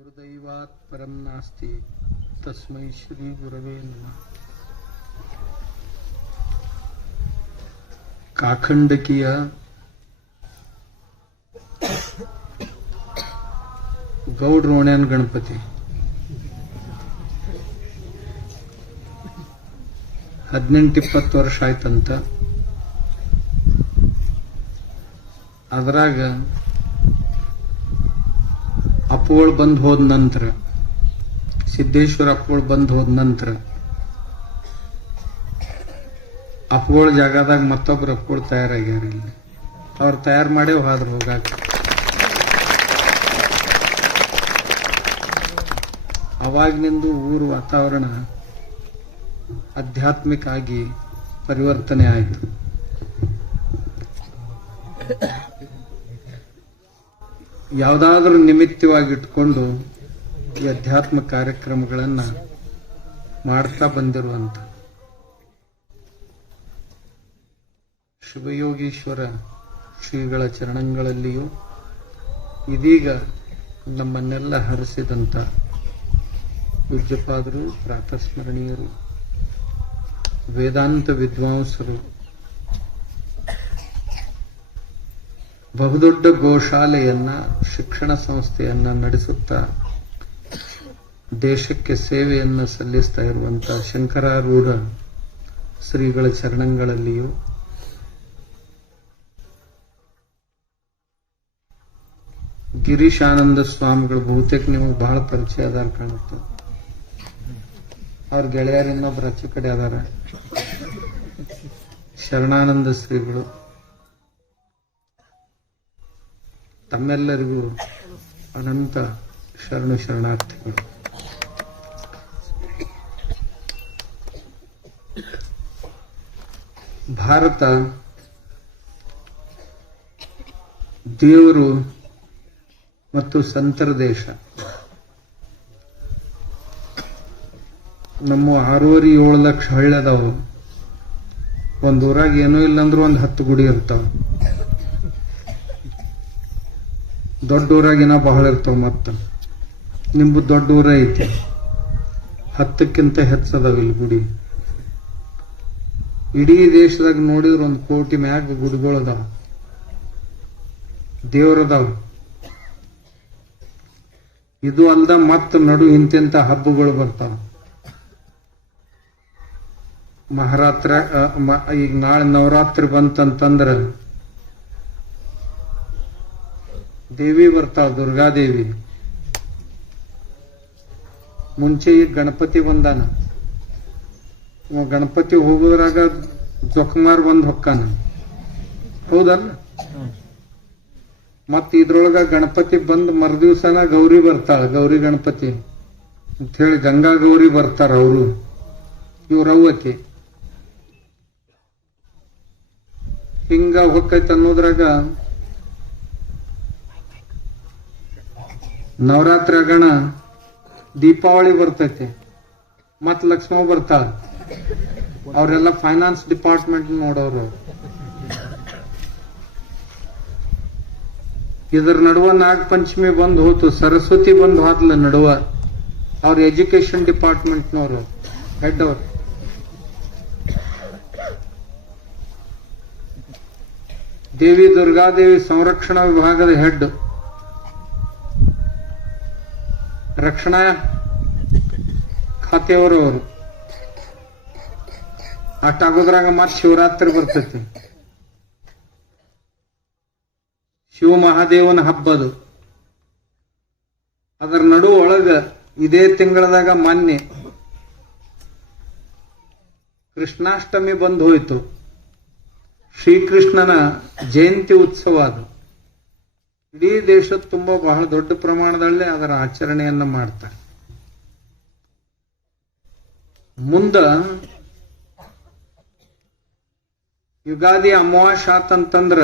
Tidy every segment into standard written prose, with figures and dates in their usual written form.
ಗುರುದೈವಾತ್ ಪರಂ ನಾಸ್ತಿ ತಸ್ಮೈ ಶ್ರೀ ಗುರವೇ ನಮಃ. ಕಾಖಂಡಕಿಯ ಗೌಡ್ರೋಣ್ಯನ್ ಗಣಪತಿ 18-20 ವರ್ಷ ಆಯ್ತಂತ. ಅದ್ರಾಗ ಅಪ್ಪಗಳು ಬಂದು ಹೋದ ನಂತರ, ಸಿದ್ದೇಶ್ವರ ಅಪ್ಪಗಳು ಬಂದು ಹೋದ ನಂತರ ಅಪ್ಪಗಳ ಜಾಗದಾಗ ಮತ್ತೊಬ್ರು ಅಪ್ಪಗಳು ತಯಾರಾಗ್ಯಾರ. ಇಲ್ಲಿ ಅವ್ರು ತಯಾರು ಮಾಡೇ ಹೋದ್ರು ಹೋಗಾಕ. ಅವಾಗಿನಿಂದ ಊರು ವಾತಾವರಣ ಆಧ್ಯಾತ್ಮಿಕ ಆಗಿ ಪರಿವರ್ತನೆ ಆಯಿತು. ಯಾವುದಾದ್ರೂ ನಿಮಿತ್ತವಾಗಿಟ್ಕೊಂಡು ಈ ಅಧ್ಯಾತ್ಮ ಕಾರ್ಯಕ್ರಮಗಳನ್ನು ಮಾಡ್ತಾ ಬಂದಿರುವಂತ ಶಿವಯೋಗೀಶ್ವರ ಶ್ರೀಗಳ ಚರಣಗಳಲ್ಲಿಯೂ ಇದೀಗ ನಮ್ಮನ್ನೆಲ್ಲ ಹರಿಸಿದಂತ ಪೂಜ್ಯಪಾದರು, ಪ್ರಾತಸ್ಮರಣೀಯರು, ವೇದಾಂತ ವಿದ್ವಾಂಸರು, ಬಹುದೊಡ್ಡ ಗೋಶಾಲೆಯನ್ನ, ಶಿಕ್ಷಣ ಸಂಸ್ಥೆಯನ್ನ ನಡೆಸುತ್ತಾ ದೇಶಕ್ಕೆ ಸೇವೆಯನ್ನು ಸಲ್ಲಿಸ್ತಾ ಇರುವಂತಹ ಶಂಕರಾರೂಢ ಶ್ರೀಗಳ ಚರಣಗಳಲ್ಲಿಯೂ ಗಿರೀಶಾನಂದ ಸ್ವಾಮಿಗಳು, ಬಹುತೇಕ ನಿಮಗೆ ಬಹಳ ಪರಿಚಯ ಅದಾರ ಕಾಣುತ್ತೆ. ಅವ್ರ ಗೆಳೆಯರು ಇನ್ನೊಬ್ರು ಆಚೆ ಕಡೆ ಅದಾರ. ಶರಣಾನಂದ ಶ್ರೀಗಳು, ತಮ್ಮೆಲ್ಲರಿಗೂ ಅನಂತ ಶರಣು ಶರಣಾರ್ಥಿಗಳು. ಭಾರತ ದೇವರು ಮತ್ತು ಸಂತರ ದೇಶ. ನಮ್ಮ 6.5-7 ಲಕ್ಷ ಹಳ್ಳಿ ಅದಾವು. ಒಂದ್ ಊರಾಗ ಏನೂ ಇಲ್ಲಂದ್ರೂ 10 ಗುಡಿ ಇರ್ತಾವ. ದೊಡ್ಡ ಊರಾಗಿನ ಬಹಳ ಇರ್ತಾವ. ಮತ್ತ ನಿಂಬು ದೊಡ್ಡ ಊರ ಐತಿ, 10ಕ್ಕಿಂತ ಹೆಚ್ಚದಾವ ಇಲ್ಲಿ ಗುಡಿ. ಇಡೀ ದೇಶದಾಗ ನೋಡಿದ್ರ 1 ಕೋಟಿ ಮ್ಯಾಗ ಗುಡಿಗಳದಾವ, ದೇವರದಾವ. ಇದು ಅಲ್ದ ಮತ್ತ ನಡು ಇಂತಿಂತ ಹಬ್ಬಗಳು ಬರ್ತಾವ. ಮಹಾರಾತ್ರ, ಈಗ ನಾಳೆ ನವರಾತ್ರಿ ಬಂತಂತಂದ್ರ ದೇವಿ ಬರ್ತಾವ, ದುರ್ಗಾದೇವಿ. ಮುಂಚೆ ಈಗ ಗಣಪತಿ ಬಂದಾನ. ಗಣಪತಿ ಹೋಗೋದ್ರಾಗ ಜೊಕಮಾರ್ ಬಂದ್ ಹೊಕ್ಕಾನ, ಹೌದಲ್ಲ? ಮತ್ ಇದ್ರೊಳಗ ಗಣಪತಿ ಬಂದ್ ಮರುದಿವ್ಸನ ಗೌರಿ ಬರ್ತಾಳ, ಗೌರಿ ಗಣಪತಿ ಅಂತ ಹೇಳಿ ಗಂಗಾ ಗೌರಿ ಬರ್ತಾರ ಅವರು. ಇವ್ರವ್ವಕ್ಕೆ ಹಿಂಗ ಹೊಕ್ಕೈತೆ ಅನ್ನೋದ್ರಾಗ ನವರಾತ್ರಿ ಆಗಣ ದೀಪಾವಳಿ ಬರ್ತೈತೆ, ಮತ್ ಲಕ್ಷ್ಮೀ ಬರ್ತಾಳ. ಅವರೆಲ್ಲ ಫೈನಾನ್ಸ್ ಡಿಪಾರ್ಟ್ಮೆಂಟ್ ನೋಡೋರು. ಇದರ ನಡುವ ನಾಗ ಪಂಚಮಿ ಬಂದು ಹೋತು, ಸರಸ್ವತಿ ಬಂದು ಹೋದ್ಲ ನಡುವ. ಅವ್ರ ಎಜುಕೇಶನ್ ಡಿಪಾರ್ಟ್ಮೆಂಟ್ನವರು ಹೆಡ್ ಅವರು. ದೇವಿ ದುರ್ಗಾದೇವಿ ಸಂರಕ್ಷಣಾ ವಿಭಾಗದ ಹೆಡ್. ರಕ್ಷಣಾ ಖಾತೆಯವರು ಅವರು. ಅಷ್ಟಾಗೋದ್ರಾಗ ಮತ್ ಶಿವರಾತ್ರಿ ಬರ್ತೈತಿ, ಶಿವ ಮಹಾದೇವನ ಹಬ್ಬದು. ಅದರ ನಡು ಒಳಗ ಇದೇ ತಿಂಗಳದಾಗ ಮೊನ್ನೆ ಕೃಷ್ಣಾಷ್ಟಮಿ ಬಂದು ಹೋಯಿತು. ಶ್ರೀಕೃಷ್ಣನ ಜಯಂತಿ ಉತ್ಸವ ಅದು. ಇಡೀ ದೇಶದ ತುಂಬಾ ಬಹಳ ದೊಡ್ಡ ಪ್ರಮಾಣದಲ್ಲಿ ಅದರ ಆಚರಣೆಯನ್ನ ಮಾಡ್ತಾರೆ. ಮುಂದ ಯುಗಾದಿ ಅಮಾವಾಸ್ಯ ಆತಂತಂದ್ರ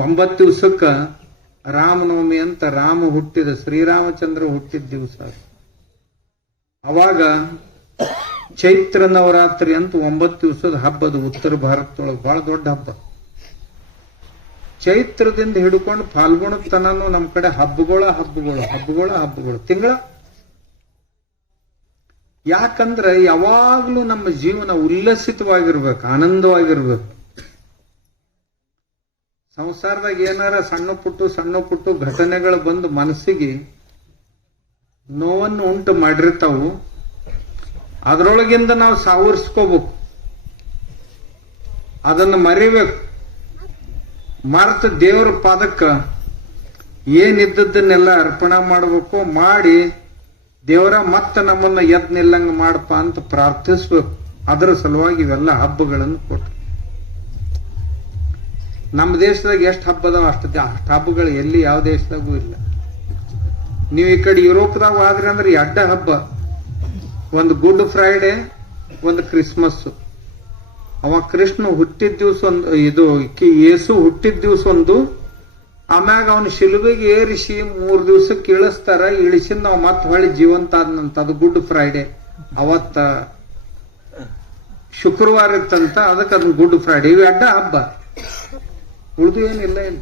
9 ದಿವಸಕ್ಕ ರಾಮನವಮಿ ಅಂತ, ರಾಮ ಹುಟ್ಟಿದ, ಶ್ರೀರಾಮಚಂದ್ರ ಹುಟ್ಟಿದ ದಿವಸ. ಅವಾಗ ಚೈತ್ರ ನವರಾತ್ರಿ ಅಂತ 9 ದಿವಸದ ಹಬ್ಬದ ಉತ್ತರ ಭಾರತದೊಳಗೆ ಬಹಳ ದೊಡ್ಡ ಹಬ್ಬ. ಚೈತ್ರದಿಂದ ಹಿಡ್ಕೊಂಡು ಫಾಲ್ಗುಣದ ತನನು ನಮ್ಮ ಕಡೆ ಹಬ್ಬಗಳು ತಿಂಗಳ. ಯಾಕಂದ್ರೆ ಯಾವಾಗ್ಲೂ ನಮ್ಮ ಜೀವನ ಉಲ್ಲಸಿತವಾಗಿರ್ಬೇಕು, ಆನಂದವಾಗಿರ್ಬೇಕು. ಸಂಸಾರದಾಗ ಏನಾರ ಸಣ್ಣ ಪುಟ್ಟು ಘಟನೆಗಳು ಬಂದು ಮನಸ್ಸಿಗೆ ನೋವನ್ನು ಉಂಟು ಮಾಡಿರ್ತಾವು. ಅದರೊಳಗಿಂದ ನಾವು ಸಾವರ್ಸ್ಕೋಬೇಕು, ಅದನ್ನು ಮರಿಬೇಕು. ಮರೆತು ದೇವರ ಪಾದಕ್ಕ ಏನಿದ್ದದ್ದನ್ನೆಲ್ಲ ಅರ್ಪಣೆ ಮಾಡಬೇಕು. ಮಾಡಿ ದೇವರ ಮತ್ತೆ ನಮ್ಮನ್ನ ಎದ್ ನಿಲ್ಲಂಗ ಮಾಡಪ್ಪ ಅಂತ ಪ್ರಾರ್ಥಿಸ್ಬೇಕು. ಅದರ ಸಲುವಾಗಿ ಇವೆಲ್ಲ ಹಬ್ಬಗಳನ್ನು ಕೊಟ್ಟು. ನಮ್ಮ ದೇಶದಾಗ ಎಷ್ಟು ಹಬ್ಬ ಅದಾವ ಅಷ್ಟು ಹಬ್ಬಗಳು ಎಲ್ಲಿ ಯಾವ ದೇಶದಾಗೂ ಇಲ್ಲ. ನೀವು ಈ ಕಡೆ ಯುರೋಪ್ದಾಗ ಆದ್ರಿ ಅಂದ್ರೆ ಎಡ್ಡ ಹಬ್ಬ, ಒಂದು ಗುಡ್ ಫ್ರೈಡೆ, ಒಂದು ಕ್ರಿಸ್ಮಸ್. ಅವ ಕೃಷ್ಣ ಹುಟ್ಟಿದ ದಿವಸ ಒಂದು, ಇದು ಯೇಸು ಹುಟ್ಟಿದ ದಿವಸ ಒಂದು, ಆಮ್ಯಾಗ ಅವನ ಶಿಲುಬೆಗೆ ಏರಿಸಿ 3 ದಿವಸಕ್ಕೆ ಇಳಿಸ್ತಾರ. ಇಳಿಸಿದ ನಾವು ಮತ್ತೆ ಹೊಳ್ಳಿ ಜೀವಂತ ಆದ್ನಂತ. ಅದು ಗುಡ್ ಫ್ರೈಡೆ. ಅವತ್ತ ಶುಕ್ರವಾರ ಇತ್ತಂತ, ಅದಕ್ಕೆ ಅದನ್ನ ಗುಡ್ ಫ್ರೈಡೆ. ಇವು ಅಡ್ಡ ಹಬ್ಬ, ಉಳಿದು ಏನಿಲ್ಲ. ಏನು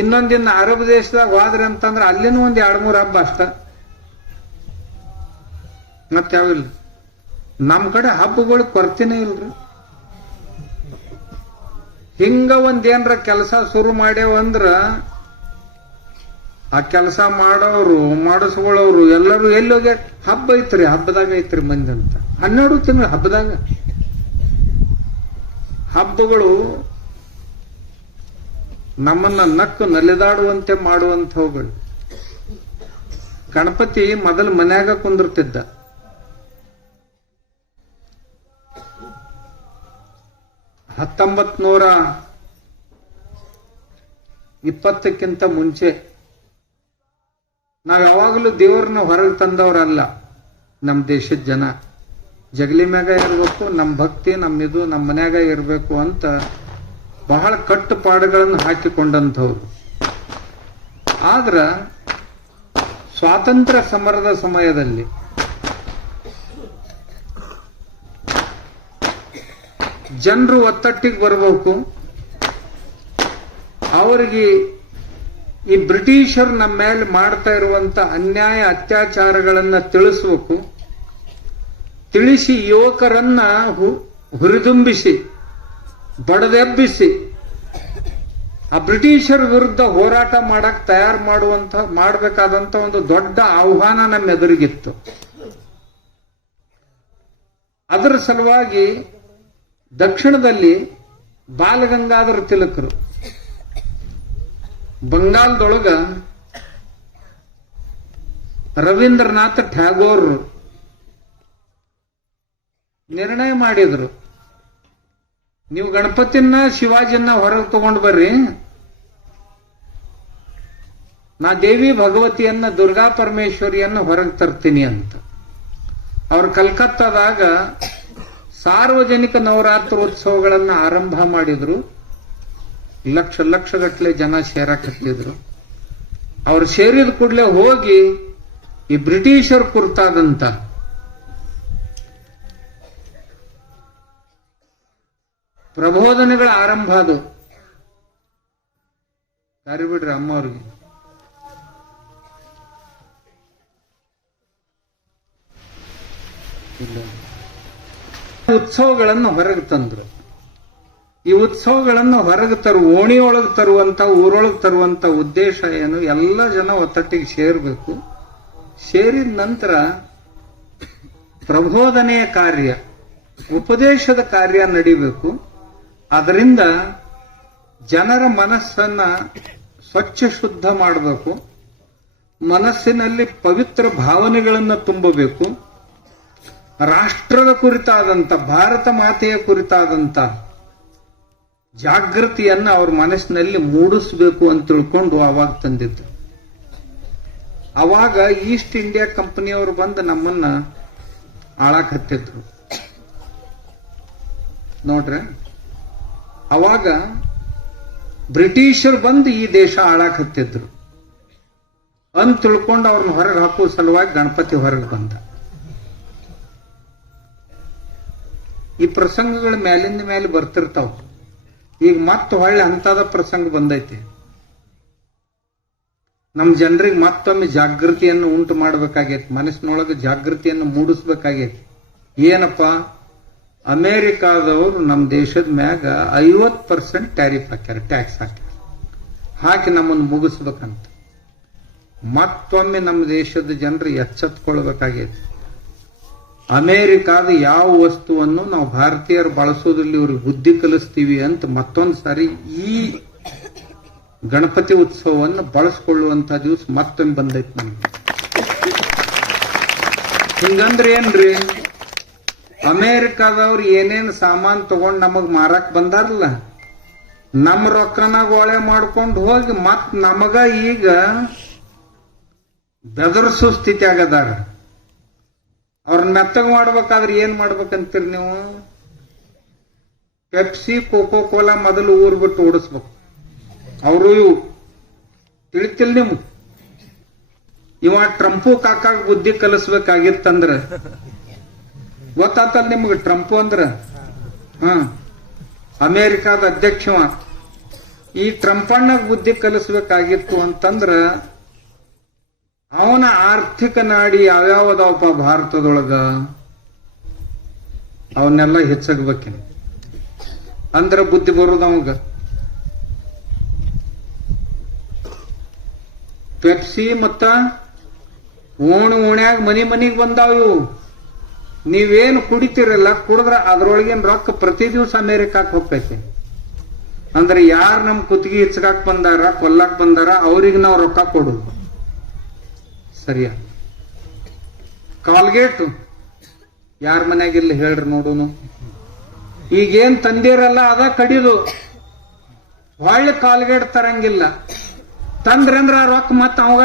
ಇನ್ನೊಂದಿನ ಅರಬ್ ದೇಶದಾಗ ಹೋದ್ರಿ ಅಂತಂದ್ರೆ ಅಲ್ಲಿನೂ ಒಂದ್ 2-3 ಹಬ್ಬ ಅಷ್ಟ, ಮತ್ತೆ ಯಾವಿಲ್ಲ. ನಮ್ಮ ಕಡೆ ಹಬ್ಬಗಳು ಕೊರತೆನೇ ಇಲ್ರಿ. ಹಿಂಗ ಒಂದೇನ್ರ ಕೆಲಸ ಶುರು ಮಾಡ್ಯಾವಂದ್ರ ಆ ಕೆಲಸ ಮಾಡೋರು ಮಾಡಿಸ್ಕೊಳ್ಳೋರು ಎಲ್ಲರೂ ಎಲ್ಲೋಗಿ ಹಬ್ಬ ಐತ್ರಿ, ಹಬ್ಬದಾಗ ಐತ್ರಿ ಮಂದಿ ಅಂತ. 12 ತಿಂಗಳು ಹಬ್ಬದಾಗ. ಹಬ್ಬಗಳು ನಮ್ಮನ್ನ ನಕ್ಕು ನಲಿದಾಡುವಂತೆ ಮಾಡುವಂಥವುಗಳು. ಗಣಪತಿ ಮೊದಲು ಮನ್ಯಾಗ ಕುಂದಿರ್ತಿದ್ದ. 1920ಕ್ಕಿಂತ ಮುಂಚೆ ನಾವು ಯಾವಾಗಲೂ ದೇವ್ರನ್ನ ಹೊರಗೆ ತಂದವ್ರಲ್ಲ. ನಮ್ಮ ದೇಶದ ಜನ ಜಗಲಿ ಮ್ಯಾಗ ಇರಬೇಕು, ನಮ್ಮ ಭಕ್ತಿ ನಮ್ಮಿದು ನಮ್ಮ ಮನ್ಯಾಗ ಇರಬೇಕು ಅಂತ ಬಹಳ ಕಟ್ಟುಪಾಡುಗಳನ್ನು ಹಾಕಿಕೊಂಡಂಥವ್ರು. ಆದ್ರ ಸ್ವಾತಂತ್ರ್ಯ ಸಮರದ ಸಮಯದಲ್ಲಿ ಜನರು ಒತ್ತಟ್ಟಿಗೆ ಬರಬೇಕು. ಅವರಿಗೆ ಈ ಬ್ರಿಟಿಷರು ನಮ್ಮ ಮೇಲೆ ಮಾಡ್ತಾ ಇರುವಂತ ಅನ್ಯಾಯ ಅತ್ಯಾಚಾರಗಳನ್ನ ತಿಳಿಸಬೇಕು. ತಿಳಿಸಿ ಯುವಕರನ್ನ ಹುರಿದುಂಬಿಸಿ ಬಡದೆಬ್ಬಿಸಿ ಆ ಬ್ರಿಟಿಷರ ವಿರುದ್ಧ ಹೋರಾಟ ಮಾಡಕ್ ಮಾಡಬೇಕಾದಂತ ಒಂದು ದೊಡ್ಡ ಆಹ್ವಾನ ನಮ್ಮ ಎದುರಿಗಿತ್ತು. ಅದರ ಸಲುವಾಗಿ ದಕ್ಷಿಣದಲ್ಲಿ ಬಾಲಗಂಗಾಧರ ತಿಲಕರು, ಬಂಗಾಲದೊಳಗ ರವೀಂದ್ರನಾಥ ಟ್ಯಾಗೋರ್ ನಿರ್ಣಯ ಮಾಡಿದ್ರು, ನೀವು ಗಣಪತಿನ ಶಿವಾಜಿಯನ್ನ ಹೊರಗೆ ತಗೊಂಡು ಬರ್ರಿ, ನಾ ದೇವಿ ಭಗವತಿಯನ್ನ ದುರ್ಗಾ ಪರಮೇಶ್ವರಿಯನ್ನ ಹೊರಗೆ ತರ್ತೀನಿ ಅಂತ. ಅವ್ರು ಕಲ್ಕತ್ತಾದಾಗ ಸಾರ್ವಜನಿಕ ನವರಾತ್ರೋತ್ಸವಗಳನ್ನ ಆರಂಭ ಮಾಡಿದ್ರು. ಲಕ್ಷಗಟ್ಟಲೆ ಜನ ಸೇರಕತ್ತಿದ್ರು. ಅವ್ರು ಸೇರಿದ ಕೂಡಲೇ ಹೋಗಿ ಈ ಬ್ರಿಟಿಷರ್ ಕುರಿತಾದಂತ ಪ್ರಬೋಧನೆಗಳ ಆರಂಭ ಅದು. ಯಾರು ಬಿಡ್ರಿ ಅಮ್ಮ ಅವ್ರಿಗೆ. ಉತ್ಸವಗಳನ್ನು ಹೊರಗೆ ತಂದ್ರು. ಈ ಉತ್ಸವಗಳನ್ನು ಹೊರಗೆ ಓಣಿಯೊಳಗೆ ತರುವಂತ, ಊರೊಳಗೆ ತರುವಂತ ಉದ್ದೇಶ ಏನು? ಎಲ್ಲ ಜನ ಒತ್ತಟ್ಟಿಗೆ ಸೇರಬೇಕು. ಸೇರಿದ ನಂತರ ಪ್ರಬೋಧನೆಯ ಕಾರ್ಯ, ಉಪದೇಶದ ಕಾರ್ಯ ನಡಿಬೇಕು. ಅದರಿಂದ ಜನರ ಮನಸ್ಸನ್ನ ಸ್ವಚ್ಛ ಶುದ್ಧ ಮಾಡಬೇಕು. ಮನಸ್ಸಿನಲ್ಲಿ ಪವಿತ್ರ ಭಾವನೆಗಳನ್ನು ತುಂಬಬೇಕು. ರಾಷ್ಟ್ರದ ಕುರಿತಾದಂತ, ಭಾರತ ಮಾತೆಯ ಕುರಿತಾದಂತ ಜಾಗೃತಿಯನ್ನ ಅವ್ರ ಮನಸ್ಸಿನಲ್ಲಿ ಮೂಡಿಸಬೇಕು ಅಂತ ತಿಳ್ಕೊಂಡು ಅವಾಗ ತಂದಿದ್ರು. ಅವಾಗ ಈಸ್ಟ್ ಇಂಡಿಯಾ ಕಂಪನಿಯವರು ಬಂದು ನಮ್ಮನ್ನ ಆಳಾಕ್ ಹತ್ತಿದ್ರು ನೋಡ್ರೆ. ಅವಾಗ ಬ್ರಿಟಿಷರು ಬಂದು ಈ ದೇಶ ಆಳಾಕ್ ಹತ್ತಿದ್ರು ಅಂತ ತಿಳ್ಕೊಂಡು ಅವ್ರನ್ನ ಹೊರಗೆ ಹಾಕುವ ಸಲುವಾಗಿ ಗಣಪತಿ ಹೊರಗೆ ಬಂದ. ಈ ಪ್ರಸಂಗಗಳ ಮೇಲಿಂದ ಮೇಲೆ ಬರ್ತಿರ್ತಾವ. ಈಗ ಮತ್ತೆ ಹೊಳ್ಳಿ ಅಂತದ ಪ್ರಸಂಗ ಬಂದೈತಿ. ನಮ್ಮ ಜನರಿಗೆ ಮತ್ತೊಮ್ಮೆ ಜಾಗೃತಿಯನ್ನು ಉಂಟು ಮಾಡಬೇಕಾಗೈತಿ, ಮನಸ್ಸಿನೊಳಗೆ ಜಾಗೃತಿಯನ್ನು ಮೂಡಿಸ್ಬೇಕಾಗೈತಿ. ಏನಪ್ಪ, ಅಮೇರಿಕಾದವರು ನಮ್ಮ ದೇಶದ ಮ್ಯಾಗ 50% ಟ್ಯಾರಿಫ್ ಹಾಕ್ಯಾರ, ಟ್ಯಾಕ್ಸ್ ಹಾಕಿ ನಮ್ಮನ್ನು ಮುಗಿಸ್ಬೇಕಂತ. ಮತ್ತೊಮ್ಮೆ ನಮ್ಮ ದೇಶದ ಜನರು ಎಚ್ಚೆತ್ಕೊಳ್ಬೇಕಾಗೈತಿ. ಅಮೇರಿಕಾದ ಯಾವ ವಸ್ತುವನ್ನು ನಾವು ಭಾರತೀಯರು ಬಳಸೋದ್ರಲ್ಲಿ ಇವ್ರಿಗೆ ಬುದ್ಧಿ ಕಲಿಸ್ತೀವಿ ಅಂತ ಮತ್ತೊಂದು ಸಾರಿ ಈ ಗಣಪತಿ ಉತ್ಸವವನ್ನು ಬಳಸ್ಕೊಳ್ಳುವಂತ ದಿವಸ ಮತ್ತೊಮ್ಮೆ ಬಂದೈತಿ ನಮ್ಗೆ. ಹಿಂಗಂದ್ರೆ ಏನ್ರಿ, ಅಮೇರಿಕಾದವ್ರು ಏನೇನು ಸಾಮಾನು ತಗೊಂಡ್ ನಮಗ್ ಮಾರಕ್ ಬಂದಾರಲ್ಲ, ನಮ್ಮ ರೊಕ್ಕನ ಗೋಳೆ ಮಾಡ್ಕೊಂಡು ಹೋಗಿ ಮತ್ ನಮಗ ಈಗ ಬೆದರ್ಸೋ ಸ್ಥಿತಿ ಆಗದಾರ. ಅವ್ರನ್ನ ಮೆತ್ತಗ ಮಾಡ್ಬೇಕಾದ್ರೆ ಏನ್ ಮಾಡ್ಬೇಕಂತೀರಿ ನೀವು? ಪೆಪ್ಸಿ, ಕೋಕೋ ಕೋಲಾ ಮೊದಲು ಊರ್ ಬಿಟ್ಟು ಓಡಿಸ್ಬೇಕು. ಅವರು ಇವು ತಿಳಿತಿಲ್ ನಿಮ್ಗೆ. ಇವ ಟ್ರಂಪು ಕಾಕಾಗ ಬುದ್ಧಿ ಕಲಿಸ್ಬೇಕಾಗಿತ್ತಂದ್ರ ಗೊತ್ತಾತಲ್ ನಿಮ್ಗೆ. ಟ್ರಂಪು ಅಂದ್ರ ಅಮೇರಿಕಾದ ಅಧ್ಯಕ್ಷವ. ಈ ಟ್ರಂಪಣ್ಣಗ ಬುದ್ಧಿ ಕಲಿಸ್ಬೇಕಾಗಿತ್ತು ಅಂತಂದ್ರ ಅವನ ಆರ್ಥಿಕ ನಾಡಿ ಯಾವ್ಯಾವದವಪ್ಪ ಭಾರತದೊಳಗ ಅವನ್ನೆಲ್ಲ ಹೆಚ್ಚಾಗಬೇಕೇನು ಅಂದ್ರ ಬುದ್ಧಿ ಬರೋದು ಅವಾಗ. ಪೆಪ್ಸಿ ಮತ್ತ ಓಣ್ಯಾಗ ಮನಿಗ್ ಬಂದಾವ ಇವು. ನೀವೇನು ಕುಡಿತೀರಲ್ಲ, ಕುಡಿದ್ರ ಅದ್ರೊಳಗೇನ್ ರೊಕ್ಕ ಪ್ರತಿ ದಿವಸ ಅಮೇರಿಕಾಕ್ ಹೋಗ್ತೈತಿ. ಅಂದ್ರೆ ಯಾರು ನಮ್ ಕುತ್ತಿಗೆ ಹಿಚ್ಕಾಕ್ ಬಂದಾರ, ಕೊಲ್ಲಾಕ್ ಬಂದಾರ, ಅವ್ರಿಗೆ ನಾವು ರೊಕ್ಕ ಕೊಡುದು. ಸರಿಯಾ? ಕಾಲ್ಗೇಟ್ ಯಾರ ಮನ್ಯಾಗಿಲ್ಲ ಹೇಳ್ರಿ ನೋಡುನು. ಈಗೇನ್ ತಂದಿರಲ್ಲ ಅದ ಕಡಿದು, ಹೊಳ್ಳಿ ಕಾಲ್ಗೇಟ್ ತರಂಗಿಲ್ಲ. ತಂದ್ರಂದ್ರ ರೊಕ್ಕ ಮತ್ತ ಅವಾಗ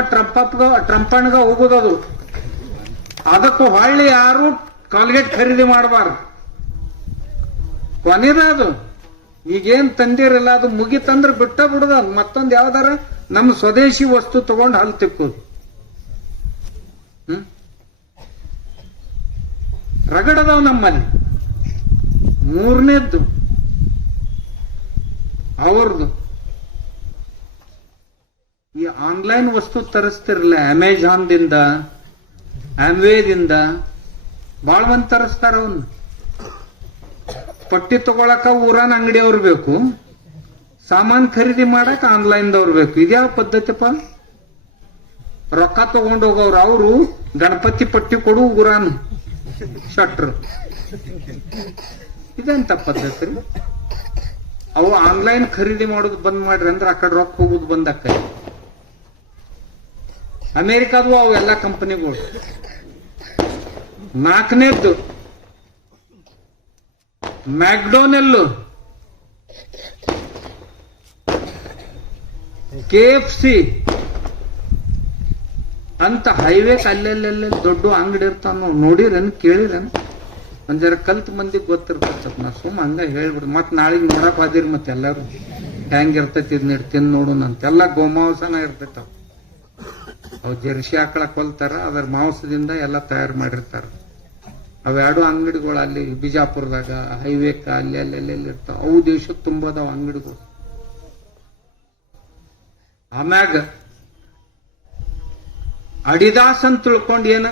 ಟ್ರಂಪಣ್ಗ ಹೋಗುದದು. ಅದಕ್ಕೂ ಹೊಳ್ಳಿ ಯಾರು ಕಾಲ್ಗೇಟ್ ಖರೀದಿ ಮಾಡಬಾರ್ದು. ಕೊನೆದ ಅದು ಈಗೇನ್ ತಂದಿರಲ್ಲ ಅದು ಮುಗಿತಂದ್ರ ಬಿಟ್ಟ ಬಿಡುದ. ಮತ್ತೊಂದು ಯಾವ್ದಾರ ನಮ್ಮ ಸ್ವದೇಶಿ ವಸ್ತು ತಗೊಂಡು ಹಲ್ ತಿಕ್ಕೋದು. ರಗಡದವ್ ನಮ್ಮಲ್ಲಿ. ಮೂರನೇದ್ದು ಅವ್ರದ್ದು ಈ ಆನ್ಲೈನ್ ವಸ್ತು ತರಿಸ್ತಿರಲ್ಲ, ಅಮೆಜಾನ್ದಿಂದ, ಆಮ್ವೇದಿಂದ ಬಾಳ್ ಮಂದಿ ತರಿಸ್ತಾರ. ಅವನು ಪಟ್ಟಿ ತಗೊಳಕ ಊರಾನ ಅಂಗಡಿಯವ್ರು ಬೇಕು, ಸಾಮಾನ್ ಖರೀದಿ ಮಾಡಕ್ ಆನ್ಲೈನ್ದವ್ರು ಬೇಕು. ಇದ್ಯಾವ ಪದ್ಧತಿಪ್ಪ? ರೊಕ್ಕ ತಗೊಂಡು ಹೋಗೋರು ಅವರು ಗಣಪತಿ ಪಟ್ಟಿ ಕೊಡು ಊರಾನ್ ಶಟ್ರು. ಇದೆಂತ ಪದ್ಧತಿ? ಅವು ಆನ್ಲೈನ್ ಖರೀದಿ ಮಾಡೋದು ಬಂದ್ ಮಾಡ್ರಿ ಅಂದ್ರೆ ಆ ಕಡೆ ರೊಕ್ಕ ಹೋಗುದು ಬಂದಕ್ಕ. ಅಮೇರಿಕಾದ್ವು ಅವೆಲ್ಲ ಕಂಪನಿಗಳು. ನಾಲ್ಕನೇದ್ದು ಮ್ಯಾಕ್ಡೊನೆಲ್, KFC ಅಂತ ಹೈವೇ ಅಲ್ಲೆಲ್ಲೆಲ್ಲ ದೊಡ್ಡ ಅಂಗಡಿ ಇರ್ತಾವ. ನೋಡಿರೇನು, ಕೇಳಿರೇನು? ಒಂದ್ ಜರ ಕಲ್ತ್ ಮಂದಿಗೆ ಗೊತ್ತಿರ್ತದ. ನಾ ಸುಮ್ಮ ಹಂಗ ಹೇಳ್ಬಿಡ್. ಮತ್ ನಾಳೆಗ್ ನೋಡಕ್ ಹೋದಿರಿ ಮತ್ತೆ ಎಲ್ಲಾರು ಹೆಂಗ್ ಇರ್ತೈತಿ ಇದ್ ತಿಂದ್ ನೋಡೋಣ ಅಂತೆಲ್ಲ ಗೋಮಾಂಸನ ಇರ್ತೈತಾವ. ಅವ್ ಜರ್ಸಿ ಆಕಳ ಕೊಲ್ತಾರ, ಅದರ ಮಾಂಸದಿಂದ ಎಲ್ಲ ತಯಾರು ಮಾಡಿರ್ತಾರ. ಅವೆರಡು ಅಂಗಡಿಗಳು ಅಲ್ಲಿ ಬಿಜಾಪುರದಾಗ ಹೈವೇಕ ಅಲ್ಲಿ ಇರ್ತಾವ. ಅವು ದೇಶದ ತುಂಬದಾವ ಅಂಗಡಿಗಳು. ಆಮ್ಯಾಗ ಅಡಿದಾಸ್ ಅಂತ ತಿಳ್ಕೊಂಡ್ ಏನ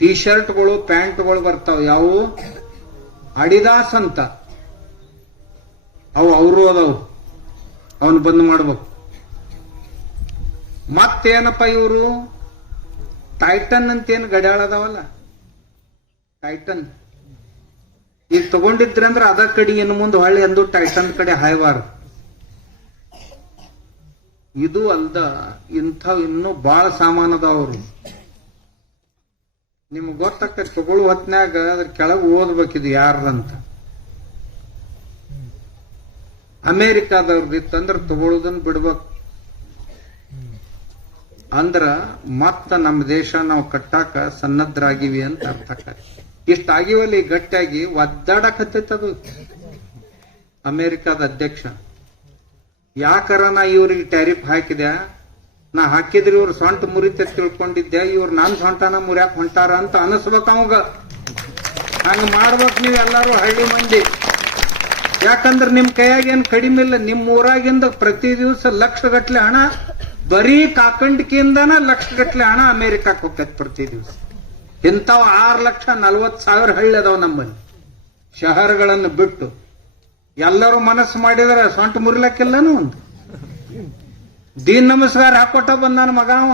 ಟಿ ಶರ್ಟ್ಗಳು ಪ್ಯಾಂಟ್ಗಳು ಬರ್ತಾವ. ಯಾವ ಅಡಿದಾಸ್ ಅಂತ ಅವರು ಅದಾವು, ಅವನ್ ಬಂದ್ ಮಾಡ್ಬೇಕು. ಮತ್ತೇನಪ್ಪ ಇವರು ಟೈಟನ್ ಅಂತೇನು ಗಡಿಯಾಳ ಅದಾವಲ್ಲ, ಟೈಟನ್ ಈಗ ತಗೊಂಡಿದ್ರಂದ್ರ ಅದ ಕಡೆ ಇನ್ನು ಮುಂದೆ ಹೊಳ್ಳಿ ಅಂದು ಟೈಟನ್ ಕಡೆ ಹಾಯ್ಬಾರ್ದು. ಇದು ಅಲ್ದ ಇಂಥವ್ ಇನ್ನೂ ಬಾಳ ಸಾಮಾನ್ ಅದಾವ್ರು. ನಿಮ್ಗೆ ಗೊತ್ತಾಗ್ತದೆ ತಗೊಳ್ಳೋ ಹೊತ್ನ್ಯಾಗ ಅದ್ರ ಕೆಳಗೆ ಓದ್ಬೇಕಿದು ಯಾರ್ದಂತ. ಅಮೇರಿಕಾದವ್ರದ್ದು ಇತ್ತಂದ್ರ ತಗೊಳ್ಳೋದನ್ನ ಬಿಡ್ಬೇಕು. ಅಂದ್ರ ಮತ್ತ ನಮ್ಮ ದೇಶ ನಾವು ಕಟ್ಟಾಕ ಸನ್ನದ್ಧರಾಗಿವಿ ಅಂತ ಅರ್ಥ ಆಕತಿ. ಇಷ್ಟಾಗಿವಲ್ಲಿ ಗಟ್ಟಿಯಾಗಿ ಒದ್ದಾಡಕತ್ತೈತದು ಅಮೇರಿಕಾದ ಅಧ್ಯಕ್ಷ. ಯಾಕರ ನಾ ಇವ್ರಿಗೆ ಟ್ಯಾರಿಫ್ ಹಾಕಿದೆ, ನಾ ಹಾಕಿದ್ರೆ ಇವ್ರು ಸೊಂಟ ಮುರಿತ ತಿಳ್ಕೊಂಡಿದ್ದೆ, ಇವ್ರು ನನ್ ಸೊಂಟನ ಮುರ್ಯಾಕ್ ಹೊಂಟಾರ ಅಂತ ಅನಿಸ್ಬೇಕ ಅವಾಗ. ಹಂಗ ಮಾಡ್ಬೇಕು ನೀವ್ ಎಲ್ಲಾರು ಹಳ್ಳಿ ಮಂದಿ. ಯಾಕಂದ್ರೆ ನಿಮ್ ಕೈಯಾಗ ಏನ್ ಕಡಿಮೆ ಇಲ್ಲ. ನಿಮ್ ಊರಾಗಿಂದ ಪ್ರತಿ ದಿವಸ ಲಕ್ಷಗಟ್ಲೆ ಹಣ ಬರೀ ಕಾಕಂಡಿಕೆಯಿಂದನ ಲಕ್ಷಗಟ್ಲೆ ಹಣ ಅಮೆರಿಕಕ್ಕೆ ಹೋಗ್ತೈತಿ ಪ್ರತಿ ದಿವಸ. ಇಂಥವ್ 6,40,000 ಹಳ್ಳಿ ಅದಾವ ನಮ್ಮಲ್ಲಿ, ಶಹರಗಳನ್ನು ಬಿಟ್ಟು. ಎಲ್ಲರೂ ಮನಸ್ಸು ಮಾಡಿದ್ರೆ ಸೊಂಟ ಮುರಿಲಕ್ಕಿಲ್ಲನು ಒಂದು ದೀನ್ ನಮಸ್ಕಾರ ಹಾಕೊಟ್ಟ ಬಂದಾನ ಮಗ ಅವ.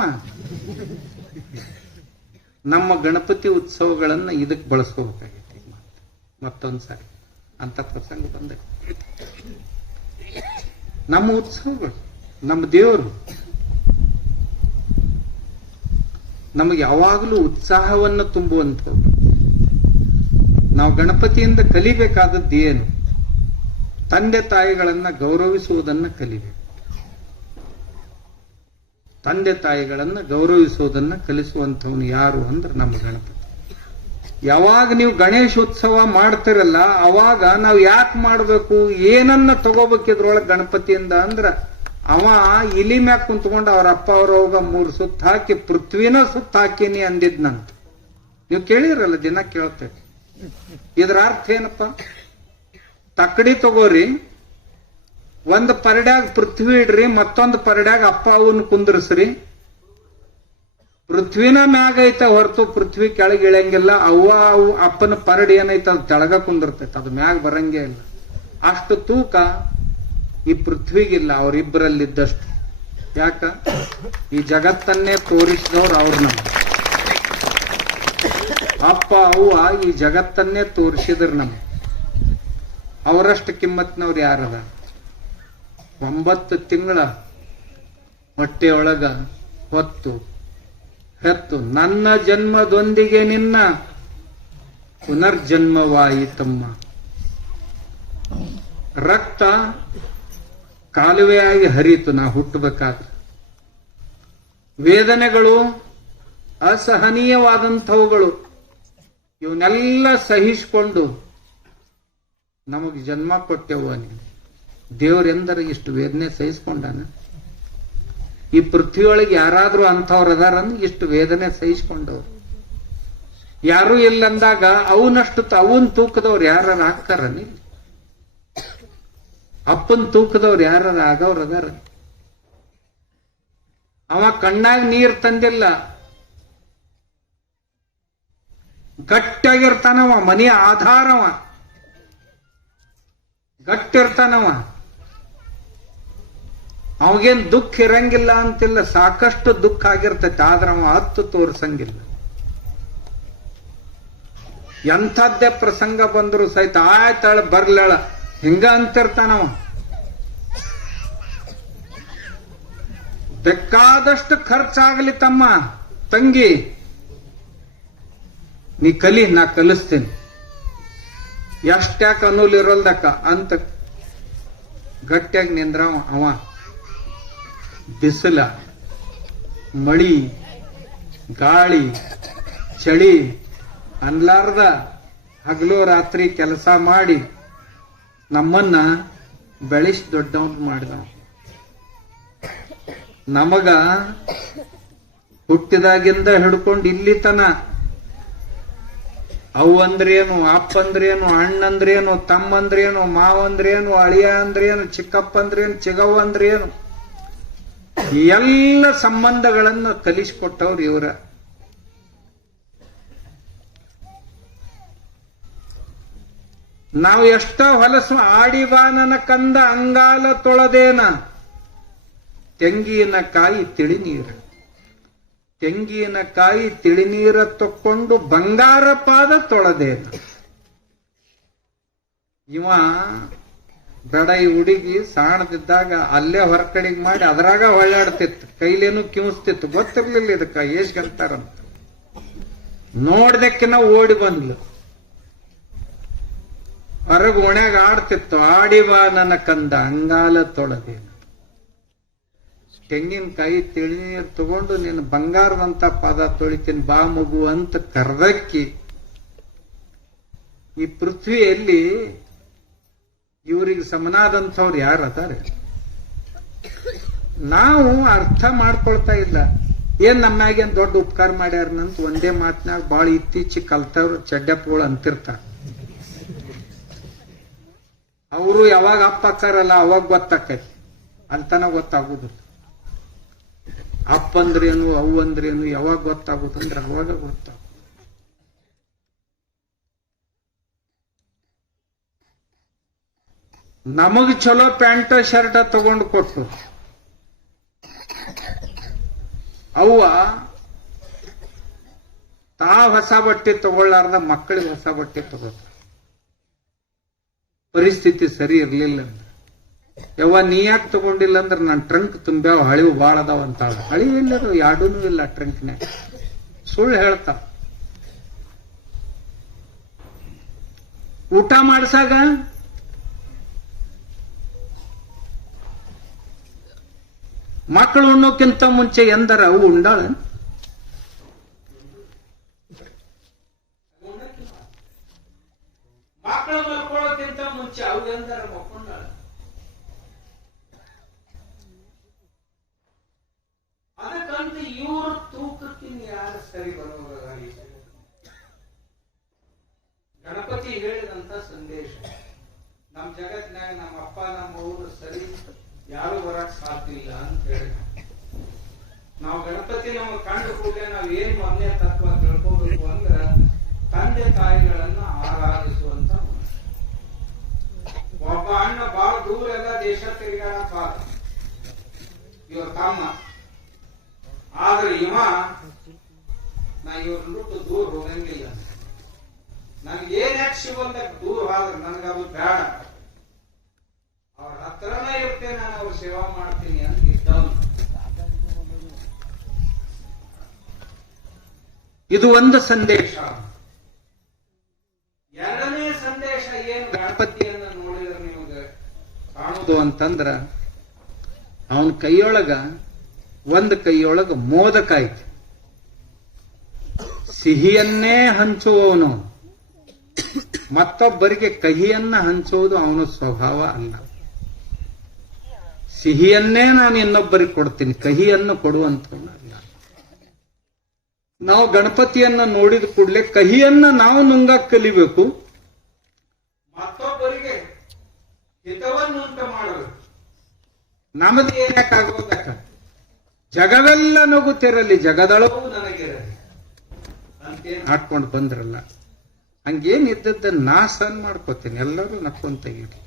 ನಮ್ಮ ಗಣಪತಿ ಉತ್ಸವಗಳನ್ನ ಇದಕ್ಕೆ ಬಳಸ್ಕೋಬೇಕಾಗೈತಿ. ಮತ್ತೊಂದ್ಸಾರಿ ಅಂತ ಪ್ರಸಂಗ ಬಂದ ನಮ್ಮ ಉತ್ಸವಗಳು, ನಮ್ಮ ದೇವರು ನಮಗೆ ಯಾವಾಗಲೂ ಉತ್ಸಾಹವನ್ನು ತುಂಬುವಂಥವು. ನಾವು ಗಣಪತಿಯಿಂದ ಕಲಿಬೇಕಾದದ್ದು ಏನು? ತಂದೆ ತಾಯಿಗಳನ್ನ ಗೌರವಿಸುವುದನ್ನ ಕಲಿಬೇಕು. ತಂದೆ ತಾಯಿಗಳನ್ನ ಗೌರವಿಸುವುದನ್ನ ಕಲಿಸುವಂಥವನು ಯಾರು ಅಂದ್ರೆ ನಮ್ಮ ಗಣಪತಿ. ಯಾವಾಗ ನೀವು ಗಣೇಶ ಉತ್ಸವ ಮಾಡ್ತಿರಲ್ಲ ಅವಾಗ ನಾವು ಯಾಕೆ ಮಾಡಬೇಕು, ಏನನ್ನ ತಗೋಬೇಕಿದ್ರೊಳಗೆ ಗಣಪತಿಯಿಂದ ಅಂದ್ರ ಅವ ಇಲಿ ಮ್ಯಾಗ ಕುಂತ್ಕೊಂಡು ಅವ್ರ ಅಪ್ಪ ಅವ್ರವಾಗ 3 ಸುತ್ತ ಹಾಕಿ ಪೃಥ್ವಿನ ಸುತ್ತ ಹಾಕಿನಿ ಅಂದಿದ್ನಂತ. ನೀವು ಕೇಳಿರಲ್ಲ, ದಿನ ಕೇಳ್ತೇವೆ. ಇದ್ರ ಅರ್ಥ ಏನಪ್ಪ? ತಕ್ಕಡಿ ತಗೋರಿ, ಒಂದು ಪರಡ್ಯಾಗ ಪೃಥ್ವಿ ಇಡ್ರಿ, ಮತ್ತೊಂದು ಪರಡ್ಯಾಗ ಅಪ್ಪ ಅವನ್ನ ಕುಂದ್ರಸ್ರಿ. ಪೃಥ್ವಿನ ಮ್ಯಾಗ ಐತ ಹೊರತು ಪೃಥ್ವಿ ಕೆಳಗೆ ಇಳಂಗಿಲ್ಲ. ಅವು ಅಪ್ಪನ ಪರಡಿ ಏನೈತ ಅದು ತೆಳಗ ಕುಂದಿರ್ತೈತೆ, ಅದು ಮ್ಯಾಗ ಬರಂಗೇ ಇಲ್ಲ. ಅಷ್ಟು ತೂಕ ಈ ಪೃಥ್ವಿಗಿಲ್ಲ, ಅವರಿಬ್ಬರಲ್ಲಿದ್ದಷ್ಟು. ಯಾಕ? ಈ ಜಗತ್ತನ್ನೇ ತೋರಿಸಿದವ್ರು ಅವ್ರ ನಮ್ಮ ಅಪ್ಪ ಅವ್ವ ಈ ಜಗತ್ತನ್ನೇ ತೋರಿಸಿದ್ರ ನಮ್ಮ. ಅವರಷ್ಟು ಕಿಮ್ಮತ್ನವ್ರು ಯಾರದ? 9 ತಿಂಗಳ ಹೊಟ್ಟೆಯೊಳಗ ಹೊತ್ತು ಹೆತ್ತು ನನ್ನ ಜನ್ಮದೊಂದಿಗೆ ನಿನ್ನ ಪುನರ್ಜನ್ಮವಾಯಿತಮ್ಮ. ರಕ್ತ ಕಾಲುವೆಯಾಗಿ ಹರಿಯಿತು ನಾ ಹುಟ್ಟಬೇಕಾದ್ರೆ. ವೇದನೆಗಳು ಅಸಹನೀಯವಾದಂಥವುಗಳು, ಇವನ್ನೆಲ್ಲ ಸಹಿಸಿಕೊಂಡು ನಮಗೆ ಜನ್ಮ ಕೊಟ್ಟೆವ ನೀನು. ದೇವರೆಂದರೆ ಇಷ್ಟು ವೇದನೆ ಸಹಿಸ್ಕೊಂಡಾನ? ಈ ಪೃಥ್ವಿಯೊಳಗೆ ಯಾರಾದ್ರೂ ಅಂಥವ್ರು ಅದಾರನ್ನು ಇಷ್ಟು ವೇದನೆ ಸಹಿಸ್ಕೊಂಡವ್ರು? ಯಾರೂ ಇಲ್ಲಂದಾಗ ಅವನಷ್ಟು ಅವನ್ ತೂಕದವ್ರು ಯಾರು ಹಾಕ್ತಾರ? ನೀವು ಅಪ್ಪನ್ ತೂಕದವ್ರು ಯಾರು ಆಗವ್ರು ಅದಾರ? ಅವ ಕಣ್ಣಾಗ ನೀರ್ ತಂದಿಲ್ಲ, ಗಟ್ಟಿಯಾಗಿರ್ತಾನವ, ಮನೆಯ ಆಧಾರವ, ಗಟ್ಟಿರ್ತಾನವ. ಅವಗೇನ್ ದುಃಖ ಇರಂಗಿಲ್ಲ ಅಂತಿಲ್ಲ, ಸಾಕಷ್ಟು ದುಃಖ ಆಗಿರ್ತೈತೆ, ಆದ್ರೆ ಅವ ಹತ್ತು ತೋರ್ಸಂಗಿಲ್ಲ. ಎಂಥದ್ದೇ ಪ್ರಸಂಗ ಬಂದ್ರು ಸಹಿತ ಆಯ್ತಾಳ ಬರ್ಲಾಳ ಹಿಂಗ ಅಂತಿರ್ತಾನವ. ಬೇಕಾದಷ್ಟು ಖರ್ಚಾಗಲಿ ತಮ್ಮ ತಂಗಿ, ನೀ ಕಲಿ, ನಾ ಕಲಿಸ್ತೀನಿ, ಎಷ್ಟ್ಯಾಕ ಅನ್ನೂಲಿರೋಲ್ದಕ್ಕ ಅಂತ ಗಟ್ಟಿಯಾಗಿ ನಿಂದ್ರವ. ಅವ ಬಿಸಿಲ, ಮಳಿ, ಗಾಳಿ, ಚಳಿ ಅನ್ಲಾರ್ದ ಹಗಲು ರಾತ್ರಿ ಕೆಲಸ ಮಾಡಿ ನಮ್ಮನ್ನ ಬೆಳೆಸಿ ದೊಡ್ಡವನ್ ಮಾಡಿದವ. ನಮಗ ಹುಟ್ಟಿದಾಗಿಂದ ಹಿಡ್ಕೊಂಡು ಇಲ್ಲಿ ತನ ಅವು ಅಂದ್ರೇನು, ಅಪ್ಪ ಅಂದ್ರೇನು, ಅಣ್ಣಂದ್ರೇನು, ತಮ್ಮಂದ್ರೇನು, ಮಾವಂದ್ರೇನು, ಅಳಿಯ ಅಂದ್ರೇನು, ಚಿಕ್ಕಪ್ಪ ಅಂದ್ರೇನು, ಚಿಗವ್ವ ಅಂದ್ರೇನು, ಎಲ್ಲ ಸಂಬಂಧಗಳನ್ನು ಕಲಿಸಿಕೊಟ್ಟವ್ರು ಇವರ. ನಾವು ಎಷ್ಟ ಹೊಲಸು ಆಡಿಬಾ ನನ್ನ ಕಂದ ಅಂಗಾಲ ತೊಳೆದೇನ, ತೆಂಗಿನ ಕಾಯಿ ತಿಳಿ ನೀರು, ತೆಂಗಿನ ಕಾಯಿ ತಿಳಿ ನೀರ ತಕ್ಕೊಂಡು ಬಂಗಾರ ಪಾದ ತೊಳೆದೇನ. ಇವ ಬೇಡ, ಈ ಹುಡುಗಿ ಸಾಣದಿದ್ದಾಗ ಅಲ್ಲೇ ಹೊರಕಡೆಗೆ ಮಾಡಿ ಅದ್ರಾಗ ಹೊಳ್ಳಾಡ್ತಿತ್ತು, ಕೈಲೇನು ಕಿವಿಸ್ತಿತ್ತು, ಗೊತ್ತಿರ್ಲಿಲ್ಲ ಇದಕ್ಕ ಏಷ್ಗಂತಾರಂತ. ನೋಡ್ದಕ್ಕಿನ ಓಡಿ ಬಂದ್ಲು, ಹೊರಗ ಓಣ್ಯಾಗ ಆಡ್ತಿತ್ತು. ಆಡಿಬಾ ನನ್ನ ಕಂದ ಅಂಗಾಲ ತೊಳೆದೇನ, ತೆಂಗಿನಕಾಯಿ ತಿಳಿ ನೀರು ತಗೊಂಡು ನೀನು ಬಂಗಾರದಂತ ಪಾದ ತೊಳಿತೀನಿ ಬಾ ಮಗು ಅಂತ ಕರ್ದಕ್ಕಿ. ಈ ಪೃಥ್ವಿಯಲ್ಲಿ ಇವರಿಗೆ ಸಮನಾದಂಥವ್ರು ಯಾರು ಅದಾರೆ? ನಾವು ಅರ್ಥ ಮಾಡ್ಕೊಳ್ತಾ ಇಲ್ಲ. ಏನ್ ನಮ್ಮಾಗೇನ್ ದೊಡ್ಡ ಉಪಕಾರ ಮಾಡ್ಯಾರನಂತ ಒಂದೇ ಮಾತಿನಾಗ ಬಾಳ ಇತ್ತೀಚೆಗೆ ಕಲ್ತವ್ರು ಚಡ್ಡಪ್ಪಗಳು ಅಂತಿರ್ತಾರ. ಅವರು ಯಾವಾಗ ಅಪ್ಪ ಅಕ್ಕಾರಲ್ಲ ಅವಾಗ ಗೊತ್ತಾಕೈತಿ, ಅಲ್ತನ ಗೊತ್ತಾಗುದಿಲ್ಲ. ಅಪ್ಪ ಅಂದ್ರೇನು ಅವು ಅಂದ್ರೇನು ಯಾವಾಗ ಗೊತ್ತಾಗುತ್ತಂದ್ರೆ ಅವಾಗ ಗೊತ್ತಾಗ. ನಮಗ್ ಚಲೋ ಪ್ಯಾಂಟ್ ಶರ್ಟ್ ತಗೊಂಡು ಕೊಟ್ಟು ಅವ್ವ ತಾವ್ ಹೊಸ ಬಟ್ಟೆ ತಗೊಳ್ಳಾರ್ದ ಮಕ್ಕಳಿಗೆ ಹೊಸ ಬಟ್ಟೆ ತಗೋತ. ಪರಿಸ್ಥಿತಿ ಸರಿ ಇರ್ಲಿಲ್ಲ ಅಂದ್ರೆ ಯವ್ವ ನೀ ಯಾಕೆ ತಗೊಂಡಿಲ್ಲ ಅಂದ್ರೆ ನಾನು ಟ್ರಂಕ್ ತುಂಬ್ಯಾವ ಹಳಿವು ಬಾಳ ಅದಾವ ಅಂತ. ಹಳಿ ಇಲ್ಲದು ಎರಡೂ ಇಲ್ಲ ಟ್ರಂಕ್ನ್ಯಾಗ. ಸುಳ್ಳು ಹೇಳ್ತಾ. ಊಟ ಮಾಡ್ಸಾಗ ಮಕ್ಕಳು ಉಣ್ಣೋಕ್ಕಿಂತ ಮುಂಚೆ ಎಂದರ ಅವು ಉಂಡಾಳ. ಮಕ್ಕಳು ಮಲ್ಕೊಳ್ಳೋಕ್ಕಿಂತ ಮುಂಚೆ ಅವು ಎಂದರ ಮಕ್ಕೊಂಡಾಳ. ಅದಕ್ಕಂತ ಇವ್ರ ತೂಕಕ್ಕಿನ್ ಯಾರು ಸರಿ ಬರೋಲ್ಲ. ಗಣಪತಿ ಹೇಳಿದಂತ ಸಂದೇಶ ನಮ್ ಜಗತ್ತಿನಾಗ ನಮ್ಮ ಅಪ್ಪ ನಮ್ಮ ಅವರು ಸರಿ ಯಾರು ಬರಕ್ ಸಾಧ್ಯ ಇಲ್ಲ ಅಂತ ಹೇಳಿ ನಾವು ಗಣಪತಿ ನಮ್ಮ ಕಂಡು ಕೂಡಲೇ ನಾವ್ ಏನ್ ಮೊದಲನೇ ತತ್ವ ತಿಳ್ಕೋಬೇಕು ಅಂದ್ರ ತಂದೆ ತಾಯಿಗಳನ್ನ ಆರಾಧಿಸುವಂತ. ಒಬ್ಬ ಅಣ್ಣ ಬಹಳ ದೂರ ಎಲ್ಲ ದೇಶ ತಿರುಗಾಡಕ್ ಬಾರ ಇವ್ರ ತಮ್ಮ. ಆದ್ರೆ ನಾ ಇವ್ರ ಬಿಟ್ಟು ದೂರ ಹೋಗಂಗಿಲ್ಲ. ನನ್ಗೆ ಏನ್ ಶಿವಂತ ದೂರ ಆದ್ರೆ ನನಗದು ಬೇಡ, ಅವ್ರ ಹತ್ರನೇ ಇರ್ತೇನೆ, ನಾನು ಅವ್ರ ಸೇವಾ ಮಾಡ್ತೀನಿ ಅಂತ ಇದ್ದವನು. ಇದು ಒಂದು ಸಂದೇಶ. ಎರಡನೇ ಸಂದೇಶ ಏನು ಗಣಪತಿಯನ್ನ ನೋಡಿದ್ರೆ ನಿಮಗೆ ಕಾಣುವುದು ಅಂತಂದ್ರ ಅವನ ಕೈಯೊಳಗ ಒಂದು ಕೈಯೊಳಗ ಮೋದಕ ಐತಿ. ಸಿಹಿಯನ್ನೇ ಹಂಚುವವನು, ಮತ್ತೊಬ್ಬರಿಗೆ ಕಹಿಯನ್ನ ಹಂಚುವುದು ಅವನ ಸ್ವಭಾವ ಅಲ್ಲ. ಸಿಹಿಯನ್ನೇ ನಾನು ಇನ್ನೊಬ್ಬರಿಗೆ ಕೊಡ್ತೀನಿ, ಕಹಿಯನ್ನು ಕೊಡುವಂತವನಲ್ಲ. ನಾವು ಗಣಪತಿಯನ್ನ ನೋಡಿದ ಕೂಡಲೇ ಕಹಿಯನ್ನ ನಾವು ನುಂಗಕ್ ಕಲಿಬೇಕು, ಮತ್ತೊಬ್ಬರಿಗೆ ಹಿತವನ್ನುಂಟು ಮಾಡಬೇಕು. ನಮ್ಮದು ಏನಕ್ಕಾಗೋದಕ್ಕ ಜಗವೆಲ್ಲ ನಗುತ್ತಿರಲಿ ಜಗದಳವು ನನಗಿರಲಿ ಅಂತೇನು ಹಾಡ್ಕೊಂಡು ಬಂದ್ರಲ್ಲ, ಹಂಗೇನಿದ್ದದ್ದ ನಾ ಸನ್ ಮಾಡ್ಕೋತೀನಿ, ಎಲ್ಲರೂ ನಕ್ಕೊಂತ ಇರ್ಲಿ.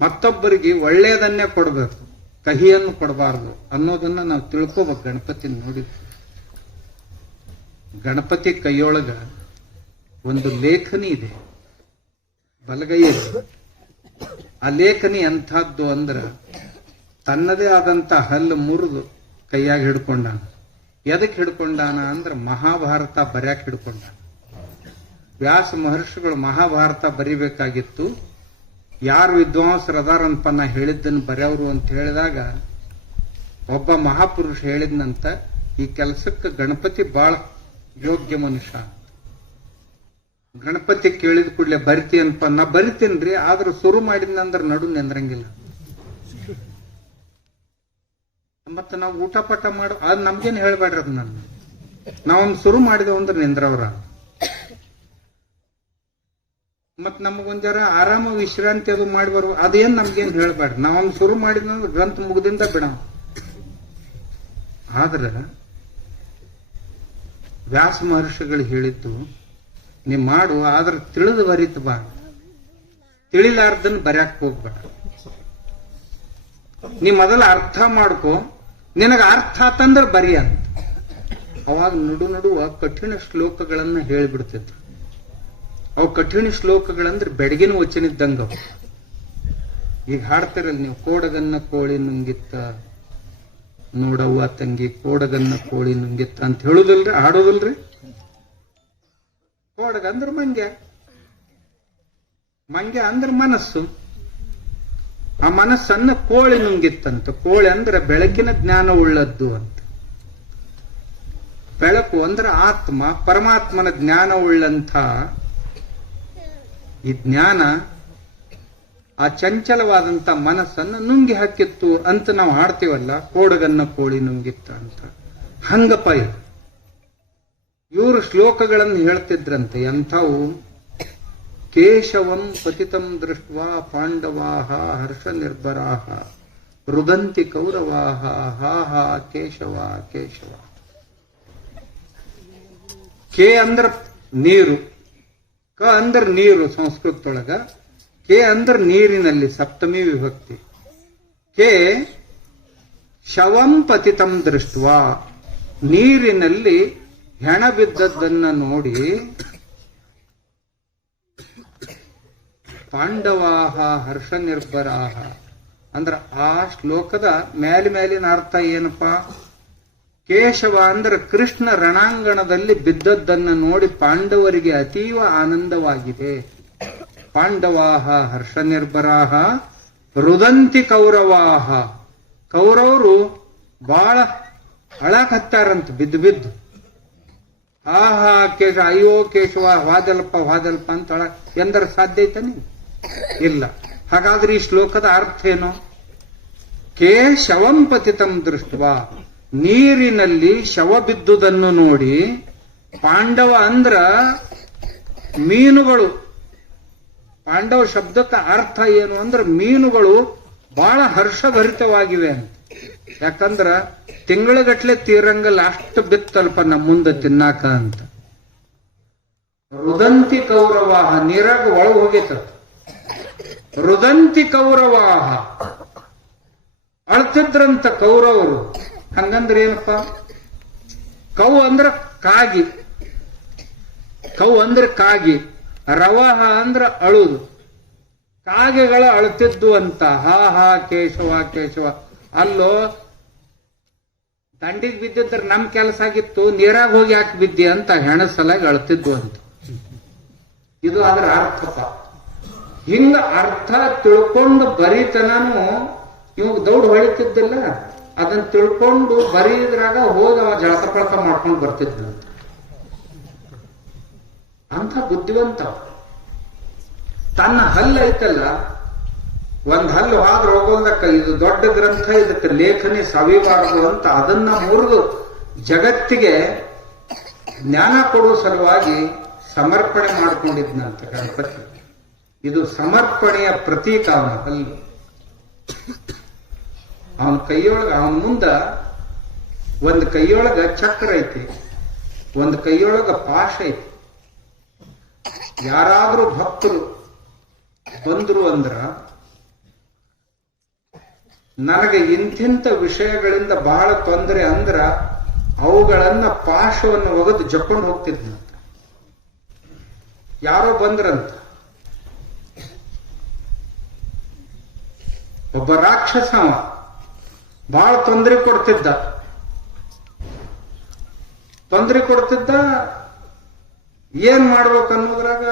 ಮತ್ತೊಬ್ಬರಿಗೆ ಒಳ್ಳೆಯದನ್ನೇ ಕೊಡಬೇಕು, ಕಹಿಯನ್ನು ಕೊಡಬಾರ್ದು ಅನ್ನೋದನ್ನ ನಾವು ತಿಳ್ಕೋಬೇಕು. ಗಣಪತಿ ನೋಡಿದ್ವಿ. ಗಣಪತಿ ಕೈಯೊಳಗ ಒಂದು ಲೇಖನಿ ಇದೆ, ಬಲಗೈಯಲ್ಲಿ. ಆ ಲೇಖನಿ ಎಂಥದ್ದು ಅಂದ್ರ ತನ್ನದೇ ಆದಂತ ಹಲ್ಲು ಮುರಿದು ಕೈಯಾಗಿ ಹಿಡ್ಕೊಂಡಾನ. ಎದಕ್ಕೆ ಹಿಡ್ಕೊಂಡಾನ ಅಂದ್ರ ಮಹಾಭಾರತ ಬರ್ಯಾಕ್ ಹಿಡ್ಕೊಂಡಾನ. ವ್ಯಾಸ ಮಹರ್ಷಿಗಳು ಮಹಾಭಾರತ ಬರಿಬೇಕಾಗಿತ್ತು. ಯಾರು ವಿದ್ವಾಂಸರದಾರಂತ ನಾ ಹೇಳಿದ್ದನ್ನು ಬರೆಯವರು ಅಂತ ಹೇಳಿದಾಗ ಒಬ್ಬ ಮಹಾಪುರುಷ ಹೇಳಿದ್ನಂತ, ಈ ಕೆಲಸಕ್ಕೆ ಗಣಪತಿ ಬಹಳ ಯೋಗ್ಯ ಮನುಷ್ಯ. ಗಣಪತಿ ಕೇಳಿದ ಕೂಡಲೇ ಬರಿತೀನಪ್ಪ. ನಾ ಬರಿತೀನ್ರಿ, ಆದ್ರೂ ಶುರು ಮಾಡಿದ್ನಂದ್ರ ನಡು ನಿಂದ್ರಂಗಿಲ್ಲ. ಮತ್ತ ನಾವು ಊಟ ಪಟ ಮಾಡು ಅದ್ ನಮ್ಗೇನ್ ಹೇಳ್ಬೇಡ್ರಿ. ಅದ್ ನನ್ನ ನಾವೊಂದು ಶುರು ಮಾಡಿದೆವು ಅಂದ್ರೆ ನಿಂದ್ರವ್ರ. ಮತ್ ನಮಗೊಂದ್ ಜರ ಆರಾಮ ವಿಶ್ರಾಂತಿ ಅದು ಮಾಡಿ ಬರುವ ಅದೇನ್ ನಮ್ಗೇನ್ ಹೇಳ್ಬೇಡ್ರಿ. ನಾವೊಂದು ಶುರು ಮಾಡಿದ್ನಂದ್ರೆ ಗ್ರಂಥ ಮುಗ್ದಿಂದ ಬಿಡ. ಆದ್ರ ವ್ಯಾಸ ಮಹರ್ಷಿಗಳು ಹೇಳಿದ್ದು ನೀ ಮಾಡು, ಆದ್ರೆ ತಿಳಿದು ಬರೀತ ಬಾ, ತಿಳಿಲಾರ್ದನ್ ಬರ್ಯಾಕ್ ಹೋಗ್ಬೇಡ. ನೀ ಮೊದಲ ಅರ್ಥ ಮಾಡ್ಕೊ, ನಿನಗ ಅರ್ಥ ಆತಂದ್ರೆ ಬರಿ ಅಂತ. ಅವಾಗ ನಡುವ ಕಠಿಣ ಶ್ಲೋಕಗಳನ್ನ ಹೇಳಿಬಿಡ್ತಿದ್ರು. ಅವು ಕಠಿಣ ಶ್ಲೋಕಗಳಂದ್ರೆ ಬೆಡಗಿನ ವಚನಿದ್ದಂಗ. ಈಗ ಹಾಡ್ತಿರಲ್ಲ ನೀವು, ಕೋಡಗನ್ನ ಕೋಳಿ ನುಂಗಿತ್ತ ನೋಡವ್ವ ತಂಗಿ, ಕೋಡಗನ್ನ ಕೋಳಿ ನುಂಗಿತ್ತ ಅಂತ ಹೇಳುದಿಲ್ರಿ, ಹಾಡೋದಿಲ್ರಿ. ಕೋಡಗ ಅಂದ್ರ ಮಂಗ್ಯ, ಮಂಗ್ಯ ಅಂದ್ರ ಮನಸ್ಸು. ಆ ಮನಸ್ಸನ್ನ ಕೋಳಿ ನುಂಗಿತ್ತಂತ. ಕೋಳಿ ಅಂದ್ರೆ ಬೆಳಕಿನ ಜ್ಞಾನ ಉಳ್ಳದ್ದು ಅಂತ. ಬೆಳಕು ಅಂದ್ರೆ ಆತ್ಮ, ಪರಮಾತ್ಮನ ಜ್ಞಾನ ಉಳ್ಳಂಥ ಈ ಜ್ಞಾನ ಆ ಚಂಚಲವಾದಂತ ಮನಸ್ಸನ್ನು ನುಂಗಿ ಹಾಕಿತ್ತು ಅಂತ ನಾವು ಹಾಡ್ತೀವಲ್ಲ, ಕೋಡಗನ್ನ ಕೋಳಿ ನುಂಗಿತ್ತ ಅಂತ. ಹಂಗಪ್ಪ ಇದು. ಇವರು ಶ್ಲೋಕಗಳನ್ನು ಹೇಳ್ತಿದ್ರಂತೆ. ಎಂಥವು ಕೇಶವಂ ಪತಿತಂ ದೃಷ್ಟ್ವಾ ಪಾಂಡವಾಹ ಹರ್ಷ ನಿರ್ಭರಾಹ ರುದಂತಿ ಕೌರವಾಹ ಹಾ ಹಾ ಕೇಶವ ಕೇಶವ. ಕೆ ಅಂದ್ರ ನೀರು, ಕ ಅಂದ್ರ ನೀರು ಸಂಸ್ಕೃತದೊಳಗ, ಕೆ ಅಂದ್ರ ನೀರಿನಲ್ಲಿ ಸಪ್ತಮಿ ವಿಭಕ್ತಿ. ಕೆ ಶವಂ ಪತಿತಂ ದೃಷ್ಟ್ವಾ, ನೀರಿನಲ್ಲಿ ಹೆಣ ಬಿದ್ದದ್ದನ್ನ ನೋಡಿ ಪಾಂಡವಾಹ ಹರ್ಷ ನಿರ್ಭರಾಹ ಅಂದ್ರ ಆ ಶ್ಲೋಕದ ಮೇಲಿನ ಅರ್ಥ ಏನಪ್ಪಾ? ಕೇಶವ ಅಂದ್ರೆ ಕೃಷ್ಣ ರಣಾಂಗಣದಲ್ಲಿ ಬಿದ್ದದ್ದನ್ನ ನೋಡಿ ಪಾಂಡವರಿಗೆ ಅತೀವ ಆನಂದವಾಗಿದೆ. ಪಾಂಡವಾಹ ಹರ್ಷ ನಿರ್ಭರಾಹ ರುದಂತಿ ಕೌರವಾಹ, ಕೌರವರು ಬಹಳ ಅಳಕತ್ತಾರಂತ ಬಿದ್ದು. ಆಹಾ ಕೇಶವ, ಅಯ್ಯೋ ಕೇಶವ ವಾದಲ್ಪ ಅಂತ ಎಂದರ ಸಾಧ್ಯ ಐತಾನೆ? ಇಲ್ಲ. ಹಾಗಾದ್ರೆ ಈ ಶ್ಲೋಕದ ಅರ್ಥ ಏನು? ಕೇಶವಂ ಪತಿತಂ ದೃಷ್ಟ್ವಾ, ನೀರಿನಲ್ಲಿ ಶವ ಬಿದ್ದುದನ್ನು ನೋಡಿ ಪಾಂಡವ ಅಂದ್ರ ಮೀನುಗಳು. ಪಾಂಡವ ಶಬ್ದಕ್ಕೆ ಅರ್ಥ ಏನು ಅಂದ್ರೆ ಮೀನುಗಳು ಬಹಳ ಹರ್ಷಭರಿತವಾಗಿವೆ ಅಂತ. ಯಾಕಂದ್ರ ತಿಂಗಳಗಟ್ಲೆ ತೀರಂಗಲ್ಲ ಅಷ್ಟು ಬಿತ್ತಲ್ಪ ನಮ್ಮ ಮುಂದೆ ತಿನ್ನಾಕ ಅಂತ. ರುದಂತಿ ಕೌರವಾಹ, ನೀರಾಗ ಒಳಗೆ ಹೋಗೈತ. ರುದಂತಿ ಕೌರವಾಹ, ಅಳ್ತಿದ್ರಂತ ಕೌರವರು. ಹಂಗಂದ್ರೆ ಏನಪ್ಪ? ಕೌ ಅಂದ್ರ ಕಾಗಿ, ಕೌ ಅಂದ್ರೆ ಕಾಗಿ, ರವಾಹ ಅಂದ್ರ ಅಳುದು. ಕಾಗೆಗಳ ಅಳ್ತಿದ್ದು ಅಂತ. ಹಾ ಹಾ ಕೇಶವ ಕೇಶವ. ಅಲ್ಲೋ ದಂಡಿಗೆ ಬಿದ್ದಿದ್ರೆ ನಮ್ ಕೆಲಸ ಆಗಿತ್ತು, ನೀರಾಗ ಹೋಗಿ ಯಾಕೆ ಬಿದ್ದಿ ಅಂತ ಹೆಣಸಲಾಗಿ ಅಳ್ತಿದ್ದು ಅಂತ. ಇದು ಅದರ ಅರ್ಥಪ. ಹಿಂಗ ಅರ್ಥ ತಿಳ್ಕೊಂಡು ಬರೀತನೂ ಇವಾಗ ದೌಡ್ ಹೊಳಿತಿದ್ದಿಲ್ಲ, ಅದನ್ನ ತಿಳ್ಕೊಂಡು ಬರೀದ್ರಾಗ ಹೋದ ಜಳಕ ಪಳಕ ಮಾಡ್ಕೊಂಡು ಬರ್ತಿದ್ದ ಅಂತ ಬುದ್ಧಿವಂತ. ತನ್ನ ಹಲ್ಲು ಐತಲ್ಲ, ಒಂದ್ ಹಲ್ಲು ಹಾದ್ರೆ ಹೋಗೋದಕ್ಕ ಇದು ದೊಡ್ಡ ಗ್ರಂಥ, ಇದಕ್ಕೆ ಲೇಖನಿ ಸವಿಬಾರದು ಅಂತ ಅದನ್ನ ಮುರಿದು ಜಗತ್ತಿಗೆ ಜ್ಞಾನ ಕೊಡುವ ಸಲುವಾಗಿ ಸಮರ್ಪಣೆ ಮಾಡ್ಕೊಂಡಿದ್ನಂತ ಗಣಪತಿ. ಇದು ಸಮರ್ಪಣೆಯ ಪ್ರತೀಕ ಅವನ ಹಲ್ಲು. ಅವನ ಕೈಯೊಳಗ, ಅವನ ಮುಂದ ಒಂದು ಕೈಯೊಳಗ ಚಕ್ರ ಐತಿ, ಒಂದು ಕೈಯೊಳಗ ಪಾಶ ಐತಿ. ಯಾರಾದ್ರೂ ಭಕ್ತರು ಬಂದ್ರು ಅಂದ್ರ ನನಗೆ ಇಂಥಿಂಥ ವಿಷಯಗಳಿಂದ ಬಹಳ ತೊಂದರೆ ಅಂದ್ರ ಅವುಗಳನ್ನ ಪಾಶವನ್ನು ಒಗೆದು ಜಕ್ಕೊಂಡು ಹೋಗ್ತಿದ್ನಂತ. ಯಾರೋ ಬಂದ್ರಂತ, ಒಬ್ಬ ರಾಕ್ಷಸವ ಬಹಳ ತೊಂದರೆ ಕೊಡ್ತಿದ್ದ. ಏನ್ ಮಾಡ್ಬೇಕು ಅನ್ನೋದ್ರಾಗ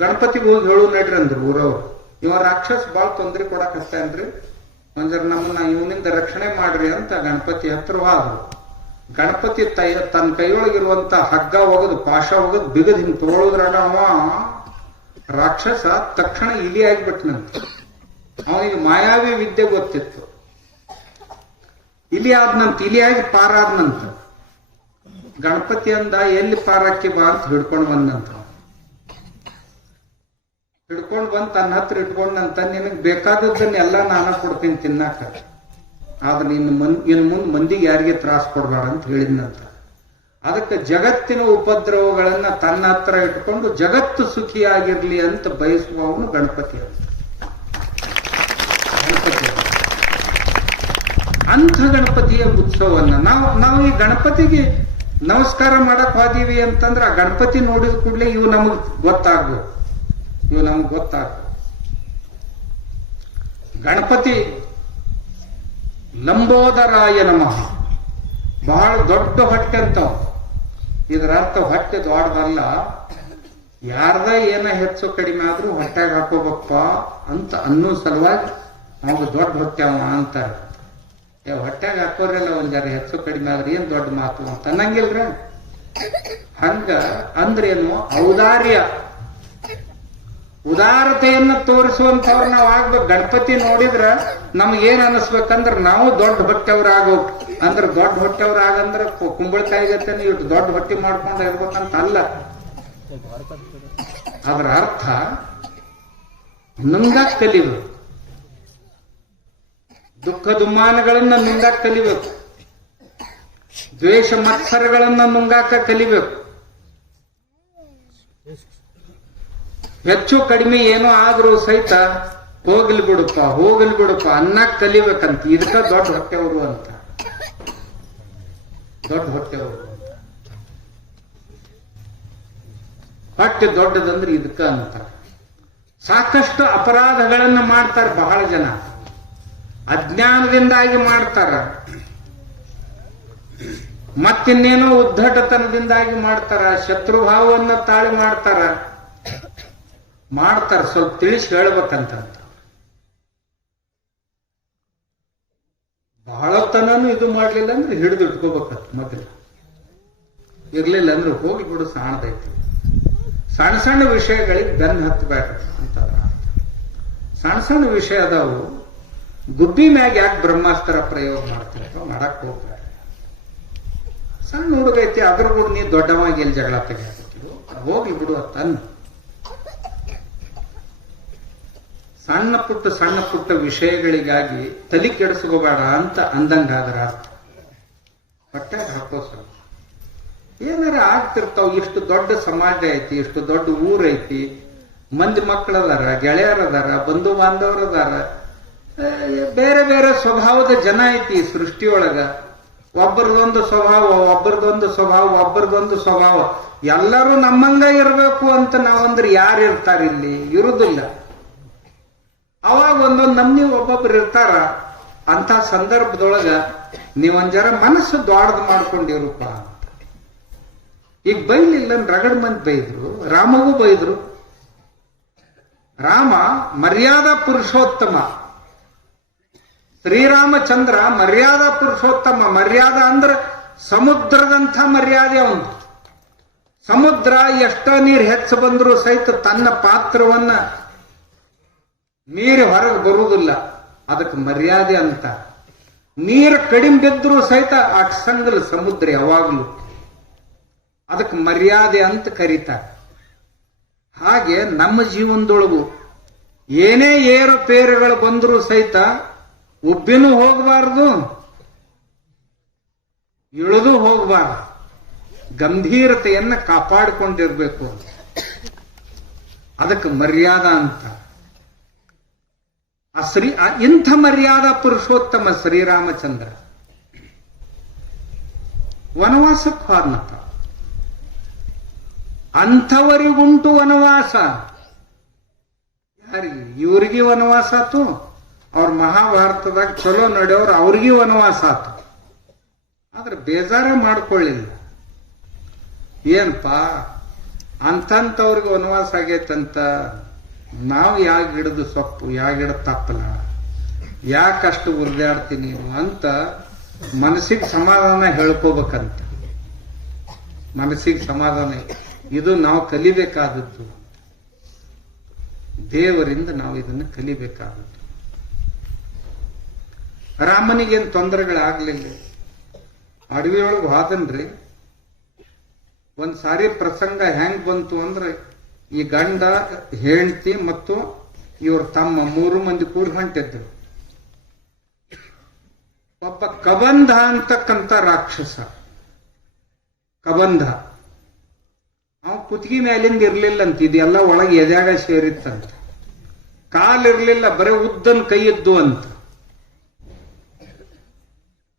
ಗಣಪತಿಗೆ ಹೋಗಿ ಹೇಳು ನಡ್ರಿ ಅಂದ್ರು ಊರವ್ರು. ಇವ ರಾಕ್ಷಸ ಬಹಳ ತೊಂದರೆ ಕೊಡಕ್ ಹಚ್ತಾನ್ರಿ, ಒಂದರ ನಮ್ಮನ್ನ ಇವನಿಂದ ರಕ್ಷಣೆ ಮಾಡ್ರಿ ಅಂತ ಗಣಪತಿ ಹತ್ರವಾದ್ರು. ಗಣಪತಿ ತನ್ನ ಕೈಯೊಳಗಿರುವಂತ ಹಗ್ಗ ಒಗದು ಪಾಶ ಒಗದು ಬಿಗದ್ ಹಿಂಗ್ ತಗೊಳುದ್ರಾಗ ಅವ ರಾಕ್ಷಸ ತಕ್ಷಣ ಇಲಿ ಆಗಿಬಿಟ್ನಂತ. ಅವನಿಗೆ ಮಾಯಾವಿ ವಿದ್ಯೆ ಗೊತ್ತಿತ್ತು. ಇಲಿಯಾಗಿ ಪಾರಾದ್ನಂತ. ಗಣಪತಿ ಅಂದ ಎಲ್ಲಿ ಪಾರಾಕಿ ಬಾ ಅಂತ ಹಿಡ್ಕೊಂಡು ಬಂದಂತ. ಹಿಡ್ಕೊಂಡು ಬಂದ್ ತನ್ನ ಹತ್ರ ಇಟ್ಕೊಂಡಂತ, ನಿನಗ್ ಬೇಕಾದದ್ದನ್ನೆಲ್ಲ ನಾನ ಕೊಡ್ತೀನಿ ತಿನ್ನಾಕ, ಆದ್ರೆ ಇನ್ನು ಮುಂದ್ ಮಂದಿಗೆ ಯಾರಿಗೆ ತ್ರಾಸ ಕೊಡ್ಬೇಡ ಅಂತ ಹೇಳಿದ್ನಂತ. ಅದಕ್ಕೆ ಜಗತ್ತಿನ ಉಪದ್ರವಗಳನ್ನ ತನ್ನ ಹತ್ರ ಇಟ್ಕೊಂಡು ಜಗತ್ತು ಸುಖಿಯಾಗಿರ್ಲಿ ಅಂತ ಬಯಸುವವನು ಗಣಪತಿ ಅಂತ. ಅಂಥ ಗಣಪತಿಯ ಉತ್ಸವವನ್ನ ನಾವು ಈ ಗಣಪತಿಗೆ ನಮಸ್ಕಾರ ಮಾಡಕ್ ಹೋದೀವಿ ಅಂತಂದ್ರೆ ಆ ಗಣಪತಿ ನೋಡಿದ ಕೂಡಲೇ ಇವು ನಮಗ್ ಗೊತ್ತಾಗ್ಬೇಕು. ಗಣಪತಿ ಲಂಬೋದರಾಯ ನಮಃ, ಬಹಳ ದೊಡ್ಡ ಹೊಟ್ಟೆ ಅಂತ. ಇದರ ಅರ್ಥ ಹೊಟ್ಟೆ ದೊಡ್ಡದಲ್ಲ, ಯಾರ್ದ ಏನ ಹೆಚ್ಚು ಕಡಿಮೆ ಆದ್ರೂ ಹೊಟ್ಟೆಗೆ ಹಾಕೋಬೇಕಪ್ಪ ಅಂತ ಅನ್ನೋ ಸಲುವಾಗಿ ಅವಾಗ ದೊಡ್ಡ ಹೊಟ್ಟೆ ಅವ ಅಂತಾರೆ. ಹೊಟ್ಟೆಗೆ ಹಾಕೋರೆಲ್ಲ ಒಂದ್ ಜರ ಹೆಚ್ಚು ಕಡಿಮೆ ಆದ್ರೆ ಏನ್ ದೊಡ್ಡ ಮಾತು ಅಂತ ಅನ್ನಂಗಿಲ್ರ. ಹಂಗ ಅಂದ್ರೇನು? ಉದಾರತೆಯನ್ನ ತೋರಿಸುವಂತವ್ರು ನಾವು ಆಗ್ಬೇಕು. ಗಣಪತಿ ನೋಡಿದ್ರ ನಮ್ಗೇನ್ ಅನಿಸ್ಬೇಕಂದ್ರ ನಾವು ದೊಡ್ಡ ಹೊಟ್ಟೆವ್ರ ಆಗೋಕ್. ಅಂದ್ರ ದೊಡ್ಡ ಹೊಟ್ಟೆವ್ರ ಆಗಂದ್ರ ಕುಂಬಳಕಾಯಿ ಗತ್ತೇನೆ ಇಟ್ಟು ದೊಡ್ಡ ಹೊಟ್ಟೆ ಮಾಡ್ಕೊಂಡು ಇರ್ಬೇಕಂತ ಅಲ್ಲ. ಅದರ ಅರ್ಥ ನುಂಗಾಕ ಕಲಿಬೇಕು, ದುಃಖ ದುಮ್ಮಾನಗಳನ್ನ ನುಂಗಾಕ ಕಲಿಬೇಕು, ದ್ವೇಷ ಮತ್ಸರಗಳನ್ನ ನುಂಗಾಕ ಕಲಿಬೇಕು. ಹೆಚ್ಚು ಕಡಿಮೆ ಏನೋ ಆದ್ರೂ ಸಹಿತ ಹೋಗ್ಲಿ ಬಿಡಪ್ಪ ಅನ್ನಕ್ ಕಲಿಬೇಕಂತ. ಇದಕ್ಕ ದೊಡ್ಡ ಹೊಟ್ಟೆವರು ಅಂತ, ದೊಡ್ಡ ಹೊಟ್ಟೆವರು ಅಂತ. ಹೊಟ್ಟೆ ದೊಡ್ಡದಂದ್ರೆ ಇದಕ್ಕ ಅಂತ. ಸಾಕಷ್ಟು ಅಪರಾಧಗಳನ್ನ ಮಾಡ್ತಾರೆ ಬಹಳ ಜನ, ಅಜ್ಞಾನದಿಂದಾಗಿ ಮಾಡ್ತಾರ, ಮತ್ತಿನ್ನೇನೋ ಉದ್ದಟತನದಿಂದಾಗಿ ಮಾಡ್ತಾರ, ಶತ್ರುಭಾವವನ್ನ ತಾಳಿ ಮಾಡ್ತಾರ. ಸ್ವಲ್ಪ ತಿಳಿಸಿ ಹೇಳ್ಬೇಕಂತ. ಬಹಳತನೂ ಇದು ಮಾಡ್ಲಿಲ್ಲ ಅಂದ್ರೆ ಹಿಡಿದು ಇಟ್ಕೋಬೇಕಂತ ಮೊದಲು. ಇರ್ಲಿಲ್ಲ ಅಂದ್ರೆ ಹೋಗಿ ಬಿಡು ಸಾಣದೈತಿ. ಸಣ್ಣ ಸಣ್ಣ ವಿಷಯಗಳಿಗೆ ಬೆನ್ನು ಹತ್ತಬೇಡ ಅಂತ. ಸಣ್ಣ ಸಣ್ಣ ವಿಷಯ ಅದಾವು, ಗುಬ್ಬಿ ಮ್ಯಾಗ ಯಾಕೆ ಬ್ರಹ್ಮಾಸ್ತ್ರ ಪ್ರಯೋಗ ಮಾಡ್ತಿರ್ತಾವ, ಮಾಡಕ್ ಹೋಗ್ಬೇಡ. ಸಣ್ಣ ಹುಡುಗೈತಿ ಅದ್ರ ಕೂಡ ನೀ ದೊಡ್ಡವಾಗಿ ಎಲ್ಲಿ ಜಗಳ ತೆಗೆದು ಹೋಗ್ಲಿ ಬಿಡು ಅನ್ನ. ಸಣ್ಣ ಪುಟ್ಟ ವಿಷಯಗಳಿಗಾಗಿ ತಲೆ ಕೆಡಿಸ್ಕೋಬೇಡ ಅಂತ ಅಂದಂಗಾದ್ರ ಅರ್ಥ. ಹೊಟ್ಟೆ ಹಾಕೋ ಸ್ವಲ್ಪ ಏನಾರ ಆಗ್ತಿರ್ತಾವ. ಇಷ್ಟು ದೊಡ್ಡ ಸಮಾಜ ಐತಿ, ಇಷ್ಟು ದೊಡ್ಡ ಊರೈತಿ, ಮಂದಿ ಮಕ್ಕಳದಾರ, ಗೆಳೆಯರದಾರ, ಬಂಧು ಬಾಂಧವರದಾರ, ಬೇರೆ ಬೇರೆ ಸ್ವಭಾವದ ಜನ ಐತಿ ಸೃಷ್ಟಿಯೊಳಗ. ಒಬ್ಬರದೊಂದು ಸ್ವಭಾವ, ಎಲ್ಲರೂ ನಮ್ಮಂಗ ಇರಬೇಕು ಅಂತ ನಾವಂದ್ರೆ ಯಾರು ಇರ್ತಾರ ಇಲ್ಲಿ? ಇರುದಿಲ್ಲ. ಅವಾಗ ಒಂದೊಂದು ನಮ್ನಿ ಒಬ್ಬೊಬ್ರು ಇರ್ತಾರ. ಅಂತ ಸಂದರ್ಭದೊಳಗ ನೀವೊಂದ್ ಜರ ಮನಸ್ಸು ದೊಡ್ಡದು ಮಾಡ್ಕೊಂಡಿರಪ್ಪ ಅಂತ. ಈಗ ಬೈಲಿಲ್ಲ, ರಗಡ್ ಮಂದಿ ಬೈದ್ರು, ರಾಮಗೂ ಬೈದ್ರು. ರಾಮ ಮರ್ಯಾದಾ ಪುರುಷೋತ್ತಮ, ಶ್ರೀರಾಮಚಂದ್ರ ಮರ್ಯಾದಾ ಪುರುಷೋತ್ತಮ. ಮರ್ಯಾದ ಅಂದ್ರೆ ಸಮುದ್ರದಂಥ ಮರ್ಯಾದೆ ಅವನು. ಸಮುದ್ರ ಎಷ್ಟ ನೀರು ಹೆಚ್ಚು ಬಂದರೂ ಸಹಿತ ತನ್ನ ಪಾತ್ರವನ್ನ ನೀರು ಹೊರಗೆ ಬರುವುದಿಲ್ಲ, ಅದಕ್ಕೆ ಮರ್ಯಾದೆ ಅಂತ. ನೀರು ಕಡಿಮೆ ಬಿದ್ದರೂ ಸಹಿತ ಅಟ್ಸಂಗಲ್ ಸಮುದ್ರ ಯಾವಾಗ್ಲೂ, ಅದಕ್ಕೆ ಮರ್ಯಾದೆ ಅಂತ ಕರೀತಾರೆ. ಹಾಗೆ ನಮ್ಮ ಜೀವನದೊಳಗು ಏನೇ ಏರುಪೇರುಗಳು ಬಂದರೂ ಸಹಿತ ಉಬ್ಬಿನೂ ಹೋಗಬಾರ್ದು, ಇಳಿದು ಹೋಗಬಾರ್ದು, ಗಂಭೀರತೆಯನ್ನ ಕಾಪಾಡಿಕೊಂಡಿರ್ಬೇಕು. ಅದಕ್ಕೆ ಮರ್ಯಾದ ಅಂತ. ಇಂಥ ಮರ್ಯಾದಾ ಪುರುಷೋತ್ತಮ ಶ್ರೀರಾಮಚಂದ್ರ ವನವಾಸಕ್ಕೆ ಹೋದ್ನಪ್ಪ. ಅಂಥವರಿಗುಂಟು ವನವಾಸ. ಯಾರಿಗೆ? ಇವ್ರಿಗೆ ವನವಾಸ ಆತು. ಅವ್ರ ಮಹಾಭಾರತದಾಗ ಚಲೋ ನಡೆಯೋರು ಅವ್ರಿಗೆ ವನವಾಸ ಆತು. ಆದ್ರೆ ಬೇಜಾರ ಮಾಡ್ಕೊಳ್ಳಿಲ್ಲ. ಏನಪ್ಪಾ ಅಂತವ್ರಿಗೆ ವನವಾಸ ಆಗೈತಂತ ನಾವು ಯಾಕೆ ಗಿಡದ ಸೊಪ್ಪು, ಯಾ ಗಿಡ ತಪ್ಪಲ, ಯಾಕಷ್ಟು ಉರ್ದಾಡ್ತೀನಿ ಅಂತ ಮನಸ್ಸಿಗೆ ಸಮಾಧಾನ ಹೇಳ್ಕೋಬೇಕಂತ. ಮನಸ್ಸಿಗೆ ಸಮಾಧಾನ ಇದು ನಾವು ಕಲಿಬೇಕಾದದ್ದು. ದೇವರಿಂದ ನಾವು ಇದನ್ನು ಕಲಿಬೇಕಾದದ್ದು. ರಾಮನಿಗೇನು ತೊಂದರೆಗಳಾಗ್ಲಿಲ್ಲ. ಅಡವಿಯೊಳಗೆ ಹೋದನ್ರಿ, ಒಂದ್ ಸಾರಿ ಪ್ರಸಂಗ ಹೆಂಗ್ ಬಂತು ಅಂದ್ರೆ, ಈ ಗಂಡ, ಹೆಂಡತಿ ಮತ್ತು ಇವ್ರ ತಮ್ಮ 3 ಮಂದಿ ಕೂಡಿ ಹೊಂಟಿದ್ರು. ಒಬ್ಬ ಕಬಂಧ ಅಂತಕ್ಕಂಥ ರಾಕ್ಷಸ, ಕಬಂಧ, ಅವ ಕುತ್ತಿಗೆ ಮೇಲಿಂದ ಇರ್ಲಿಲ್ಲಂತ. ಇದೆಲ್ಲ ಒಳಗೆ ಎದ್ಯಾಗ ಸೇರಿತ್ತಂತ. ಕಾಲಿರ್ಲಿಲ್ಲ, ಬರೀ ಉದ್ದನ್ ಕೈ ಇದ್ದು ಅಂತ.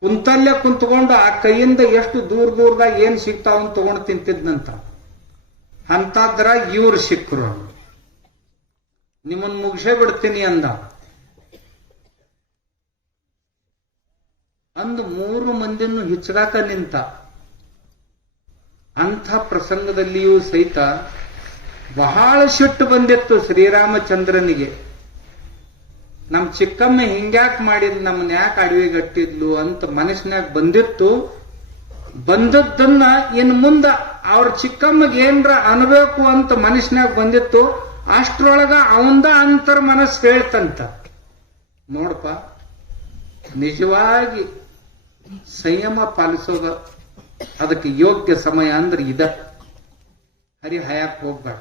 ಕುಂತಲ್ಲೇ ಕುಂತ್ಕೊಂಡು ಆ ಕೈಯಿಂದ ಎಷ್ಟು ದೂರದಾಗ ಏನ್ ಸಿಗ್ತಾವಂತ ತಗೊಂಡು ತಿಂತಿದ್ನಂತ. ಅಂತದ್ರ ಇವ್ರು ಸಿಕ್ಕರು. ನಿಮ್ಮನ್ ಮುಗಿಸೇ ಬಿಡ್ತೀನಿ ಅಂದ. ಅಂದು 3 ಮಂದಿಯನ್ನು ಹಿಚ್ಚಗಾಕ ನಿಂತ. ಅಂಥ ಪ್ರಸಂಗದಲ್ಲಿಯೂ ಸಹಿತ ಬಹಳ ಸಿಟ್ಟು ಬಂದಿತ್ತು ಶ್ರೀರಾಮಚಂದ್ರನಿಗೆ. ನಮ್ ಚಿಕ್ಕಮ್ಮ ಹಿಂಗ್ಯಾಕ್ ಮಾಡಿದ್, ನಮ್ಮನ್ನ ಯಾಕೆ ಅಡವಿಗಟ್ಟಿದ್ಲು ಅಂತ ಮನಸ್ಸಿನಾಗ ಬಂದಿತ್ತು. ಬಂದದ್ದನ್ನ ಇನ್ನು ಮುಂದ ಅವ್ರ ಚಿಕ್ಕಮ್ಮಗೆ ಏನ್ರ ಅನ್ಬೇಕು ಅಂತ ಮನಸ್ಸಿನಾಗ ಬಂದಿತ್ತು. ಅಷ್ಟ್ರೊಳಗ ಅವಂದ ಅಂತರ್ ಮನಸ್ಸು ಹೇಳ್ತಂತ, ನೋಡಪ್ಪ, ನಿಜವಾಗಿ ಸಂಯಮ ಪಾಲಿಸೋದ ಅದಕ್ಕೆ ಯೋಗ್ಯ ಸಮಯ ಅಂದ್ರೆ ಇದ. ಹರಿ ಹಾಯಕ್ ಹೋಗ್ಬೇಡ.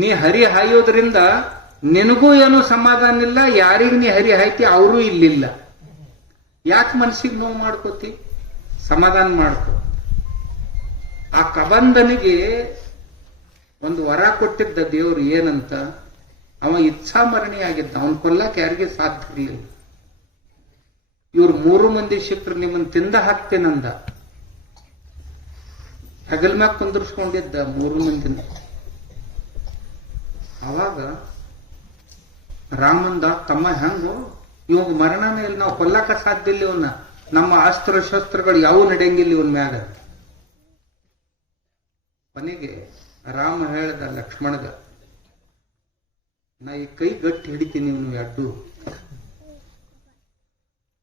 ನೀ ಹರಿ ಹಾಯೋದ್ರಿಂದ ನಿನಗೂ ಏನೂ ಸಮಾಧಾನ ಇಲ್ಲ, ಯಾರಿಗೆ ನೀ ಹರಿ ಹಾಯ್ತಿ ಅವರು ಇಲ್ಲಿಲ್ಲ. ಯಾಕೆ ಮನಸ್ಸಿಗೆ ನೋವು ಮಾಡ್ಕೋತಿ? ಸಮಾಧಾನ ಮಾಡ್ಕೋ. ಆ ಕಬಂಧನಿಗೆ ಒಂದು ವರ ಕೊಟ್ಟಿದ್ದ ದೇವರು ಏನಂತ, ಅವ ಇಚ್ಛಾಮರಣಿ ಆಗಿದ್ದ, ಅವನ್ ಕೊಲ್ಲಕ್ಕೆ ಯಾರಿಗೆ ಸಾಧ್ಯ ಇರಲಿಲ್ಲ. ಇವ್ರು 3 ಮಂದಿ ಶಿಷ್ಯರು ನಿಮ್ಮನ್ನು ತಿಂದ ಹಾಕ್ತೇನಂದ. ಹೆಗಲ್ ಮ್ಯಾಗ ಕುಂದರ್ಸ್ಕೊಂಡಿದ್ದ 3 ಮಂದಿನ. ಅವಾಗ ರಾಮಂದ, ತಮ್ಮ ಹೆಂಗು ಇವಾಗ ಮರಣನೇ ಇಲ್ಲ, ನಾವು ಕೊಲ್ಲಕ ಸಾಧ್ಯ ಇಲ್ಲ ಇವನ್ನ, ನಮ್ಮ ಅಸ್ತ್ರ ಶಸ್ತ್ರಗಳು ಯಾವ ನಡೆಯಂಗಿಲ್ಲ ಇವನ್ ಮ್ಯಾಗ. ಕೊನೆಗೆ ರಾಮ ಹೇಳ್ದ ಲಕ್ಷ್ಮಣಗ, ನಾ ಈ ಕೈ ಗಟ್ಟಿ ಹಿಡಿತೀನಿ, ಇವನು ಎಡ್ಡು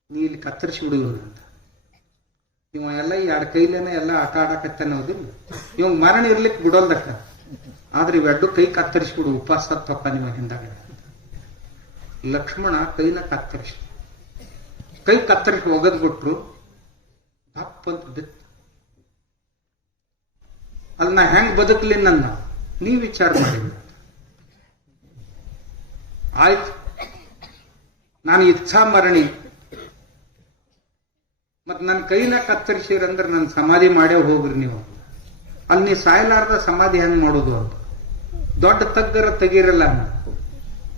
ನೀ ಇಲ್ಲಿ ಕತ್ತರಿಸಿ ಬಿಡು ಅಂತ. ಇವ ಎಲ್ಲ ಈ 2 ಕೈಲೇನೆ ಎಲ್ಲ ಆಟ ಆಡಕತ್ತಾನ ಹೌದಿಲ್ಲ, ಇವಾಗ ಮರಣ ಇರ್ಲಿಕ್ಕೆ ಬಿಡೋಲ್ದಕ್ಕ, ಆದ್ರೆ ಇವೆಡ್ಡು ಕೈ ಕತ್ತರಿಸ್ಬಿಡು, ಉಪವಾಸ ತಪ್ಪ ನಿಮ್ಮ ಹಿಂದಾಗ. ಲಕ್ಷ್ಮಣ ಕೈನ ಕತ್ತರಿಸಿ ಒಗದ್ ಬಿಟ್ರು, ದಪ್ಪ ಅಂತ ಬಿತ್ತು. ಅದ್ ನಾ ಹೆಂಗ್ ಬದುಕಲಿ ನನ್ನ ನೀ ವಿಚಾರ ಮಾಡಿ. ಆಯ್ತು, ನಾನು ಇಚ್ಛಾ ಮರಣಿ, ಮತ್ ನನ್ನ ಕೈನ ಕತ್ತರಿಸಿರಂದ್ರೆ ನನ್ನ ಸಮಾಧಿ ಮಾಡೇ ಹೋಗ್ರಿ ನೀವು. ಅಲ್ಲಿ ನೀ ಸಾಯಲಾರ್ದ ಸಮಾಧಿ ಹೆಂಗ್ ಮಾಡೋದು ಅಂತ. ದೊಡ್ಡ ತಗ್ಗರ ತೆಗಿರಲ್ಲ,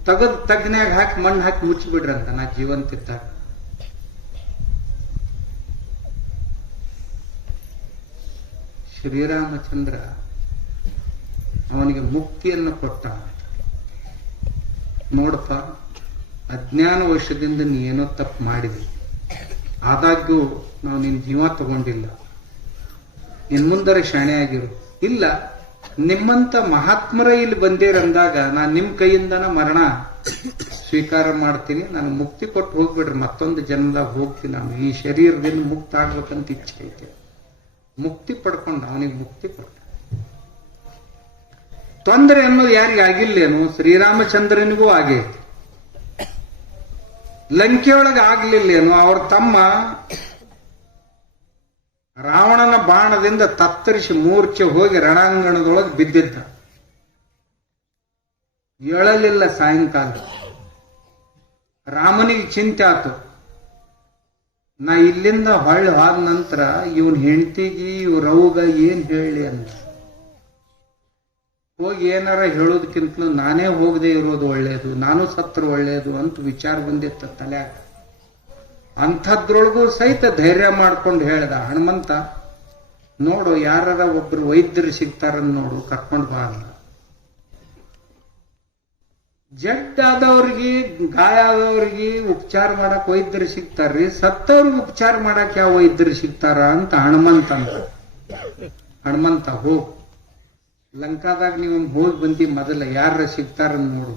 ತಗದ್ ತಗ್ನ್ಯಾಗ ಹಾಕಿ ಮಣ್ಣು ಹಾಕಿ ಮುಚ್ಚಿಬಿಡ್ರಂತ, ನಾ ಜೀವಂತಿದ್ದಾಗ. ಶ್ರೀರಾಮಚಂದ್ರ ಅವನಿಗೆ ಮುಕ್ತಿಯನ್ನು ಕೊಟ್ಟ. ನೋಡಪ್ಪ, ಅಜ್ಞಾನ ವಶದಿಂದ ನೀ ಏನೋ ತಪ್ಪು ಮಾಡಿದೆ, ಆದಾಗ್ಯೂ ನಾವು ನಿನ್ನ ಜೀವ ತಗೊಂಡಿಲ್ಲ, ಇನ್ ಮುಂದರೆ ಶಾಣೆ ಆಗಿರು. ಇಲ್ಲ, ನಿಮ್ಮಂತ ಮಹಾತ್ಮರ ಇಲ್ಲಿ ಬಂದೇರಂದಾಗ ನಾನು ನಿಮ್ ಕೈಯಿಂದನ ಮರಣ ಸ್ವೀಕಾರ ಮಾಡ್ತೀನಿ, ನಾನು ಮುಕ್ತಿ ಕೊಟ್ಟು ಹೋಗ್ಬಿಡ್ರಿ, ಮತ್ತೊಂದು ಜನ್ಮದಾಗ ಹೋಗ್ತೀನಿ, ನಾನು ಈ ಶರೀರದಿಂದ ಮುಕ್ತ ಆಗ್ಬೇಕಂತ ಇಚ್ಛೆ ಐತೆ. ಮುಕ್ತಿ ಪಡ್ಕೊಂಡ, ಅವನಿಗೆ ಮುಕ್ತಿ ಕೊಟ್ಟ. ತೊಂದರೆ ಅನ್ನೋದು ಯಾರಿಗೆ ಆಗಿಲ್ಲೇನು? ಶ್ರೀರಾಮಚಂದ್ರನಿಗೂ ಆಗೈತಿ. ಲಂಕೆಯೊಳಗೆ ಆಗ್ಲಿಲ್ಲೇನು? ಅವ್ರ ತಮ್ಮ ರಾವಣನ ಬಾಣದಿಂದ ತತ್ತರಿಸಿ ಮೂರ್ಛೆ ಹೋಗಿ ರಣಾಂಗಣದೊಳಗೆ ಬಿದ್ದಿದ್ದ, ಏಳಲಿಲ್ಲ. ಸಾಯಂಕಾಲ ರಾಮನಿಗೆ ಚಿಂತೆ ಆತು, ನಾ ಇಲ್ಲಿಂದ ಹೊಳ್ಳಿ ಹೋದ ನಂತರ ಇವನ್ ಹೆಂಡತಿಗೆ ಇವ್ರವ್ಗ ಏನ್ ಹೇಳಿ ಅಂತ. ಹೋಗಿ ಏನಾರ ಹೇಳೋದಕ್ಕಿಂತಲೂ ನಾನೇ ಹೋಗದೆ ಇರೋದು ಒಳ್ಳೇದು, ನಾನು ಸತ್ರ ಒಳ್ಳೇದು ಅಂತ ವಿಚಾರ ಬಂದಿತ್ತ ತಲೆಯಾಗ. ಅಂಥದ್ರೊಳಗೂ ಸಹಿತ ಧೈರ್ಯ ಮಾಡ್ಕೊಂಡು ಹೇಳ್ದ, ಹನುಮಂತ ನೋಡು, ಯಾರ ಒಬ್ರು ವೈದ್ಯರು ಸಿಗ್ತಾರನ್ನ ನೋಡು, ಕರ್ಕೊಂಡು ಬಾ ಅಲ್ಲ. ಜಡ್ಡಾದವ್ರಿಗೆ, ಗಾಯ ಆದವ್ರಿಗೆ ಉಪಚಾರ ಮಾಡಕ್ ವೈದ್ಯರು ಸಿಗ್ತಾರ್ರಿ, ಸತ್ತವ್ರಿಗೆ ಉಪಚಾರ ಮಾಡಕ್ ಯಾವ ವೈದ್ಯರು ಸಿಗ್ತಾರ ಅಂತ ಹನುಮಂತ ಅಂತ. ಹನುಮಂತ ಹೋಗ್, ಲಂಕಾದಾಗ ನೀವು ಹೋಗಿ ಬಂದಿ, ಮೊದಲ ಯಾರ ಸಿಗ್ತಾರ ನೋಡು.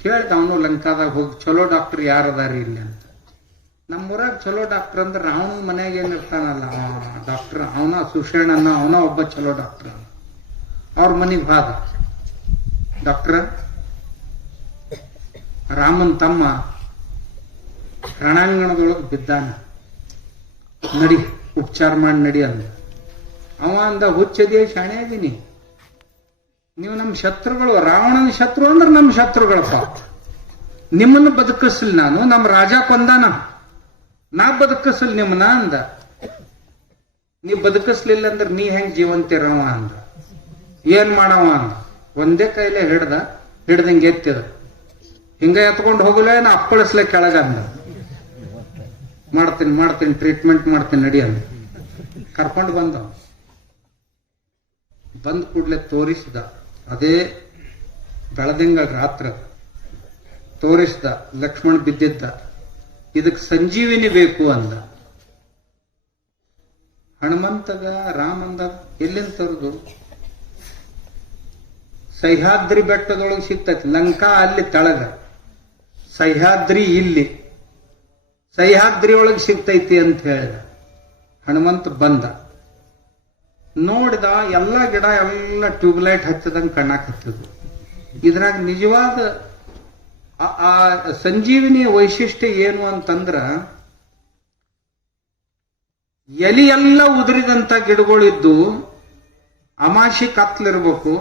ಕೇಳ್ದ ಅವನು ಲಂಕಾದಾಗ ಹೋಗಿ, ಚಲೋ ಡಾಕ್ಟರ್ ಯಾರದಾರಿ ಇಲ್ಲಿ ಅಂತ. ನಮ್ಮೂರಾಗ ಚಲೋ ಡಾಕ್ಟರ್ ಅಂದ್ರೆ ಅವನು ಮನ್ಯಾಗ ಏನಿರ್ತಾನಲ್ಲ ಡಾಕ್ಟರ್, ಅವನ ಸುಷೇಣನ್ನ, ಅವನ ಒಬ್ಬ ಚಲೋ ಡಾಕ್ಟರ್. ಅವ್ರ ಮನೆಗೆ ಹಾದ ಡಾಕ್ಟರ್, ರಾಮನ್ ತಮ್ಮ ರಣಾಂಗಣದೊಳಗೆ ಬಿದ್ದಾನ, ನಡಿ ಉಪಚಾರ ಮಾಡಿ ನಡಿ ಅಂದ. ಅವ ಅಂದ, ಹುಚ್ಚದೇ ಶಾಣೆ ಅದೀನಿ, ನೀವು ನಮ್ಮ ಶತ್ರುಗಳು, ರಾವಣನ ಶತ್ರು ಅಂದ್ರೆ ನಮ್ಮ ಶತ್ರುಗಳಪ್ಪ, ನಿಮ್ಮನ್ನು ಬದುಕಿಸ್ಲಿ ನಾನು, ನಮ್ಮ ರಾಜ ಕೊಂದಾನ, ನಾ ಬದುಕಿಸ್ಲಿ ನಿಮ್ಮನ್ನ ಅಂದ. ನೀ ಬದುಕಿಸ್ಲಿಲ್ಲ ಅಂದ್ರೆ ನೀ ಹೆಂಗ್ ಜೀವಂತಿರವ ಅಂದ. ಏನ್ ಮಾಡವ ಅಂದ. ಒಂದೇ ಕೈಲೇ ಹಿಡ್ದಂಗೆ ಎತ್ತಿದ, ಹಿಂಗ ಎತ್ಕೊಂಡು ಹೋಗಲೇ ನಾ ಅಪ್ಪಳಿಸ್ಲೆ ಕೆಳಗ ಅಂದ. ಮಾಡ್ತೀನಿ ಟ್ರೀಟ್ಮೆಂಟ್ ಮಾಡ್ತೀನಿ ನಡಿ ಅಂದ. ಕರ್ಕೊಂಡು ಬಂದ ಕೂಡ್ಲೆ ತೋರಿಸಿದ, ಅದೇ ಬೆಳದಿಂಗಳ ರಾತ್ರ ತೋರಿಸಿದ, ಲಕ್ಷ್ಮಣ ಬಿದ್ದಿದ್ದ, ಇದಕ್ಕೆ ಸಂಜೀವಿನಿ ಬೇಕು ಅಂದ. ಹನುಮಂತಗ ರಾಮಂದ ಎಲ್ಲಿಂದ ತರದು? ಸಹ್ಯಾದ್ರಿ ಬೆಟ್ಟದೊಳಗೆ ಸಿಗ್ತೈತಿ, ಲಂಕಾ ಅಲ್ಲಿ ತಳಗ, ಸಹ್ಯಾದ್ರಿ ಇಲ್ಲಿ, ಸಹ್ಯಾದ್ರಿ ಒಳಗೆ ಸಿಗ್ತೈತಿ ಅಂತ ಹೇಳಿದ. ಹನುಮಂತ ಬಂದ, ನೋಡಿದ, ಎಲ್ಲ ಗಿಡ ಎಲ್ಲ ಟ್ಯೂಬ್ಲೈಟ್ ಹಚ್ಚದಂಗೆ ಕಣ್ಣಾಕತ್ತಿದ್ವು. ಇದ್ರಾಗ ನಿಜವಾದ ಆ ಸಂಜೀವಿನಿ ವೈಶಿಷ್ಟ್ಯ ಏನು ಅಂತಂದ್ರ, ಎಲಿ ಎಲ್ಲ ಉದುರಿದಂತ ಗಿಡಗಳಿದ್ದು ಅಮಾಶಿ ಕತ್ಲಿರ್ಬೇಕು,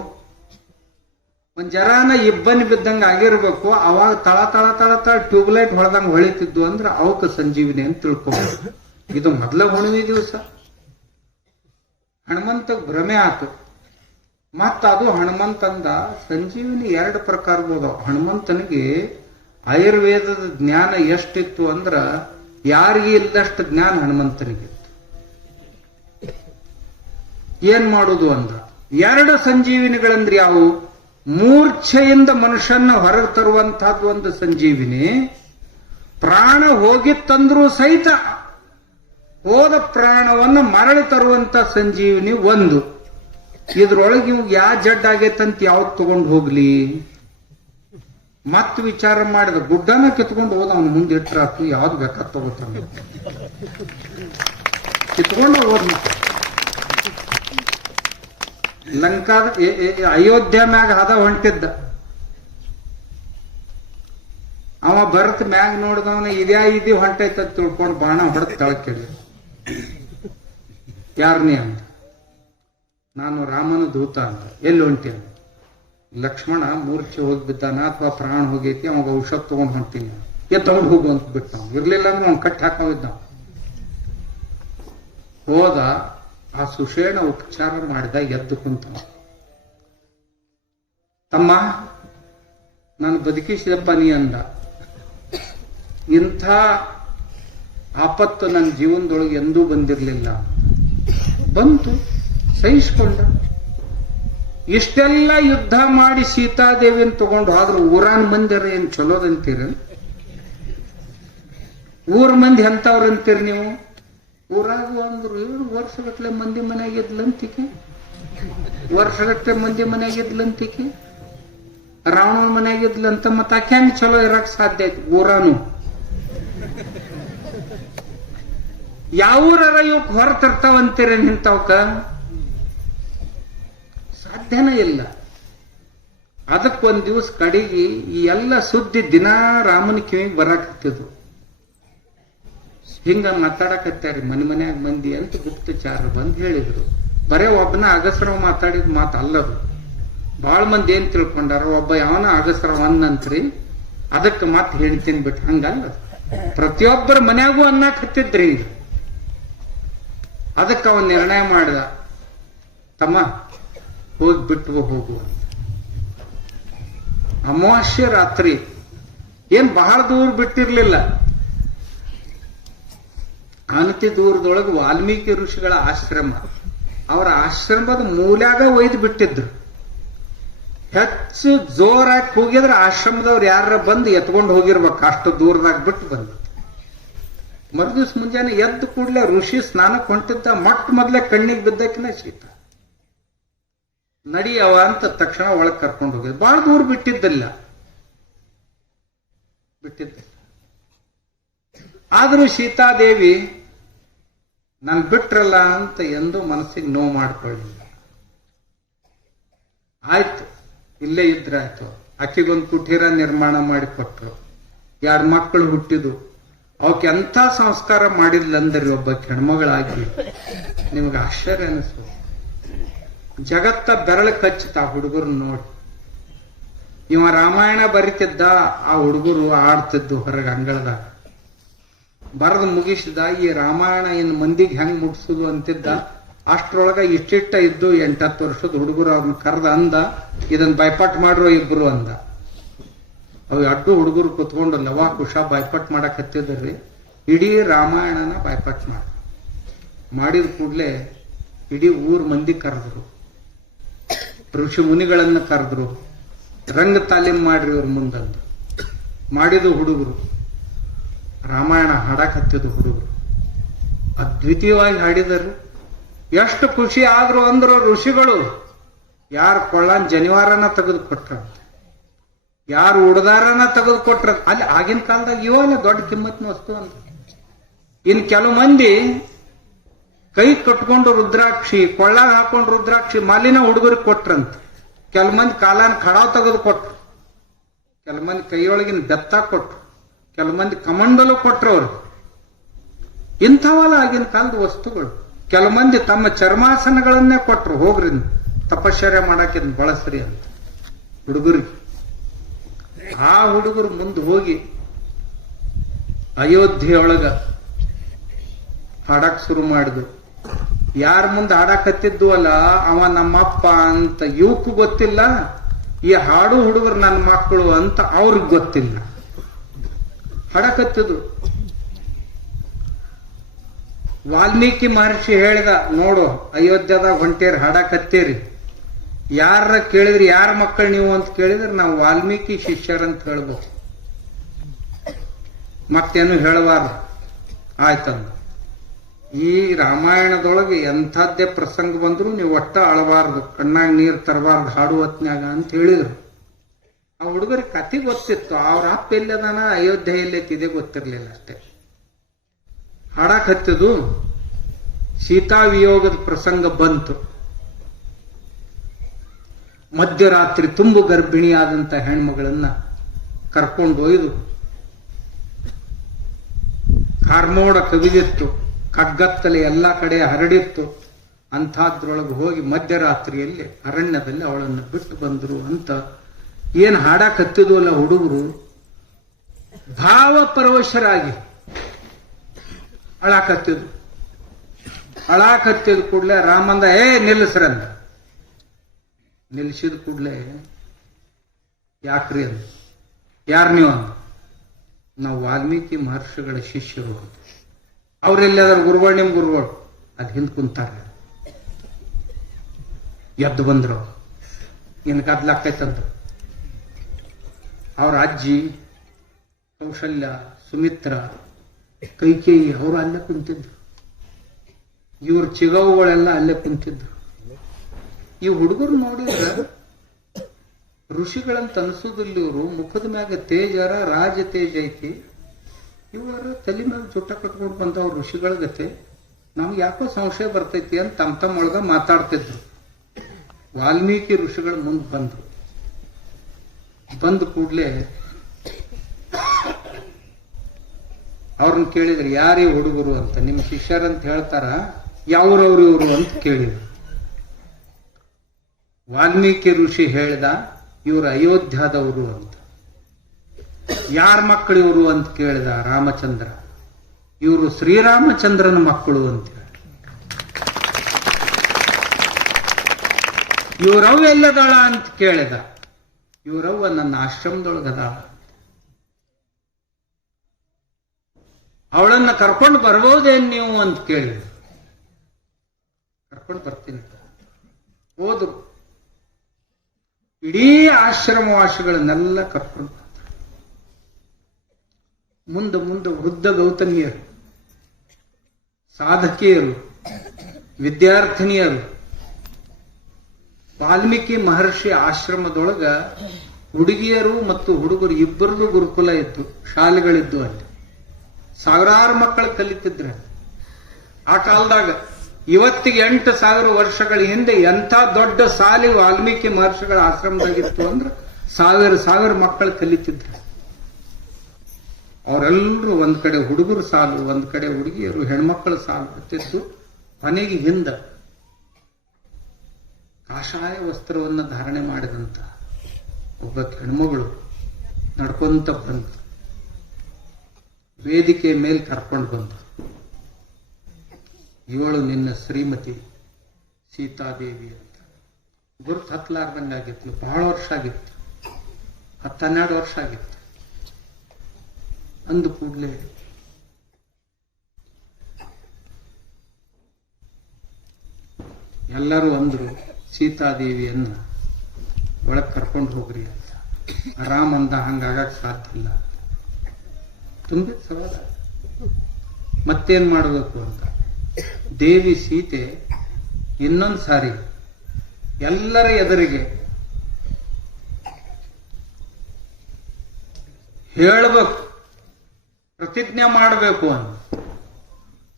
ಒಂದ್ ಜರಾನ ಇಬ್ಬನಿ ಬಿದ್ದಂಗ ಆಗಿರ್ಬೇಕು. ಅವಾಗ ತಳ ತಳ ತಳ ತಳ ಟ್ಯೂಬ್ಲೈಟ್ ಹೊಡೆದಂಗ ಹೊಳಿತಿದ್ವು ಅಂದ್ರೆ ಅವಕ್ಕೆ ಸಂಜೀವಿನಿ ಅಂತ ತಿಳ್ಕೊಬೋದು. ಇದು ಮೊದಲ ಹುಣ್ಣಿಮೆ ದಿವಸ ಹನುಮಂತ ಭ್ರಮೆ ಆತು. ಮತ್ತ ಅದು ಹನುಮಂತಂದ ಸಂಜೀವಿನಿ 2 ಪ್ರಕಾರಗಳು. ಹನುಮಂತನಿಗೆ ಆಯುರ್ವೇದದ ಜ್ಞಾನ ಎಷ್ಟಿತ್ತು ಅಂದ್ರ ಯಾರಿಗೆ ಇಲ್ಲದಷ್ಟು ಜ್ಞಾನ ಹನುಮಂತನಿಗಿತ್ತು. ಏನ್ ಮಾಡುದು ಅಂದ್ರ 2 ಸಂಜೀವಿನಿಗಳಂದ್ರೆ ಯಾವುವು? ಮೂರ್ಛೆಯಿಂದ ಮನುಷ್ಯನ ಹೊರಗೆ ತರುವಂತಹದ್ದು ಒಂದು ಸಂಜೀವಿನಿ, ಪ್ರಾಣ ಹೋಗಿತ್ತಂದ್ರೂ ಸಹಿತ ಹೋದ ಪ್ರಾಣವನ್ನು ಮರಳಿ ತರುವಂತ ಸಂಜೀವಿನಿ ಒಂದು. ಇದ್ರೊಳಗೆ ಇವ್ ಯಾ ಜಡ್ ಆಗೈತಂತ ಯಾವ್ದು ತಗೊಂಡು ಹೋಗ್ಲಿ ಮತ್ ವಿಚಾರ ಮಾಡಿದ. ಗುಡ್ಡನ ಕಿತ್ಕೊಂಡು ಹೋದ, ಅವನು ಮುಂದೆ ಇಟ್ರಾತು, ಯಾವ್ದು ಬೇಕಾದ್ ತಗೋತಾನ, ಕಿತ್ಕೊಂಡು ಹೋದ್. ಲಂಕಾದ ಅಯೋಧ್ಯ ಮ್ಯಾಗ ಹದ ಹೊಂಟಿದ್ದ ಅವ ಭರತ್ ಮ್ಯಾಗ ನೋಡಿದವನ ಇದೇ ಹೊಂಟೈತ ತಿಳ್ಕೊಂಡು ಬಾಣ ಹೊಡೆದು ತಳಕಿಡಿ. ಯಾರನೇ ಅಂತ, ನಾನು ರಾಮನ ದೂತ ಅಂತ. ಎಲ್ಲಿ ಹೊಂಟಿ? ಲಕ್ಷ್ಮಣ ಮೂರ್ಛೆ ಹೋಗ್ಬಿದ್ದಾನ ಅಥವಾ ಪ್ರಾಣ ಹೋಗೈತಿ, ಅವಾಗ ಔಷಧ ತಗೊಂಡ್ ಹೊಂಟೀನಿ, ತಗೊಂಡ್ ಹೋಗು ಅಂತ ಬಿಟ್ಟು ನಾವು ಇರ್ಲಿಲ್ಲ ಅಂದ್ರೆ ಅವ್ನು ಕಟ್ಟಿ ಹಾಕಿದ್ದ. ಹೋದ, ಆ ಸುಷೇಣ ಉಪಚಾರ ಮಾಡಿದ, ಎದ್ದು ಕುಂತ. ತಮ್ಮ ನಾನು ಬದುಕಿಸಿದಪ್ಪ ನೀ ಅಂದ. ಇಂಥ ಆಪತ್ತು ನನ್ನ ಜೀವನದೊಳಗೆ ಎಂದೂ ಬಂದಿರಲಿಲ್ಲ. ಬಂತು, ಸಹಿಸ್ಕೊಂಡ. ಇಷ್ಟೆಲ್ಲ ಯುದ್ಧ ಮಾಡಿ ಸೀತಾದೇವಿಯನ್ನು ತಗೊಂಡು ಆದ್ರೂ ಊರಾನ್ ಮಂದಿರ ಏನ್ ಚಲೋದಂತೀರ? ಊರ್ ಮಂದಿ ಎಂತವ್ರಂತೀರಿ ನೀವು? ಊರಾಗ ಅಂದ್ರು 7 ವರ್ಷಗಟ್ಲೆ ಮಂದಿ ಮನೆಯಾಗಿದ್ಲಂತಿಕೆ, ವರ್ಷಗಟ್ಲೆ ಮಂದಿ ಮನೆಯಾಗಿದ್ಲಂತಿಕೆ, ರಾವಣನ ಮನೆಯಾಗಿದ್ಲಂತ. ಮತ್ತ ಆಕೆ ಹೆಂಗ್ ಚಲೋ ಇರಕ್ ಸಾಧ್ಯ ಐತಿ? ಊರಾನು ಯಾವೂರಾರ ಇವಕ್ ಹೊರ ತರ್ತಾವಂತೀರ ನಿಂತವಕ? ಸಾಧ್ಯನೇ ಇಲ್ಲ. ಅದಕ್ಕೊಂದ್ ದಿವಸ ಕಡೆಗೆ ಈ ಎಲ್ಲ ಸುದ್ದಿ ದಿನಾ ರಾಮನ ಕಿವಿಗೆ ಬರಾಕತ್ತಿದ್ವು. ಹಿಂಗ ಮಾತಾಡಕತ್ಯಾರಿ ಮನೆ ಮನ್ಯಾಗ ಮಂದಿ ಅಂತ ಗುಪ್ತಚಾರ ಬಂದು ಹೇಳಿದ್ರು. ಬರೇ ಒಬ್ಬನ ಅಗಸ್ರವ ಮಾತಾಡಿದ ಮಾತು ಅಲ್ಲದು. ಬಾಳ ಮಂದಿ ಏನ್ ತಿಳ್ಕೊಂಡಾರ, ಒಬ್ಬ ಯಾವನ ಅಗಸ್ರವ ಅನ್ನಂತ್ರಿ ಅದಕ್ಕೆ ಮಾತು ಹೇಳ್ತೀನಿ ಬಿಟ್ಟು. ಹಂಗಲ್ಲ, ಪ್ರತಿಯೊಬ್ಬರ ಮನ್ಯಾಗೂ ಅನ್ನಕತ್ತಿದ್ರಿ. ಅದಕ್ಕೆ ಅವನ್ ನಿರ್ಣಯ ಮಾಡಿದ, ತಮ್ಮ ಹೋಗ್ಬಿಟ್ಟು ಹೋಗು ಅಂತ. ಅಮಾವಾಸ್ಯೆ ರಾತ್ರಿ, ಏನ್ ಬಹಳ ದೂರ ಬಿಟ್ಟಿರ್ಲಿಲ್ಲ, ಅನತಿ ದೂರದೊಳಗೆ ವಾಲ್ಮೀಕಿ ಋಷಿಗಳ ಆಶ್ರಮ. ಅವರ ಆಶ್ರಮದ ಮೂಲ್ಯಾಗ ಒಯ್ದು ಬಿಟ್ಟಿದ್ರು. ಹೆಚ್ಚು ಜೋರಾಗಿ ಹೋಗಿದ್ರೆ ಆಶ್ರಮದವ್ರು ಯಾರ ಬಂದು ಎತ್ಕೊಂಡು ಹೋಗಿರ್ಬೇಕು, ಅಷ್ಟು ದೂರದಾಗ ಬಿಟ್ಟು ಬಂದ. ಮರುದಿವ್ಸ ಮುಂಜಾನೆ ಎದ್ದು ಕೂಡಲೇ ಋಷಿ ಸ್ನಾನಕ್ಕೆ ಹೊಂಟಿದ್ದ. ಮೊದಲೇ ಕಣ್ಣಿಗೆ ಬಿದ್ದಕ್ಕಿನ ಶೀತ. ನಡಿಯವ ಅಂತ ತಕ್ಷಣ ಒಳಗೆ ಕರ್ಕೊಂಡು ಹೋಗಿದ್ರು. ಬಹಳ ದೂರ ಬಿಟ್ಟಿದ್ದಿಲ್ಲ. ಆದ್ರೂ ಸೀತಾದೇವಿ ನನ್ ಬಿಟ್ರಲ್ಲ ಅಂತ ಎಂದೂ ಮನಸ್ಸಿಗೆ ನೋವು ಮಾಡ್ಕೊಳ್ಳಿಲ್ಲ. ಆಯ್ತು, ಇಲ್ಲೇ ಇದ್ರಾಯ್ತು. ಆಕೆಗೊಂದು ಕುಟೀರ ನಿರ್ಮಾಣ ಮಾಡಿಕೊಟ್ರು. 2 ಮಕ್ಕಳು ಹುಟ್ಟಿದು. ಅವಕ್ಕೆ ಎಂಥ ಸಂಸ್ಕಾರ ಮಾಡಿದ್ಲಂದ್ರಿ ಒಬ್ಬ ಹೆಣ್ಮಗಳಾಗಿ. ನಿಮ್ಗೆ ಆಶ್ಚರ್ಯ ಅನಿಸ್ತು. ಜಗತ್ತ ಬೆರಳು ಕಚ್ಚುತ್ತಾ ಹುಡುಗರು ನೋಡಿ. ಇವ ರಾಮಾಯಣ ಬರಿತಿದ್ದ, ಆ ಹುಡುಗರು ಆಡ್ತಿದ್ದು ಹೊರಗೆ ಅಂಗಳದಾಗ. ಬರೆದು ಮುಗಿಸಿದ. ಈ ರಾಮಾಯಣ ಇನ್ನು ಮಂದಿಗೆ ಹೆಂಗ್ ಮುಗಿಸುದು ಅಂತಿದ್ದ. ಅಷ್ಟ್ರೊಳಗ ಇಷ್ಟಿಷ್ಟ ಇದ್ದು 8-10 ವರ್ಷದ ಹುಡುಗರು ಅವ್ರನ್ನ ಕರೆದ. ಅಂದ, ಇದನ್ನ ಬೈಪಾಟ್ ಮಾಡ್ರೋ ಇಬ್ರು ಅಂದ. ಅವು ಅಡ್ಡು ಹುಡುಗರು ಕುತ್ಕೊಂಡು ಲವಾ ಕುಶ ಬೈಪಾಟ್ ಮಾಡಕ್ ಹತ್ತಿದ್ರಿ. ಇಡೀ ರಾಮಾಯಣನ ಬೈಪಾಟ್ ಮಾಡಿದ ಕೂಡ್ಲೆ ಇಡೀ ಊರ್ ಮಂದಿ ಕರೆದ್ರು, ಋಷಿ ಮುನಿಗಳನ್ನ ಕರೆದ್ರು. ರಂಗ ತಾಲೀಮ್ ಮಾಡ್ರಿ ಇವ್ರ ಮುಂದಂದು ಮಾಡಿದ ಹುಡುಗರು. ರಾಮಾಯಣ ಹಾಡಕ್ ಹತ್ತಿದ್ದು ಹುಡುಗರು ಅದ್ವಿತೀಯವಾಗಿ ಹಾಡಿದರು. ಎಷ್ಟು ಖುಷಿ ಆದ್ರು ಅಂದ್ರು ಋಷಿಗಳು. ಯಾರು ಕೊಳ್ಳನ್ ಜನಿವಾರನ ತೆಗೆದು ಕೊಟ್ರ, ಯಾರು ಉಡದಾರನ ತೆಗೆದು ಕೊಟ್ರ. ಅಲ್ಲಿ ಆಗಿನ ಕಾಲದಾಗ ಇವಲ್ಲ ದೊಡ್ಡ ಕಿಮ್ಮತ್ತಿನ ವಸ್ತು ಅಂತ. ಇನ್ ಕೆಲವು ಮಂದಿ ಕೈ ಕಟ್ಕೊಂಡು ರುದ್ರಾಕ್ಷಿ, ಕೊಳ್ಳಾಗ ಹಾಕೊಂಡು ರುದ್ರಾಕ್ಷಿ ಮಾಲಿನ ಹುಡುಗರಿಗೆ ಕೊಟ್ರಂತ. ಕೆಲವು ಮಂದಿ ಕಾಲನ ಖಡಾವ್ ತೆಗೆದು ಕೊಟ್ರು, ಕೆಲವು ಮಂದಿ ಕೈಯೊಳಗಿನ ಬೆತ್ತ ಕೊಟ್ರು, ಕೆಲವು ಮಂದಿ ಕಮಂಡಲು ಕೊಟ್ರವ್ರು. ಇಂಥವಲ್ಲ ಆಗಿನ ಕಾಲದ ವಸ್ತುಗಳು. ಕೆಲವು ಮಂದಿ ತಮ್ಮ ಚರ್ಮಾಸನಗಳನ್ನೇ ಕೊಟ್ರು. ಹೋಗ್ರಿ ತಪಶ್ಚರ್ಯ ಮಾಡಕ್ಕೆ ಬಳಸ್ರಿ ಅಂತ ಹುಡುಗರಿಗೆ. ಆ ಹುಡುಗರು ಮುಂದೆ ಹೋಗಿ ಅಯೋಧ್ಯೆಯೊಳಗ ಹಾಡಕ್ ಶುರು ಮಾಡಿದ್ರು. ಯಾರ ಮುಂದೆ ಹಾಡಕತ್ತಿದ್ದು ಅಲ್ಲ ಅವ ನಮ್ಮಪ್ಪ ಅಂತ ಇವಕ್ಕೂ ಗೊತ್ತಿಲ್ಲ, ಈ ಹಾಡು ಹುಡುಗರು ನನ್ನ ಮಕ್ಕಳು ಅಂತ ಅವ್ರಿಗೆ ಗೊತ್ತಿಲ್ಲ. ಹಾಡಕತ್ತಿದ್ರು. ವಾಲ್ಮೀಕಿ ಮಹರ್ಷಿ ಹೇಳಿದ, ನೋಡು ಅಯೋಧ್ಯದಾಗ ಹೊಂಟೇರಿ ಹಾಡಕತ್ತೀರಿ, ಯಾರ ಕೇಳಿದ್ರಿ ಯಾರ ಮಕ್ಕಳು ನೀವು ಅಂತ ಕೇಳಿದ್ರೆ ನಾವು ವಾಲ್ಮೀಕಿ ಶಿಷ್ಯರಂತ ಹೇಳ್ಬೇಕು, ಮತ್ತೇನು ಹೇಳಬಾರ್ದು ಆಯ್ತಂದ. ಈ ರಾಮಾಯಣದೊಳಗೆ ಎಂಥದ್ದೇ ಪ್ರಸಂಗ ಬಂದ್ರು ನೀವು ಒಟ್ಟ ಅಳಬಾರ್ದು, ಕಣ್ಣಾಗ ನೀರು ತರಬಾರ್ದು ಹಾಡು ಹೊತ್ನ್ಯಾಗ ಅಂತ ಹೇಳಿದ್ರು. ಆ ಹುಡುಗರಿಗೆ ಕತೆ ಗೊತ್ತಿತ್ತು, ಅವ್ರ ಅಪ್ಪ ಎಲ್ಲದಾನ ಅಯೋಧ್ಯೆ ಎಲ್ಲೈತಿದೆ ಗೊತ್ತಿರ್ಲಿಲ್ಲ ಅಷ್ಟೇ. ಹಾಡಕ್ ಹತ್ತಿದ್ದು ಸೀತಾ ವಿಯೋಗದ ಪ್ರಸಂಗ ಬಂತು. ಮಧ್ಯರಾತ್ರಿ ತುಂಬು ಗರ್ಭಿಣಿಯಾದಂತ ಹೆಣ್ಮಗಳನ್ನ ಕರ್ಕೊಂಡು ಒಯ್ದು ಕಾರ್ಮೋಡ ಕವಿದಿತ್ತು, ಕಗ್ಗತ್ತಲೆ ಎಲ್ಲ ಕಡೆ ಹರಡಿತ್ತು. ಅಂಥದ್ರೊಳಗೆ ಹೋಗಿ ಮಧ್ಯರಾತ್ರಿಯಲ್ಲಿ ಅರಣ್ಯದಲ್ಲಿ ಅವಳನ್ನು ಬಿಟ್ಟು ಬಂದ್ರು ಅಂತ ಏನ್ ಹಾಡಕತ್ತಿದ್ವಲ್ಲ ಹುಡುಗರು ಭಾವಪರವಶರಾಗಿ ಅಳಾಕತ್ತಿದ್ರು. ಅಳಾಕತ್ತಿದ ಕೂಡ್ಲೆ ರಾಮಂದ ನಿಲ್ಲಿಸ್ರಂದ. ನಿಲ್ಲಿಸಿದ ಕೂಡ್ಲೆ ಯಾಕ್ರಿ ಅಂದ. ಯಾರು ನೀವು ಅಂದ. ನಾವು ವಾಲ್ಮೀಕಿ ಮಹರ್ಷಿಗಳ ಶಿಷ್ಯರು ಅಂತ. ಅವ್ರೆಲ್ಲದ್ರ ಗುರುಗಳು, ನಿಮ್ ಗುರುಗಳು ಅದ್ ಹಿಂದ್ ಕುಂತಾರ. ಎದ್ದು ಬಂದ್ರು. ಇನ್ ಕದ್ಲಾಕೈತಂದ್ರು. ಅವ್ರ ಅಜ್ಜಿ ಕೌಶಲ್ಯ, ಸುಮಿತ್ರ, ಕೈಕೇಯಿ ಅವರು ಅಲ್ಲೇ ಕುಂತಿದ್ರು. ಇವ್ರ ಚಿಗವುಗಳೆಲ್ಲ ಅಲ್ಲೇ ಕುಂತಿದ್ರು. ಈ ಹುಡುಗರು ನೋಡಿದ್ರ ಋಷಿಗಳಂತ ಅನ್ಸೋದಿಲ್ಲ. ಇವರು ಮುಖದ ಮ್ಯಾಗ ತೇಜರ ರಾಜ ತೇಜ ಐತಿ. ಇವರು ತಲೆ ಮ್ಯಾಗ ಚುಟ್ಟ ಕಟ್ಕೊಂಡು ಬಂದವ್ರು ಋಷಿಗಳ ಗತೆ. ನಮ್ಗೆ ಯಾಕೋ ಸಂಶಯ ಬರ್ತೈತಿ ಅಂತ ತಮ್ಮ ಒಳಗ ಮಾತಾಡ್ತಿದ್ರು. ವಾಲ್ಮೀಕಿ ಋಷಿಗಳ ಮುಂದೆ ಬಂದ್ರು. ಬಂದ ಕೂಡ್ಲೆ ಅವ್ರನ್ನ ಕೇಳಿದ್ರು, ಯಾರೇ ಹುಡುಗರು ಅಂತ. ನಿಮ್ಮ ಶಿಷ್ಯರಂತ ಹೇಳ್ತಾರ, ಯಾವ್ರವ್ರು ಇವರು ಅಂತ ಕೇಳಿದ್ರು. ವಾಲ್ಮೀಕಿ ಋಷಿ ಹೇಳ್ದ, ಇವರು ಅಯೋಧ್ಯದವರು ಅಂತ. ಯಾರ ಮಕ್ಕಳು ಇವರು ಅಂತ ಕೇಳಿದ ರಾಮಚಂದ್ರ. ಇವರು ಶ್ರೀರಾಮಚಂದ್ರನ ಮಕ್ಕಳು ಅಂತ ಹೇಳಿ. ಇವರವ್ ಎಲ್ಲದಾಳ ಅಂತ ಕೇಳಿದ. ಇವರವ್ವ ನನ್ನ ಆಶ್ರಮದೊಳಗದಾಳ, ಅವಳನ್ನ ಕರ್ಕೊಂಡು ಬರ್ಬೋದೇನ್ ನೀವು ಅಂತ ಕೇಳಿದ್ರು. ಕರ್ಕೊಂಡು ಬರ್ತೀನಿ ಹೋದ್ರು. ಇಡೀ ಆಶ್ರಮವಾಸಿಗಳನ್ನೆಲ್ಲ ಕರ್ಕೊಂಡು ಮುಂದೆ ಮುಂದೆ ವೃದ್ಧ ಗೌತಮಿಯರು, ಸಾಧಕಿಯರು, ವಿದ್ಯಾರ್ಥಿನಿಯರು. ವಾಲ್ಮೀಕಿ ಮಹರ್ಷಿ ಆಶ್ರಮದೊಳಗ ಹುಡುಗಿಯರು ಮತ್ತು ಹುಡುಗರು ಇಬ್ಬರದು ಗುರುಕುಲ ಇತ್ತು, ಶಾಲೆಗಳಿದ್ದು. ಅಲ್ಲಿ ಸಾವಿರಾರು ಮಕ್ಕಳು ಕಲಿತಿದ್ರ. ಆ ಕಾಲದಾಗ ಇವತ್ತಿಗೆ 8,000 ವರ್ಷಗಳ ಹಿಂದೆ ಎಂಥ ದೊಡ್ಡ ಶಾಲೆ ವಾಲ್ಮೀಕಿ ಮಹರ್ಷಿಗಳ ಆಶ್ರಮದಾಗಿತ್ತು ಅಂದ್ರೆ ಸಾವಿರ ಮಕ್ಕಳು ಕಲಿತಿದ್ರು. ಅವರೆಲ್ಲರೂ ಒಂದ್ ಕಡೆ ಹುಡುಗರು ಸಾಲು, ಒಂದ್ ಕಡೆ ಹುಡುಗಿಯರು, ಹೆಣ್ಮಕ್ಕಳು ಸಾಲು ಬರ್ತಿದ್ದು. ಕೊನೆಗೆ ಹಿಂದ ಕಾಷಾಯ ವಸ್ತ್ರವನ್ನು ಧಾರಣೆ ಮಾಡಿದಂತ ಒಬ್ಬ ಹೆಣ್ಮಗಳು ನಡ್ಕೊಂತ ಬಂದು ವೇದಿಕೆ ಮೇಲೆ ಕರ್ಕೊಂಡು ಬಂದು, ಇವಳು ನಿನ್ನ ಶ್ರೀಮತಿ ಸೀತಾದೇವಿ ಅಂತ. ಗುರುತು ಹತ್ಲಾರ್ದಂಗಾಗಿತ್ತು. ಬಹಳ ವರ್ಷ ಆಗಿತ್ತು, 10-12 ವರ್ಷ ಆಗಿತ್ತು. ಅಂದು ಕೂಡಲೇ ಎಲ್ಲರೂ ಅಂದ್ರು, ಸೀತಾದೇವಿಯನ್ನ ಒಳಗೆ ಕರ್ಕೊಂಡು ಹೋಗ್ರಿ ಅಂತ. ರಾಮ ಅಂದ, ಹಂಗಾಗಕ್ ಸಾಧ್ಯ ಇಲ್ಲ. ತುಂಬ ಸವಾಲ. ಮತ್ತೇನ್ ಮಾಡಬೇಕು ಅಂತ ದೇವಿ ಸೀತೆ ಇನ್ನೊಂದು ಸಾರಿ ಎಲ್ಲರ ಎದುರಿಗೆ ಹೇಳಬೇಕು, ಪ್ರತಿಜ್ಞೆ ಮಾಡಬೇಕು ಅಂತ.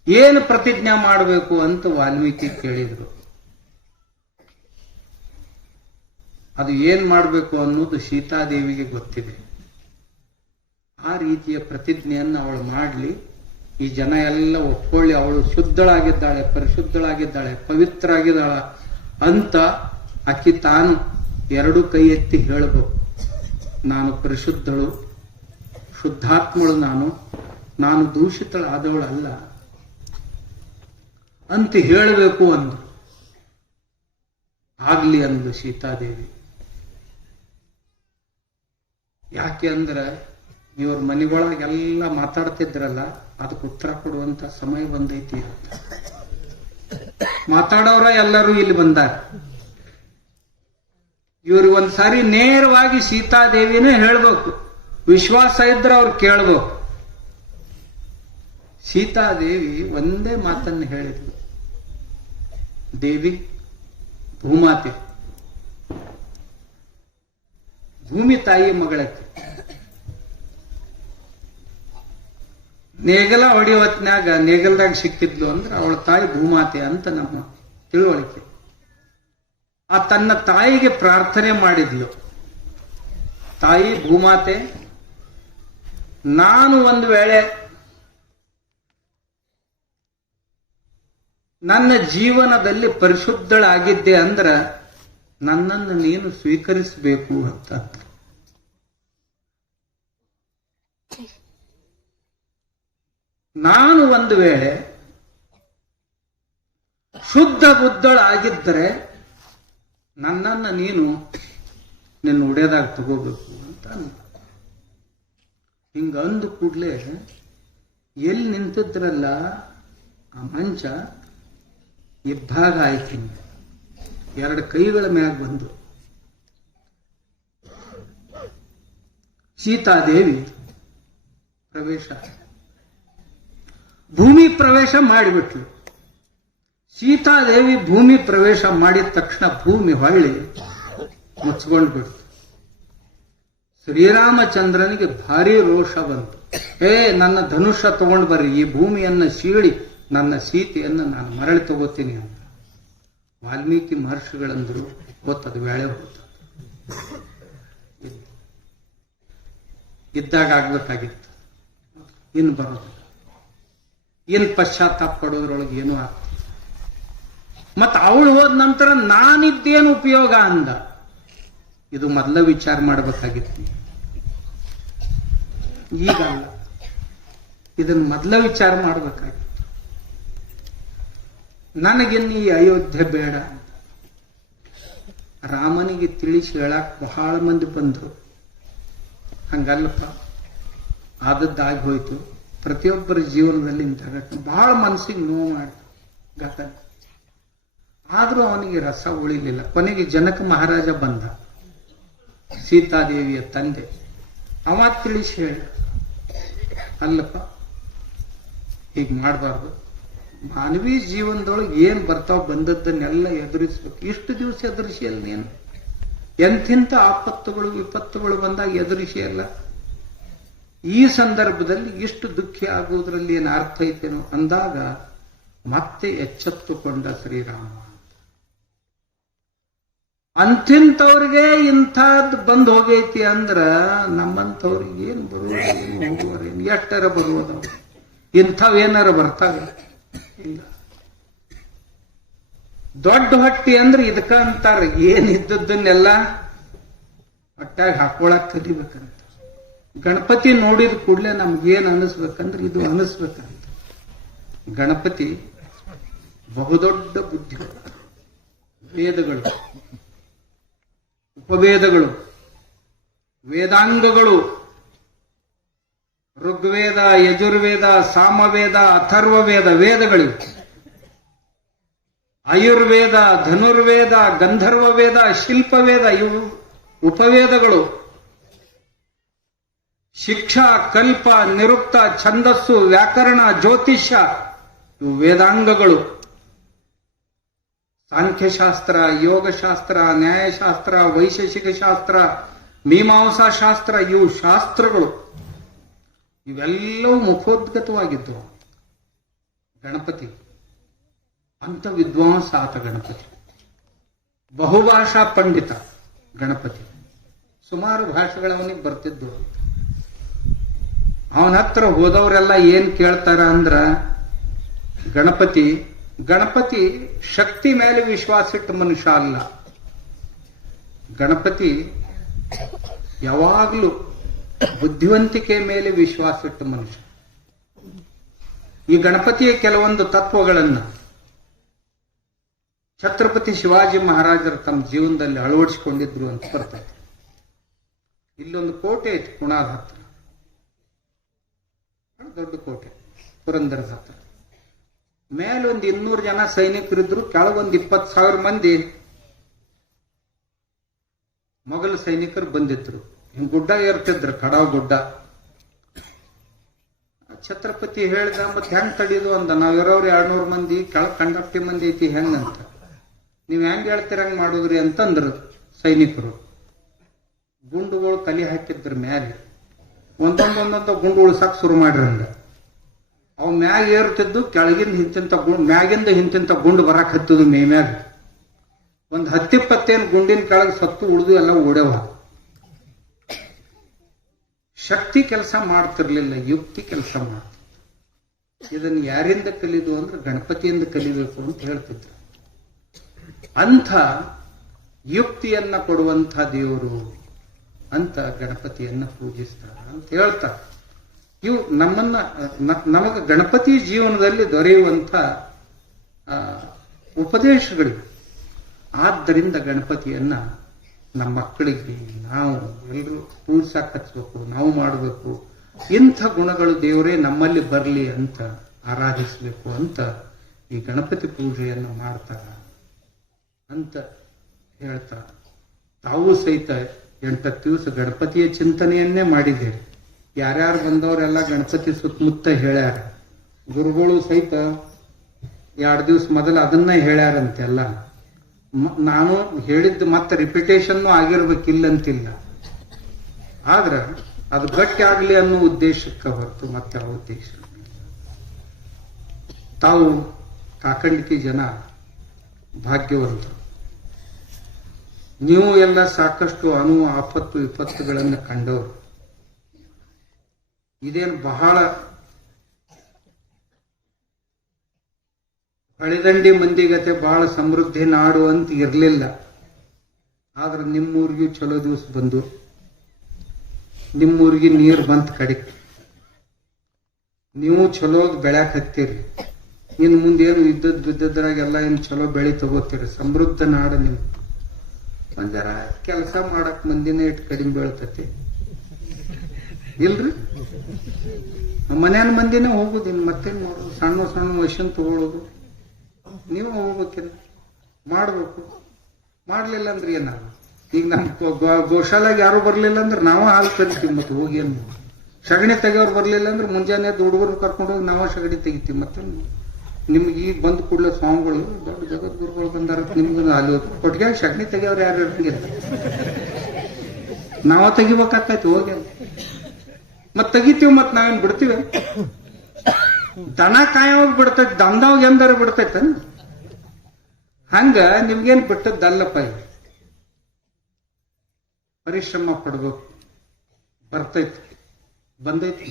ಏನು ಪ್ರತಿಜ್ಞೆ ಮಾಡಬೇಕು ಅಂತ ವಾಲ್ಮೀಕಿ ಕೇಳಿದ್ರು. ಅದು ಏನ್ ಮಾಡಬೇಕು ಅನ್ನೋದು ಸೀತಾದೇವಿಗೆ ಗೊತ್ತಿದೆ. ಆ ರೀತಿಯ ಪ್ರತಿಜ್ಞೆಯನ್ನು ಅವಳು ಮಾಡಲಿ, ಈ ಜನ ಎಲ್ಲ ಒಪ್ಕೊಳ್ಳಿ, ಅವಳು ಶುದ್ಧಳಾಗಿದ್ದಾಳೆ, ಪರಿಶುದ್ಧಳಾಗಿದ್ದಾಳೆ, ಪವಿತ್ರ ಆಗಿದ್ದಾಳ ಅಂತ ಆಕಿ ತಾನು ಎರಡು ಕೈ ಎತ್ತಿ ಹೇಳಬೇಕು, ನಾನು ಪರಿಶುದ್ಧಳು, ಶುದ್ಧಾತ್ಮಳು, ನಾನು ದೂಷಿತಳಾದವಳಲ್ಲ ಅಂತ ಹೇಳಬೇಕು ಅಂದು. ಆಗ್ಲಿ ಅಂದ್ಲು ಸೀತಾದೇವಿ. ಯಾಕೆ ಅಂದ್ರೆ ಇವ್ರ ಮನೆಗೊಳಗೆಲ್ಲ ಮಾತಾಡ್ತಿದ್ರಲ್ಲ, ಅದಕ್ಕೆ ಉತ್ತರ ಕೊಡುವಂತ ಸಮಯ ಬಂದೈತಿ ಅಂತ ಮಾತಾಡೋರ ಎಲ್ಲರೂ ಇಲ್ಲಿ ಬಂದಾರ. ಇವ್ರಿಗೆ ಒಂದ್ಸಾರಿ ನೇರವಾಗಿ ಸೀತಾದೇವಿನೇ ಹೇಳ್ಬೇಕು, ವಿಶ್ವಾಸ ಇದ್ರೆ ಅವ್ರು ಕೇಳ್ಬೇಕು. ಸೀತಾದೇವಿ ಒಂದೇ ಮಾತನ್ನು ಹೇಳಿದ್ಲು, ದೇವಿ ಭೂಮಾತೆ, ಭೂಮಿ ತಾಯಿ ಮಗಳಕ್ಕೆ ನೇಗಲ ಹೊಡಿ ಹೊತ್ನ್ಯಾಗ ನೇಗಲ್ದಾಗ ಸಿಕ್ಕಿದ್ಲು ಅಂದ್ರೆ ಅವಳ ತಾಯಿ ಭೂಮಾತೆ ಅಂತ ನಮ್ಮ ತಿಳುವಳಿಕೆ. ಆ ತನ್ನ ತಾಯಿಗೆ ಪ್ರಾರ್ಥನೆ ಮಾಡಿದ್ಲು, ತಾಯಿ ಭೂಮಾತೆ, ನಾನು ಒಂದು ವೇಳೆ ನನ್ನ ಜೀವನದಲ್ಲಿ ಪರಿಶುದ್ಧಳಾಗಿದ್ದೆ ಅಂದ್ರ ನನ್ನನ್ನು ನೀನು ಸ್ವೀಕರಿಸಬೇಕು ಅಂತ. ನಾನು ಒಂದು ವೇಳೆ ಶುದ್ಧ ಬುದ್ಧಳಾಗಿದ್ದರೆ ನನ್ನನ್ನು ನೀನು ನಿನ್ನ ಉಡೆದಾಗ ತಗೋಬೇಕು ಅಂತ ಅಂದ. ಹಿಂಗ ಅಂದು ಕೂಡ್ಲೆ ಎಲ್ಲಿ ನಿಂತಿದ್ರಲ್ಲ ಆ ಮಂಚ ಇಬ್ಬಾಗ ಆಯ್ತು. ಎರಡು ಕೈಗಳ ಮ್ಯಾಗ ಬಂದು ಸೀತಾದೇವಿ ಪ್ರವೇಶ, ಭೂಮಿ ಪ್ರವೇಶ ಮಾಡಿಬಿಟ್ಲು. ಸೀತಾದೇವಿ ಭೂಮಿ ಪ್ರವೇಶ ಮಾಡಿದ ತಕ್ಷಣ ಭೂಮಿ ಹೊಳ್ಳಿ ಮುಚ್ಕೊಂಡು ಬಿಡ್ತು. ಶ್ರೀರಾಮಚಂದ್ರನಿಗೆ ಭಾರಿ ರೋಷ ಬಂತು. ನನ್ನ ಧನುಷ್ಯ ತಗೊಂಡು ಬರ್ರಿ, ಈ ಭೂಮಿಯನ್ನ ಸೀಳಿ ನನ್ನ ಸೀತೆಯನ್ನು ನಾನು ಮರಳಿ ತಗೋತೀನಿ ಅಂತ. ವಾಲ್ಮೀಕಿ ಮಹರ್ಷಿಗಳಂದ್ರು ಗೊತ್ತದು ವೇಳೆ ಹೋತ ಇದ್ದಾಗ ಆಗ್ಬೇಕಾಗಿತ್ತು, ಇನ್ನು ಬರೋದು, ಇನ್ನು ಪಶ್ಚಾತ್ತಾಪ ಪಡೋದ್ರೊಳಗೆ ಏನೂ ಆಗ್ತದೆ. ಮತ್ತ ಅವಳು ಹೋದ ನಂತರ ನಾನಿದ್ದೇನು ಉಪಯೋಗ ಅಂದ. ಇದು ಮೊದಲ ವಿಚಾರ ಮಾಡಬೇಕಾಗಿತ್ತು, ಈಗಲ್ಲ. ಇದನ್ನು ಮೊದಲ ವಿಚಾರ ಮಾಡಬೇಕಾಗಿತ್ತು. ನನಗಿನ್ನು ಈ ಅಯೋಧ್ಯೆ ಬೇಡ. ರಾಮನಿಗೆ ತಿಳಿಸಿ ಹೇಳಕ್ ಬಹಳ ಮಂದಿ ಬಂದರು. ಹಂಗಲ್ಲಪ್ಪ, ಆದದ್ದಾಗಿ ಹೋಯ್ತು. ಪ್ರತಿಯೊಬ್ಬರ ಜೀವನದಲ್ಲಿ ಇಂಥ ಘಟನೆ ಬಹಳ ಮನಸ್ಸಿಗೆ ನೋವು ಮಾಡಿ ಘಟನೆ. ಆದರೂ ಅವನಿಗೆ ರಸ ಉಳಿಲಿಲ್ಲ. ಕೊನೆಗೆ ಜನಕ ಮಹಾರಾಜ ಬಂದ, ಸೀತಾದೇವಿಯ ತಂದೆ. ಅವ ತಿಳಿಸಿ ಹೇಳ, ಅಲ್ಲಪ್ಪ ಹೀಗೆ ಮಾಡಬಾರ್ದು. ಮಾನವೀಯ ಜೀವನದೊಳಗೆ ಏನ್ ಬರ್ತಾವ ಬಂದದ್ದನ್ನೆಲ್ಲ ಎದುರಿಸ್ಬೇಕು. ಇಷ್ಟು ದಿವಸ ಎದುರಿಸಿ ಅಲ್ಲ ನೀನು. ಎಂಥಿಂಥ ಆಪತ್ತುಗಳು ವಿಪತ್ತುಗಳು ಬಂದಾಗ ಎದುರಿಸಿ ಅಲ್ಲ. ಈ ಸಂದರ್ಭದಲ್ಲಿ ಇಷ್ಟು ದುಃಖಿ ಆಗುವುದರಲ್ಲಿ ಏನು ಅರ್ಥ ಐತೇನೋ ಅಂದಾಗ ಮತ್ತೆ ಎಚ್ಚೆತ್ತುಕೊಂಡ ಶ್ರೀರಾಮ. ಅಂಥಿಂಥವ್ರಿಗೆ ಇಂಥದ್ದು ಬಂದು ಹೋಗೈತಿ ಅಂದ್ರ ನಮ್ಮಂಥವ್ರಿಗೆ ಏನು ಬರುವುದು, ಏನು ಹೋಗುವರು, ಏನು ಎಷ್ಟರ ಬರುವುದವು, ಇಂಥವೇನಾರ ಬರ್ತಾವೆ ಇಲ್ಲ. ದೊಡ್ಡ ಹೊಟ್ಟಿ ಅಂದ್ರೆ ಇದಕ್ಕ ಅಂತಾರ, ಏನಿದ್ದದ್ದನ್ನೆಲ್ಲ ಹೊಟ್ಟಾಗಿ ಹಾಕೊಳಕ್ ಕಲಿಬೇಕಂತ. ಗಣಪತಿ ನೋಡಿದ ಕೂಡಲೇ ನಮ್ಗೇನ್ ಅನಿಸ್ಬೇಕಂದ್ರೆ ಇದು ಅನಿಸ್ಬೇಕಂತ. ಗಣಪತಿ ಬಹುದೊಡ್ಡ ಬುದ್ಧಿಗಳು, ವೇದಗಳು, ಉಪವೇದಗಳು, ವೇದಾಂಗಗಳು, ಋಗ್ವೇದ, ಯಜುರ್ವೇದ, ಸಾಮವೇದ, ಅಥರ್ವವೇದ ವೇದಗಳಿವೆ. ಆಯುರ್ವೇದ, ಧನುರ್ವೇದ, ಗಂಧರ್ವ ವೇದ, ಶಿಲ್ಪವೇದ ಇವು ಉಪವೇದಗಳು. ಶಿಕ್ಷಾ, ಕಲ್ಪ, ನಿರುಕ್ತ, ಛಂದಸ್ಸು, ವ್ಯಾಕರಣ, ಜ್ಯೋತಿಷ್ಯ ಇವು ವೇದಾಂಗಗಳು. ಸಾಂಖ್ಯಶಾಸ್ತ್ರ, ಯೋಗಶಾಸ್ತ್ರ, ನ್ಯಾಯಶಾಸ್ತ್ರ, ವೈಶೇಷಿಕ ಶಾಸ್ತ್ರ, ಮೀಮಾಂಸಾ ಶಾಸ್ತ್ರ ಇವು ಶಾಸ್ತ್ರಗಳು. ಇವೆಲ್ಲವೂ ಮುಖೋದ್ಗತವಾಗಿದ್ದವು. ಗಣಪತಿ ಅಂತ ವಿದ್ವಾಂಸ ಆತ. ಗಣಪತಿ ಬಹುಭಾಷಾ ಪಂಡಿತ. ಗಣಪತಿ ಸುಮಾರು ಭಾಷೆಗಳವನಿಗೆ ಬರ್ತಿದ್ದು. ಅವನ ಹತ್ರ ಹೋದವರೆಲ್ಲ ಏನ್ ಕೇಳ್ತಾರ ಅಂದ್ರ, ಗಣಪತಿ ಶಕ್ತಿ ಮೇಲೆ ವಿಶ್ವಾಸ ಇಟ್ಟ ಮನುಷ್ಯ ಅಲ್ಲ, ಗಣಪತಿ ಯಾವಾಗಲೂ ಬುದ್ಧಿವಂತಿಕೆ ಮೇಲೆ ವಿಶ್ವಾಸ ಇಟ್ಟ ಮನುಷ್ಯ. ಈ ಗಣಪತಿಯ ಕೆಲವೊಂದು ತತ್ವಗಳನ್ನ ಛತ್ರಪತಿ ಶಿವಾಜಿ ಮಹಾರಾಜರು ತಮ್ಮ ಜೀವನದಲ್ಲಿ ಅಳವಡಿಸಿಕೊಂಡಿದ್ರು ಅಂತ ಬರ್ತದೆ. ಇಲ್ಲೊಂದು ಕೋಟೆ ಐತಿ ಕುಣಾದ ಹತ್ರ, ದೊಡ್ಡ ಕೋಟೆ, ಪುರಂದರದ ಹತ್ರ. ಮೇಲೊಂದು 200 ಜನ ಸೈನಿಕರಿದ್ರು, ಕೆಳಗೊಂದು 20,000 ಮಂದಿ ಮೊಘಲ್ ಸೈನಿಕರು ಬಂದಿದ್ರು. ಹಿಂಗ್ ಗುಡ್ಡ ಏರ್ತಿದ್ರು, ಕಡಾವ್ ಗುಡ್ಡ. ಛತ್ರಪತಿ ಹೇಳ್ದ, ಮತ್ತೆ ಹೆಂಗ್ ತಡೀದು ಅಂದ. ನಾವಿರೋರು 200 ಮಂದಿ, ಕೆಳಗ್ ಕಂಡಕ್ಟಿ ಮಂದಿ ಐತಿ, ಹೆಂಗಂತ. ನೀವ್ ಹೆಂಗ್ ಹೇಳ್ತೀರ ಹಂಗ್ ಮಾಡುದ್ರಿ ಅಂತಂದ್ರು ಸೈನಿಕರು. ಗುಂಡುಗಳು ತಲೆ ಹಾಕಿದ್ರ ಮ್ಯಾಲೆ, ಒಂದೊಂದೊಂದೊಂದ ಗುಂಡು ಉಳ್ಸಾಕ್ ಶುರು ಮಾಡ್ರಂಗ. ಅವ್ ಮ್ಯಾಗ ಏರುತ್ತಿದ್ದು, ಕೆಳಗಿಂದ ಹಿಂತಿಂತ ಗುಂಡು, ಮ್ಯಾಗಿಂದ ಹಿಂತಿಂತ ಗುಂಡು ಬರಾಕ್ ಹತ್ತಿದ್ದು ಮೇ ಮ್ಯಾಗ. ಒಂದ್ 10-20 ಗುಂಡಿನ ಕೆಳಗೆ ಸತ್ತು ಉಳಿದು ಎಲ್ಲ ಓಡ್ಯವ. ಶಕ್ತಿ ಕೆಲಸ ಮಾಡ್ತಿರ್ಲಿಲ್ಲ, ಯುಕ್ತಿ ಕೆಲಸ ಮಾಡ್ತಿದ್ರು. ಇದನ್ನ ಯಾರಿಂದ ಕಲಿದು ಅಂದ್ರೆ ಗಣಪತಿಯಿಂದ ಕಲಿಬೇಕು ಅಂತ ಹೇಳ್ತಿದ್ರು. ಅಂಥ ಯುಕ್ತಿಯನ್ನ ಕೊಡುವಂಥ ದೇವರು ಅಂತ ಗಣಪತಿಯನ್ನ ಪೂಜಿಸ್ತಾರ ಅಂತ ಹೇಳ್ತಾರೆ. ಇವು ನಮಗ ಗಣಪತಿ ಜೀವನದಲ್ಲಿ ದೊರೆಯುವಂಥ ಉಪದೇಶಗಳಿವೆ. ಆದ್ದರಿಂದ ಗಣಪತಿಯನ್ನ ನಮ್ಮ ಮಕ್ಕಳಿಗೆ ನಾವು ಎಲ್ಲರೂ ಪೂಜಿಸಕ್ಕೆ ಹಚ್ಚಬೇಕು, ನಾವು ಮಾಡಬೇಕು. ಇಂಥ ಗುಣಗಳು ದೇವರೇ ನಮ್ಮಲ್ಲಿ ಬರಲಿ ಅಂತ ಆರಾಧಿಸಬೇಕು ಅಂತ ಈ ಗಣಪತಿ ಪೂಜೆಯನ್ನು ಮಾಡ್ತಾರ ಅಂತ ಹೇಳ್ತಾರ. ತಾವು ಸಹಿತ 8 ದಿವಸ ಗಣಪತಿಯ ಚಿಂತನೆಯನ್ನೇ ಮಾಡಿದ್ದೇವೆ. ಯಾರ್ಯಾರು ಬಂದವರೆಲ್ಲ ಗಣಪತಿ ಸುತ್ತಮುತ್ತ ಹೇಳ್ಯಾರ. ಗುರುಗಳು ಸಹಿತ 2 ದಿವಸ ಮೊದಲು ಅದನ್ನ ಹೇಳ್ಯಾರಂತೆಲ್ಲ. ನಾನು ಹೇಳಿದ್ದು ಮತ್ತೆ ರಿಪಿಟೇಷನ್ ಆಗಿರ್ಬೇಕಿಲ್ಲಂತಿಲ್ಲ, ಆದ್ರ ಅದು ಗಟ್ಟಿ ಆಗ್ಲಿ ಅನ್ನೋ ಉದ್ದೇಶಕ್ಕೆ ಹೊರತು ಮತ್ತೆ ಆ ಉದ್ದೇಶ. ತಾವು ಕಾಕಂಡಿಕೆ ಜನ ಭಾಗ್ಯವಂತರು. ನೀವು ಎಲ್ಲ ಸಾಕಷ್ಟು ಆಪತ್ತು ವಿಪತ್ತುಗಳನ್ನು ಕಂಡವರು. ಇದೇನು ಬಹಳ ಹಳಿದಂಡಿ ಮಂದಿಗತೆ ಬಹಳ ಸಮೃದ್ಧಿ ನಾಡು ಅಂತ ಇರಲಿಲ್ಲ. ಆದ್ರೆ ನಿಮ್ಮೂರಿಗೂ ಚಲೋ ದಿವಸ ಬಂದು, ನಿಮ್ಮೂರಿಗೆ ನೀರು ಬಂತ ಕಡಿಕ್, ನೀವು ಚಲೋ ಬೆಳ್ಯಾಕ್ ಹತ್ತೀರಿ. ಇನ್ ಮುಂದೇನು ಇದ್ದದ್ ಬಿದ್ದದ್ರಾಗೆಲ್ಲ ಇನ್ ಚಲೋ ಬೆಳಿ ತಗೋತೀರಿ. ಸಮೃದ್ಧ ನಾಡು ನೀವು. ಒಂದರ ಕೆಲಸ ಮಾಡಕ್ ಮಂದಿನೇ ಇಟ್ಟು ಕಡಿಮೆ ಬೀಳ್ತತಿ ಇಲ್ರಿ. ಮನೇನ ಮಂದಿನೇ ಹೋಗುದಿನ್, ಮತ್ತೇನ್ ಮಾಡೋದು? ಸಣ್ಣ ಸಣ್ಣ ಮಷಿನ್ ತಗೊಳ್ಳೋದು. ನೀವು ಹೋಗ್ಬೇಕಿಲ್ಲ, ಮಾಡ್ಬೇಕು. ಮಾಡ್ಲಿಲ್ಲ ಅಂದ್ರೆ ಏನ? ಈಗ ನಮ್ ಗೋಶಾಲಾಗ ಯಾರು ಬರ್ಲಿಲ್ಲ ಅಂದ್ರೆ ನಾವು ಹಾಲು ಕರಿತೀವಿ. ಮತ್ತೆ ಹೋಗಿ ಏನ್ ಸಗಣಿ ತೆಗಿಯೋರು ಬರ್ಲಿಲ್ಲ ಅಂದ್ರೆ ಮುಂಜಾನೆ ಹುಡುಗರು ಕರ್ಕೊಂಡು ಹೋಗಿ ನಾವು ಸಗಣಿ ತೆಗಿತೀವಿ. ಮತ್ತೆ ನಿಮ್ಗೆ ಈಗ ಬಂದ್ ಕೂಡಲೇ ಸ್ವಾಮಿಗಳು ದೊಡ್ಡ ಜಗದ್ಗುರುಗಳು ಬಂದಾರ, ನಿಮ್ಗೆ ಅಲ್ಲಿ ಕೊಟ್ಟಿಗೆ ಸಗಣಿ ತೆಗಿಯೋರು ಯಾರು ಇರ್ತಿಲ್ಲ, ನಾವ ತೆಗಿಬೇಕಾಗ್ತೈತಿ ಹೋಗಿ. ಮತ್ ತೆಗಿತೀವಿ, ಮತ್ ನಾವೇನ್ ಬಿಡ್ತೀವಿ? ದನ ಕಾಯೋವಾಗ ಬಿಡ್ತೈತಿ, ದಮ್ದವಾಗ ಎಂದಾರ ಬಿಡ್ತೈತ? ಹಂಗ ನಿಮ್ಗೇನ್ ಬಿಟ್ಟದ್ದಲ್ಲಪ್ಪ. ಪರಿಶ್ರಮ ಪಡ್ಬೇಕು, ಬರ್ತೈತಿ, ಬಂದೈತಿ.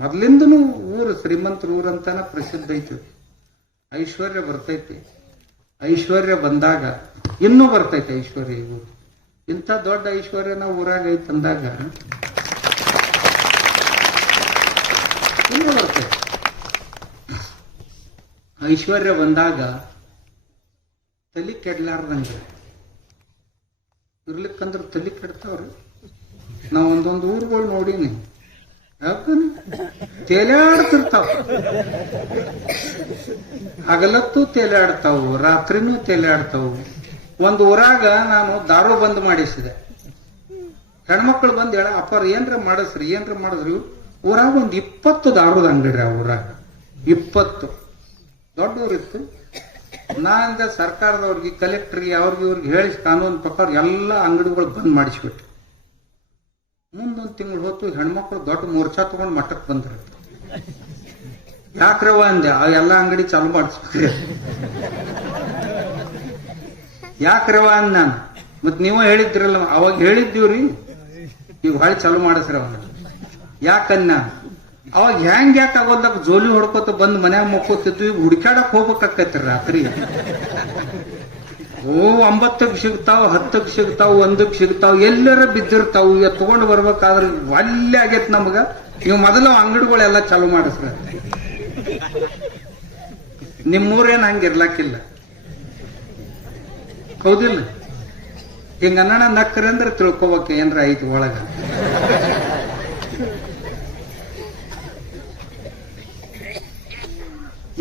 ಮೊದ್ಲಿಂದನೂ ಊರು ಶ್ರೀಮಂತರ ಊರಂತಾನ ಪ್ರಸಿದ್ಧ ಐತಿ. ಐಶ್ವರ್ಯ ಬರ್ತೈತಿ. ಐಶ್ವರ್ಯ ಬಂದಾಗ ಇನ್ನೂ ಬರ್ತೈತಿ ಐಶ್ವರ್ಯ. ಊರು ಇಂಥ ದೊಡ್ಡ ಐಶ್ವರ್ಯ ನಾವು ಊರಾಗ ಐತಿ ಅಂದಾಗ ಇನ್ನೂ ಬರ್ತೈತಿ. ಐಶ್ವರ್ಯ ಬಂದಾಗ ತಲಿ ಕೆಡ್ಲಾರ್ದಂಗ ಇರ್ಲಿಕ್ಕಂದ್ರ ತಲಿ ಕೆಡ್ತಾವ್ರಿ. ನಾವ್ ಒಂದೊಂದು ಊರುಗಳು ನೋಡೀನಿ, ತೇಲಾಡ್ತಿರ್ತಾವ. ಹಗಲತ್ತು ತೇಲಾಡ್ತಾವು, ರಾತ್ರಿನೂ ತೇಲಾಡ್ತಾವು. ಒಂದು ಊರಾಗ ನಾನು ದಾರು ಬಂದ್ ಮಾಡಿಸಿದೆ. ಹೆಣ್ಮಕ್ಳು ಬಂದ್ ಹೇಳ, ಅಪ್ಪಾರ ಏನ್ರ ಮಾಡಿಸ್ರಿ, ಏನ್ರ ಮಾಡಿದ್ರಿ. ಊರಾಗ ಒಂದ್ 20 ದಾರುದ ಅಂಗಡಿ. ಆ ಊರಾಗ 20 ದೊಡ್ಡ ಊರಿತ್ತು. ನಾನಿಂದ ಸರ್ಕಾರದವ್ರಿಗೆ, ಕಲೆಕ್ಟರ್ಗೆ, ಅವ್ರಿಗೆ ಇವ್ರಿಗೆ ಹೇಳಿ ಕಾನೂನು ಪ್ರಕಾರ ಎಲ್ಲ ಅಂಗಡಿಗಳು ಬಂದ್ ಮಾಡಿಸ್ಬಿಟ್ಟು, ಮುಂದೊಂದು ತಿಂಗಳು ಹೊತ್ತು ಹೆಣ್ಮಕ್ಳು ದೊಡ್ಡ ಮೋರ್ಚಾ ತಗೊಂಡು ಮಠಕ್ಕೆ ಬಂದ್ರು. ಯಾಕ್ರವ ಅಂದೆ, ಆ ಎಲ್ಲ ಅಂಗಡಿ ಚಾಲು ಮಾಡಿಸ್ಬೇಕ್ರಿ. ಯಾಕ್ರವ ಅಂದ ನಾನು. ಮತ್ ನೀವು ಹೇಳಿದ್ರಲ್ಲ, ಅವಾಗ ಹೇಳಿದ್ದೀವ್ರಿ, ಈಗ ಹೊಳಿ ಚಾಲು ಮಾಡಿಸ್ರಿ ಅವಾಗ. ಯಾಕನ್ನ ಅವಾಗ ಯಾಕೆ ಆಗೋದಾಗ ಜೋಲಿ ಹೊಡ್ಕೋತ ಬಂದ್ ಮನ್ಯಾಗ ಮಕ್ಕೋತಿದ್ವಿ. ಹುಡುಕಾಡಕ್ ಹೋಗ್ಬೇಕಾಕೈತಿ ರಾತ್ರಿ. 9ಕ್ಕೆ ಸಿಗ್ತಾವ, 10ಕ್ಕೆ ಸಿಗ್ತಾವ, 1ಕ್ಕೆ ಸಿಗ್ತಾವ, ಎಲ್ಲರ ಬಿದ್ದಿರ್ತಾವ. ಈಗ ತಗೊಂಡು ಬರ್ಬೇಕಾದ್ರೆ ಒಲ್ಲೆ ಆಗೈತ್ ನಮಗ. ನೀವು ಮೊದಲು ಅಂಗಡಿಗಳೆಲ್ಲ ಚಾಲು ಮಾಡಿಸ್ರ. ನಿಮ್ಮೂರೇನ್ ಹಂಗಿರ್ಲಾಕಿಲ್ಲ, ಹೌದಿಲ್ಲ? ಹಿಂಗ ಅನ್ನಣ ನಕ್ಕರೆ ಅಂದ್ರೆ ತಿಳ್ಕೊಬೇಕು ಏನ್ರ ಐತಿ ಒಳಗ.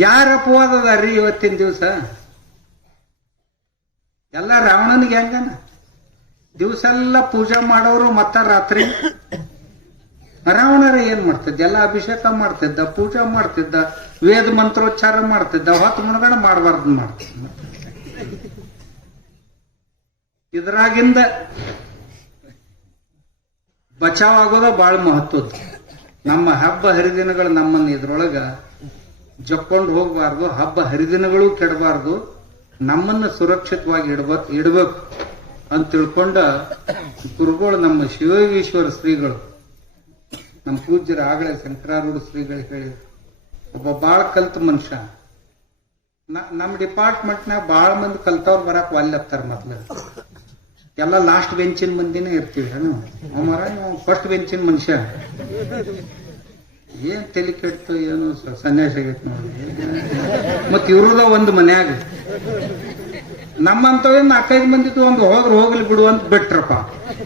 ಯಾರ ಅಪವಾದ ಅದಾರ್ರಿ ಇವತ್ತಿನ ದಿವಸ? ಎಲ್ಲ ರಾವಣನಿಗೆ ಹೆಂಗನ ದಿವಸ ಎಲ್ಲ ಪೂಜಾ ಮಾಡೋರು, ಮತ್ತ ರಾತ್ರಿ ರಾವಣರ ಏನ್ ಮಾಡ್ತಿದ್ದ? ಎಲ್ಲ ಅಭಿಷೇಕ ಮಾಡ್ತಿದ್ದ, ಪೂಜಾ ಮಾಡ್ತಿದ್ದ, ವೇದ ಮಂತ್ರೋಚ್ಚಾರ ಮಾಡ್ತಿದ್ದ, ಹೊತ್ತು ಮುಣಗಡ ಮಾಡಬಾರ್ದು ಮಾಡ್ತಿದ್ದ. ಇದ್ರಾಗಿಂದ ಬಚಾವ್ ಆಗೋದ ಬಹಳ ಮಹತ್ವದ್ದು. ನಮ್ಮ ಹಬ್ಬ ಹರಿದಿನಗಳು ನಮ್ಮನ್ನ ಇದ್ರೊಳಗ ಜಕ್ಕೊಂಡು ಹೋಗಬಾರ್ದು, ಹಬ್ಬ ಹರಿದಿನಗಳು ಕೆಡಬಾರ್ದು, ನಮ್ಮನ್ನ ಸುರಕ್ಷಿತವಾಗಿ ಇಡಬೇಕು ಅಂತ ತಿಳ್ಕೊಂಡ ಗುರುಗಳು ನಮ್ಮ ಶಿವಯೋಗೀಶ್ವರ ಶ್ರೀಗಳು, ನಮ್ಮ ಪೂಜ್ಯರ ಆಗಲೇ ಶಂಕರಾರೂಢ ಶ್ರೀಗಳು ಹೇಳಿದ್ರು. ಒಬ್ಬ ಬಾಳ ಕಲ್ತ ಮನುಷ್ಯ. ನಮ್ಮ ಡಿಪಾರ್ಟ್ಮೆಂಟ್ನಾಗ ಬಾಳ ಮಂದಿ ಕಲ್ತವ್ರು ಬರಕ್ ಒಲ್ಲತ್ತಾರ. ಮೊದ್ಲು ಎಲ್ಲ ಲಾಸ್ಟ್ ಬೆಂಚಿನ ಮಂದಿನೇ ಇರ್ತೀವಿ. ಫಸ್ಟ್ ಬೆಂಚಿನ ಮನುಷ್ಯ. ಏನ್ ತಲೆ ಕೆಟ್ಟು ಏನು ಸನ್ಯಾಸ ಆಗೈತೆ ನೋಡಿ. ಮತ್ ಇವ್ರದ ಒಂದು ಮನ್ಯಾಗ ನಮ್ಮಂತವ್ 4-5 ಮಂದಿದ್ದು ಒಂದು ಹೋದ್ರೆ ಹೋಗ್ಲಿ ಬಿಡು ಅಂತ ಬಿಟ್ರಪ್ಪ.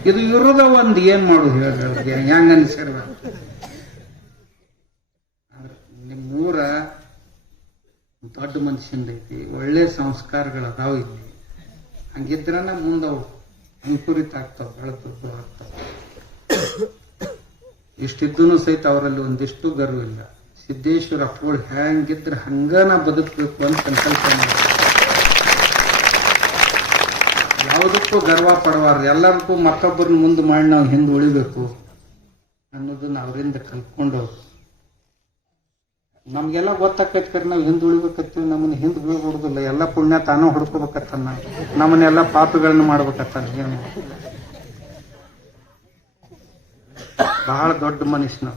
ಇದು ಇವ್ರದ ಒಂದು ಏನ್ ಮಾಡುದು ಹೇಳಿ, ಹೆಂಗ ಅನ್ಸಿರ್ವ? ನಿಮ್ಮೂರ ದೊಡ್ಡ ಮನುಷ್ಯಂದ ಐತಿ, ಒಳ್ಳೆ ಸಂಸ್ಕಾರಗಳು ಅದಾವ ಇಲ್ಲಿ. ಹಂಗಿದ್ರನ ಮುಂದವು ಅಂಕುರಿತ ಆಗ್ತಾವ, ಬೆಳಕು ಆಗ್ತಾವ. ಇಷ್ಟಿದ್ದೂ ಸಹಿತ ಅವರಲ್ಲಿ ಒಂದಿಷ್ಟು ಗರ್ವ ಇಲ್ಲ. ಸಿದ್ದೇಶ್ವರ ಅಪ್ಪಗಳು ಹೆಂಗಿದ್ರೆ ಹಂಗ ನಾ ಬದುಕಬೇಕು ಅಂತ ಸಂಕಲ್ಪ ಮಾಡ್ತಾರೆ. ಯಾವುದಕ್ಕೂ ಗರ್ವ ಪಡಬಾರ್ದು, ಎಲ್ಲರಿಗೂ ಮತ್ತೊಬ್ಬರನ್ನ ಮುಂದೆ ಮಾಡಿ ನಾವು ಹಿಂದೆ ಉಳಿಬೇಕು ಅನ್ನೋದನ್ನ ಅವರಿಂದ ಕಲ್ತ್ಕೊಂಡು ನಮ್ಗೆಲ್ಲ ಗೊತ್ತಾಕೈತಿ. ನಾವು ಹಿಂದೆ ಉಳಿಬೇಕತ್ತೀವಿ, ನಮ್ಮನ್ನ ಹಿಂದೆ ಬೀಳ್ಬಿಡುದಿಲ್ಲ. ಎಲ್ಲ ಪುಣ್ಯ ತಾನೂ ಹುಡ್ಕೋಬೇಕತ್ತಾನ, ನಮ್ಮನ್ನೆಲ್ಲ ಪಾಪಗಳನ್ನ ಮಾಡ್ಬೇಕತ್ತಾನ. ಏನು ಬಹಳ ದೊಡ್ಡ ಮನುಷ್ಯನ.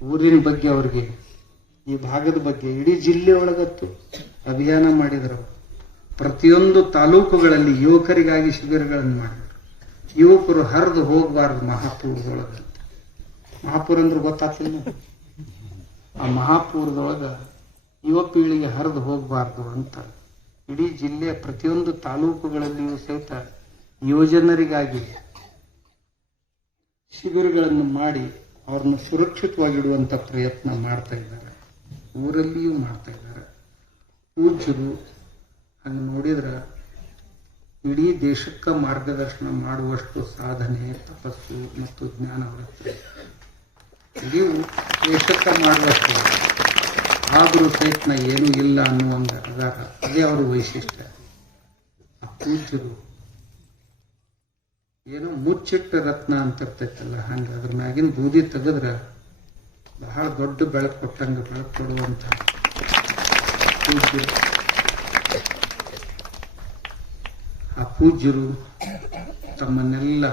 ಊರಿನ ಬಗ್ಗೆ ಅವ್ರಿಗೆ, ಈ ಭಾಗದ ಬಗ್ಗೆ, ಇಡೀ ಜಿಲ್ಲೆ ಒಳಗತ್ತು ಅಭಿಯಾನ ಮಾಡಿದ್ರು. ಪ್ರತಿಯೊಂದು ತಾಲೂಕುಗಳಲ್ಲಿ ಯುವಕರಿಗಾಗಿ ಶಿಬಿರಗಳನ್ನು ಮಾಡಿದ್ರು. ಯುವಕರು ಹರಿದು ಹೋಗಬಾರ್ದು ಮಹಾಪೂರದೊಳಗ. ಮಹಾಪೂರ ಅಂದ್ರೆ ಗೊತ್ತಾಗ್ತಿಲ್ಲ. ಆ ಮಹಾಪೂರದೊಳಗ ಯುವ ಪೀಳಿಗೆ ಹರಿದು ಹೋಗಬಾರ್ದು ಅಂತ ಇಡೀ ಜಿಲ್ಲೆಯ ಪ್ರತಿಯೊಂದು ತಾಲೂಕುಗಳಲ್ಲಿಯೂ ಸಹಿತ ಯುವಜನರಿಗಾಗಿ ಶಿಬಿರಗಳನ್ನು ಮಾಡಿ ಅವ್ರನ್ನ ಸುರಕ್ಷಿತವಾಗಿಡುವಂತ ಪ್ರಯತ್ನ ಮಾಡ್ತಾ ಇದ್ದಾರೆ. ಊರಲ್ಲಿಯೂ ಮಾಡ್ತಾ ಇದ್ದಾರೆ. ಪೂಜ್ಯರು ಹಂಗೆ ನೋಡಿದ್ರ ಇಡೀ ದೇಶಕ್ಕೆ ಮಾರ್ಗದರ್ಶನ ಮಾಡುವಷ್ಟು ಸಾಧನೆ, ತಪಸ್ಸು ಮತ್ತು ಜ್ಞಾನ ಬರುತ್ತೆ. ಇಡೀ ದೇಶಕ್ಕೆ ಮಾಡುವಷ್ಟು ಆದರೂ ಸಹಿತ ಏನೂ ಇಲ್ಲ ಅನ್ನುವಂಗ ಅದಾರ. ಅದೇ ಅವ್ರ ವೈಶಿಷ್ಟ್ಯ. ಆ ಪೂಜ್ಯರು ಏನೋ ಮುಚ್ಚಿಟ್ಟ ರತ್ನ ಅಂತ ಇರ್ತೈತಲ್ಲ, ಹಂಗ ಅದ್ರ ಮ್ಯಾಗಿನ ಬೂದಿ ತೆಗೆದ್ರ ಬಹಳ ದೊಡ್ಡ ಬೆಳಕು ಕೊಟ್ಟಂಗ ಬೆಳಕು ಕೊಡುವಂತ ಪೂಜ್ಯರು. ಆ ಪೂಜ್ಯರು ತಮ್ಮನ್ನೆಲ್ಲ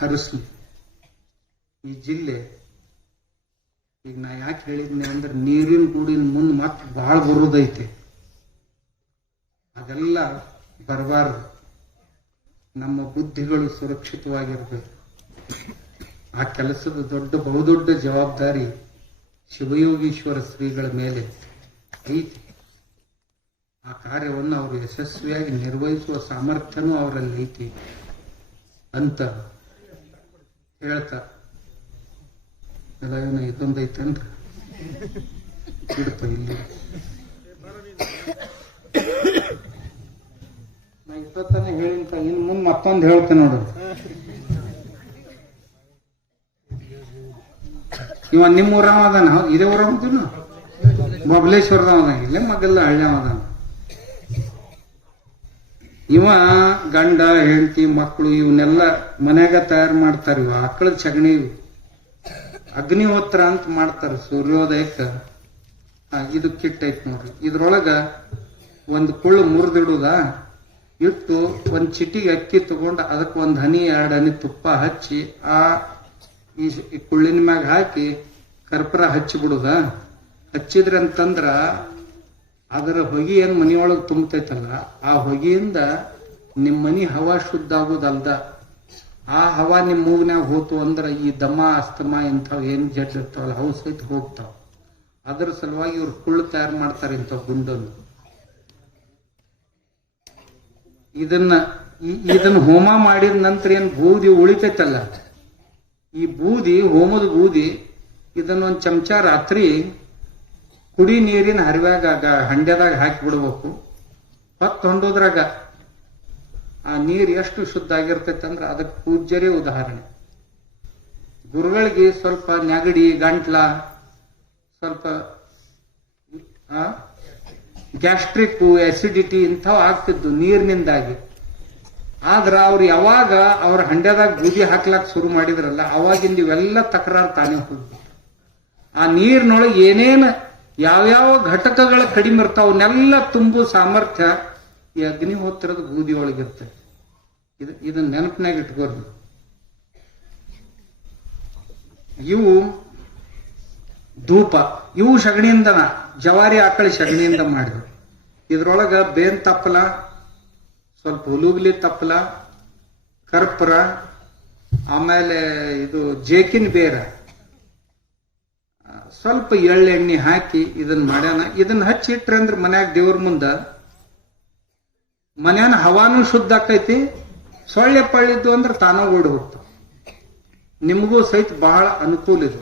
ಹರಿಸ್ಲಿ. ಈ ಜಿಲ್ಲೆ ಈಗ ನಾ ಯಾಕೆ ಹೇಳಿದ್ನೆ ಅಂದ್ರೆ ನೀರಿನ ಗೂಡಿನ ಮುಂದೆ ಮತ್ತೆ ಬಹಳ ಬರುದೈತೆ. ಅದೆಲ್ಲ ಬರಬಾರದು. ನಮ್ಮ ಬುದ್ಧಿಗಳು ಸುರಕ್ಷಿತವಾಗಿರ್ಬೇಕು. ಆ ಕೆಲಸದ ಬಹುದೊಡ್ಡ ಜವಾಬ್ದಾರಿ ಶಿವಯೋಗೀಶ್ವರ ಶ್ರೀಗಳ ಮೇಲೆ ಐತಿ. ಆ ಕಾರ್ಯವನ್ನು ಅವರು ಯಶಸ್ವಿಯಾಗಿ ನಿರ್ವಹಿಸುವ ಸಾಮರ್ಥ್ಯನೂ ಅವರಲ್ಲಿ ಐತಿ ಅಂತ ಹೇಳ್ತಾ ಎಲ್ಲ ಇದೊಂದೈತೆ ಅಂದ್ರೆ ಬಿಡಪ್ಪ ಇಲ್ಲಿ. ನಾ ಇಷ್ಟೊತ್ತನೇ ಹೇಳಿಂತ ಇನ್ನು ಮುಂದೆ ಮತ್ತೊಂದು ಹೇಳ್ತೇನೆ ನೋಡು. ಇವ ನಿಮ್ಮ ಊರವ ಅದಾನ? ಇದೇ ಊರವನು ಬಬಲೇಶ್ವರದವ, ಇಲ್ಲೇ ಮಗಲ್ಲ ಹಳ್ಳಿಯವದಾನ. ಇವ ಗಂಡ ಹೆಂಡತಿ ಮಕ್ಕಳು ಇವನ್ನೆಲ್ಲ ಮನ್ಯಾಗ ತಯಾರು ಮಾಡ್ತಾರ. ಇವ ಆಕಳದ ಸಗಣಿ ಅಗ್ನಿಹೋತ್ರ ಅಂತ ಮಾಡ್ತಾರ ಸೂರ್ಯೋದಯಕ್ಕ. ಇದು ಕಿಟ್ ಐತ್ ನೋಡ್ರಿ. ಇದ್ರೊಳಗ ಒಂದು ಕುಳ್ಳು ಮುರಿದಿಡುದ ಇಟ್ಟು ಒಂದ್ ಚಿಟಿಗೆ ಅಕ್ಕಿ ತಗೊಂಡು ಅದಕ್ಕೆ ಒಂದ್ ಹನಿ 2 ಹನಿ ತುಪ್ಪ ಹಚ್ಚಿ ಈ ಕುಳ್ಳಿನ ಮ್ಯಾಗ ಹಾಕಿ ಕರ್ಪೂರ ಹಚ್ಚಿ ಬಿಡುದ. ಹಚ್ಚಿದ್ರಿ ಅಂತಂದ್ರ ಅದರ ಹೊಗೆ ಏನ್ ಮನೆಯೊಳಗೆ ತುಂಬತೈತಲ್ಲ, ಆ ಹೊಗೆಯಿಂದ ನಿಮ್ಮ ಮನಿ ಹವಾ ಶುದ್ಧ ಆಗುದಲ್ದ, ಆ ಹವಾ ನಿಮ್ ಮೂಗ್ನ್ಯಾಗ ಹೋತು ಅಂದ್ರ ಈ ದಮ ಅಸ್ತಮ ಇಂಥವ್ ಏನ್ ಜಡ್ ಇರ್ತಾವಲ್ಲ ಅವು ಸಹಿತ ಹೋಗ್ತಾವ. ಅದ್ರ ಸಲುವಾಗಿ ಇವ್ರು ಕುಳ್ಳು ತಯಾರು ಮಾಡ್ತಾರೆ ಇಂಥವ್ ಗುಂಡನ್ನು. ಇದನ್ನ ಹೋಮ ಮಾಡಿದ ನಂತರ ಏನ್ ಬೂದಿ ಉಳಿತೈತಲ್ಲ, ಈ ಬೂದಿ ಹೋಮದ ಬೂದಿ ಇದನ್ನೊಂದ್ ಚಮಚ ರಾತ್ರಿ ಕುಡಿ ನೀರಿನ ಹರಿವ್ಯಾಗ ಹಂಡ್ಯದಾಗ ಹಾಕಿ ಬಿಡ್ಬೇಕು. ಹೊತ್ತು ಹೊಂಡೋದ್ರಾಗ ಆ ನೀರು ಎಷ್ಟು ಶುದ್ಧ ಆಗಿರ್ತೈತೆ ಅಂದ್ರೆ ಅದಕ್ಕೆ ಪೂಜ್ಯರೇ ಉದಾಹರಣೆ. ಗುರುಗಳಿಗೆ ಸ್ವಲ್ಪ ನೆಗಡಿ ಗಂಟ್ಲ, ಸ್ವಲ್ಪ ಗ್ಯಾಸ್ಟ್ರಿಕ್ ಆಸಿಡಿಟಿ ಇಂಥವು ಆಗ್ತಿದ್ದು ನೀರಿನಿಂದಾಗಿ. ಆದ್ರ ಅವ್ರು ಯಾವಾಗ ಅವ್ರ ಹಂಡ್ಯದಾಗ ಬೂದಿ ಹಾಕ್ಲಾಕ್ ಶುರು ಮಾಡಿದ್ರಲ್ಲ, ಅವಾಗಿಂದ ಇವೆಲ್ಲ ತಕರಾರು ತಾನೇ ಹೋಗ್ಬಿಟ್ಟು ಆ ನೀರಿನೊಳಗೆ ಏನೇನು ಯಾವ್ಯಾವ ಘಟಕಗಳ ಕಡಿಮೆ ಇರ್ತಾವ ಅವನ್ನೆಲ್ಲ ತುಂಬು ಸಾಮರ್ಥ್ಯ ಈ ಅಗ್ನಿಹೋತ್ರದ ಬೂದಿ ಒಳಗಿರ್ತದೆ. ಇದನ್ನ ನೆನಪಿನಾಗ ಇಟ್ಕೋರಿ. ಇವು ಧೂಪ, ಇವು ಸಗಣಿಯಿಂದ, ಜವಾರಿ ಆಕಳಿ ಸಗಣಿಯಿಂದ ಮಾಡಿದ್ರು. ಇದ್ರೊಳಗ ಬೇನ್ ತಪ್ಪಲ, ಸ್ವಲ್ಪ ಹುಲುಗ್ಲಿ ತಪ್ಪಲ, ಕರ್ಪೂರ, ಆಮೇಲೆ ಇದು ಜೇಕಿನ ಬೇರ, ಸ್ವಲ್ಪ ಎಳ್ಳೆಣ್ಣೆ ಹಾಕಿ ಇದನ್ನ ಮಾಡ್ಯಾನ. ಇದನ್ನ ಹಚ್ಚಿಟ್ರೆ ಅಂದ್ರೆ ಮನ್ಯಾಗ ದೇವ್ರ ಮುಂದ ಮನ್ಯಾನ ಹವಾನು ಶುದ್ಧ ಆಕೈತಿ, ಸೊಳ್ಳೆ ಪಳ್ಳಿದ್ದು ಅಂದ್ರೆ ತಾನೋ ಓಡಿ ಹೋಗ್ತಾವ. ನಿಮಗೂ ಸಹಿತ ಬಹಳ ಅನುಕೂಲ ಇದು.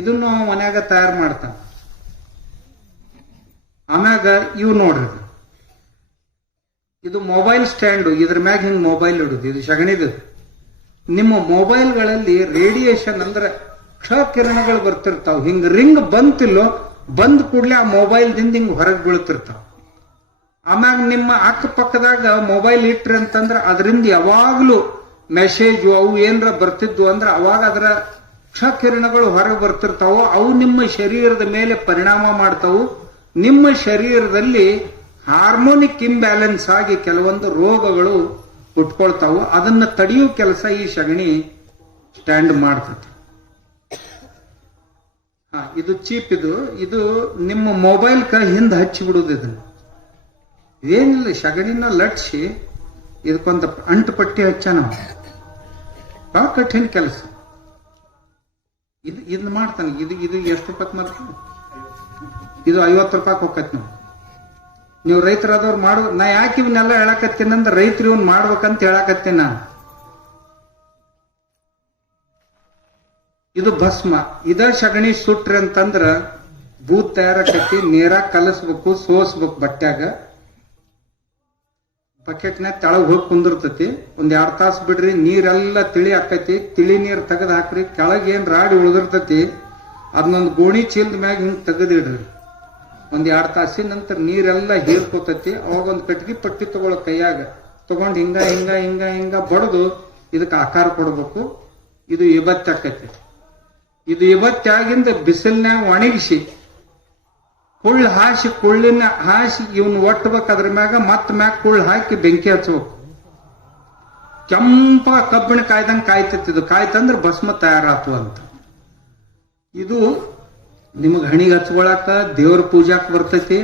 ಇದನ್ನು ಮನ್ಯಾಗ ತಯಾರು ಮಾಡ್ತಾನ. ಆಮ್ಯಾಗ ಇವು ನೋಡ್ರಿ, ಇದು ಮೊಬೈಲ್ ಸ್ಟ್ಯಾಂಡು, ಇದ್ರ ಮ್ಯಾಗ ಹಿಂಗ್ ಮೊಬೈಲ್ ಇಡುದು, ಇದು ಸಗಣಿದು. ನಿಮ್ಮ ಮೊಬೈಲ್ಗಳಲ್ಲಿ ರೇಡಿಯೇಷನ್ ಅಂದ್ರೆ ಕ್ಷಕಿರಣಗಳು ಬರ್ತಿರ್ತಾವ. ಹಿಂಗ್ ರಿಂಗ್ ಬಂತಿಲ್ಲೋ, ಬಂದ್ ಕೂಡ್ಲೆ ಆ ಮೊಬೈಲ್ದಿಂದ ಹಿಂಗ್ ಹೊರಗೆ ಬೀಳ್ತಿರ್ತಾವ. ಆಮ್ಯಾಗ ನಿಮ್ಮ ಅಕ್ಕಪಕ್ಕದಾಗ ಮೊಬೈಲ್ ಇಟ್ರಿ ಅಂತಂದ್ರ ಅದರಿಂದ ಯಾವಾಗ್ಲೂ ಮೆಸೇಜ್ ಅವು ಏನರ ಬರ್ತಿದ್ವು ಅಂದ್ರ ಅವಾಗ ಅದರ ಕ್ಷಕಿರಣಗಳು ಹೊರಗೆ ಬರ್ತಿರ್ತಾವೋ, ಅವು ನಿಮ್ಮ ಶರೀರದ ಮೇಲೆ ಪರಿಣಾಮ ಮಾಡ್ತಾವು. ನಿಮ್ಮ ಶರೀರದಲ್ಲಿ ಹಾರ್ಮೋನಿಕ್ ಇಂಬ್ಯಾಲೆನ್ಸ್ ಆಗಿ ಕೆಲವೊಂದು ರೋಗಗಳು ಹುಟ್ಕೊಳ್ತಾವು. ಅದನ್ನ ತಡೆಯೋ ಕೆಲಸ ಈ ಸಗಣಿ ಸ್ಟ್ಯಾಂಡ್ ಮಾಡ್ತದೆ. ಇದು ಚೀಪ್. ಇದು ನಿಮ್ಮ ಮೊಬೈಲ್ ಹಿಂದೆ ಹಚ್ಚಿ ಬಿಡುದು. ಇದನ್ನ ಏನಿಲ್ಲ, ಸಗಣಿನ ಲಟ್ಸಿ ಇದಕ್ಕೊಂದು ಅಂಟು ಪಟ್ಟಿ ಹಚ್ಚ. ನಾವು ಬಹಳ ಕಠಿಣ ಕೆಲಸ. ಇದನ್ನ ಮಾಡ್ತಾನೆ. ಇದು ಎಷ್ಟು ರೂಪಾಯಿ ಮಾಡ್ತೀವಿ? ಇದು 50 ರೂಪಾಯಿ ಹೋಗತ್. ನೀವು ರೈತರಾದವ್ರು ಮಾಡು. ನಾ ಯಾಕೆ ಇವನ್ನೆಲ್ಲ ಹೇಳಕತ್ತೀನಂದ್ರೆ ರೈತರು ಇವನ್ ಮಾಡ್ಬೇಕಂತ ಹೇಳಕತ್ತೀನಿ ನಾನು. ಇದು ಭಸ್ಮ. ಇದ ಸಗಣಿ ಸುಟ್ರಿ ಅಂತಂದ್ರ ಬೂತ್ ತಯಾರಾಕತಿ. ನೀರಾಗ ಕಲಸ್ಬೇಕು, ಸೋಸ್ಬೇಕು ಬಟ್ಟ್ಯಾಗ. ಬಕೆಟ್ನಾಗ ತೆಳಗ್ ಹೋಗಿ ಕುಂದಿರ್ತತಿ. ಒಂದ್ 2 ತಾಸು ಬಿಡ್ರಿ, ನೀರೆಲ್ಲ ತಿಳಿ ಆಕೈತಿ. ತಿಳಿ ನೀರ್ ತೆಗೆದ್ ಹಾಕ್ರಿ. ಕೆಳಗ್ ಏನ್ ರಾಡಿ ಉಳಿದಿರ್ತತಿ ಅದನ್ನೊಂದು ಗೋಣಿ ಚೀಲದ ಮ್ಯಾಗ ಹಿಂಗ್ ತೆಗೆದಿಡ್ರಿ. ಒಂದ್ 2 ತಾಸಿನ ನಂತರ ನೀರೆಲ್ಲ ಹೀರ್ಕೋತತಿ. ಅವಾಗ ಒಂದ್ ಕಟ್ಗಿ ಪಟ್ಟಿ ತಗೊಳ ಕೈಯಾಗ ತಗೊಂಡ್ ಹಿಂಗ ಹಿಂಗ ಹಿಂಗ ಹಿಂಗ ಬಡದು ಇದಕ್ಕೆ ಆಕಾರ ಕೊಡ್ಬೇಕು. ಇದು ಇವತ್ತು ಆಕೈತಿ. ಇದು ಇವತ್ತಾಗಿಂದ ಬಿಸಿಲ್ನಾಗ ಒಣಗಿಸಿ ಕುಳ್ಳು ಹಾಸಿ, ಕುಳ್ಳಿನ ಹಾಸಿ ಇವನ್ ಒಟ್ಟಬೇಕು. ಅದ್ರ ಮ್ಯಾಗ ಮತ್ತ ಮ್ಯಾಗ ಕುಳ್ಳು ಹಾಕಿ ಬೆಂಕಿ ಹಚ್ಬೇಕು. ಕೆಂಪ ಕಬ್ಬಿಣ ಕಾಯ್ದಂಗ್ ಕಾಯ್ತೈತಿ. ಇದು ಕಾಯ್ತಂದ್ರ ಭಸ್ಮ ತಯಾರಾತು ಅಂತ. ಇದು ನಿಮಗ್ ಹಣಿಗೆ ಹಚ್ಕೊಳಕ, ದೇವ್ರ ಪೂಜಾಕ್ ಬರ್ತೈತಿ.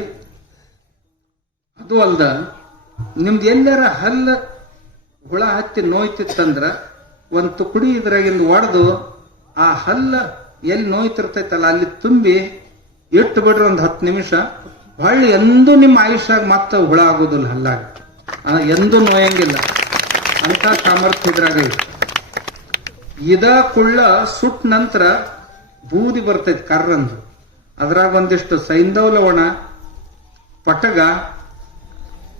ಅದು ಅಲ್ದ ನಿಮ್ದು ಎಲ್ಲಾರ ಹಲ್ಲ ಹುಳ ಹತ್ತಿ ನೋಯ್ತಿತ್ತಂದ್ರ ಒಂದ್ ತುಕಡಿ ಇದ್ರಾಗಿಂದ ಒಡೆದು ಆ ಹಲ್ಲ ಎಲ್ಲಿ ನೋಯ್ತಿರ್ತೈತಲ್ಲ ಅಲ್ಲಿ ತುಂಬಿ ಇಟ್ಟು ಬಿಡ್ರಿ ಒಂದ್ 10 ನಿಮಿಷ. ಹೊಳ್ಳಿ ಎಂದೂ ನಿಮ್ಮ ಆಯುಷ್ಯಾಗ ಮತ್ತೆ ಹುಳ ಆಗೋದಿಲ್ಲ. ಹಲ್ಲಾಗ ಎಂದೂ ನೋಯಂಗಿಲ್ಲ. ಅಂತ ಸಾಮರ್ಥ್ಯ ಇದ್ರಾಗ ಇದೆ. ಇದ ಕುಳ್ಳ ಸುಟ್ಟ ನಂತರ ಬೂದಿ ಬರ್ತೈತಿ ಕರ್ರಂದು. ಅದ್ರಾಗ ಒಂದಿಷ್ಟು ಸೈಂಧವ ಲವಣ, ಪಟಗ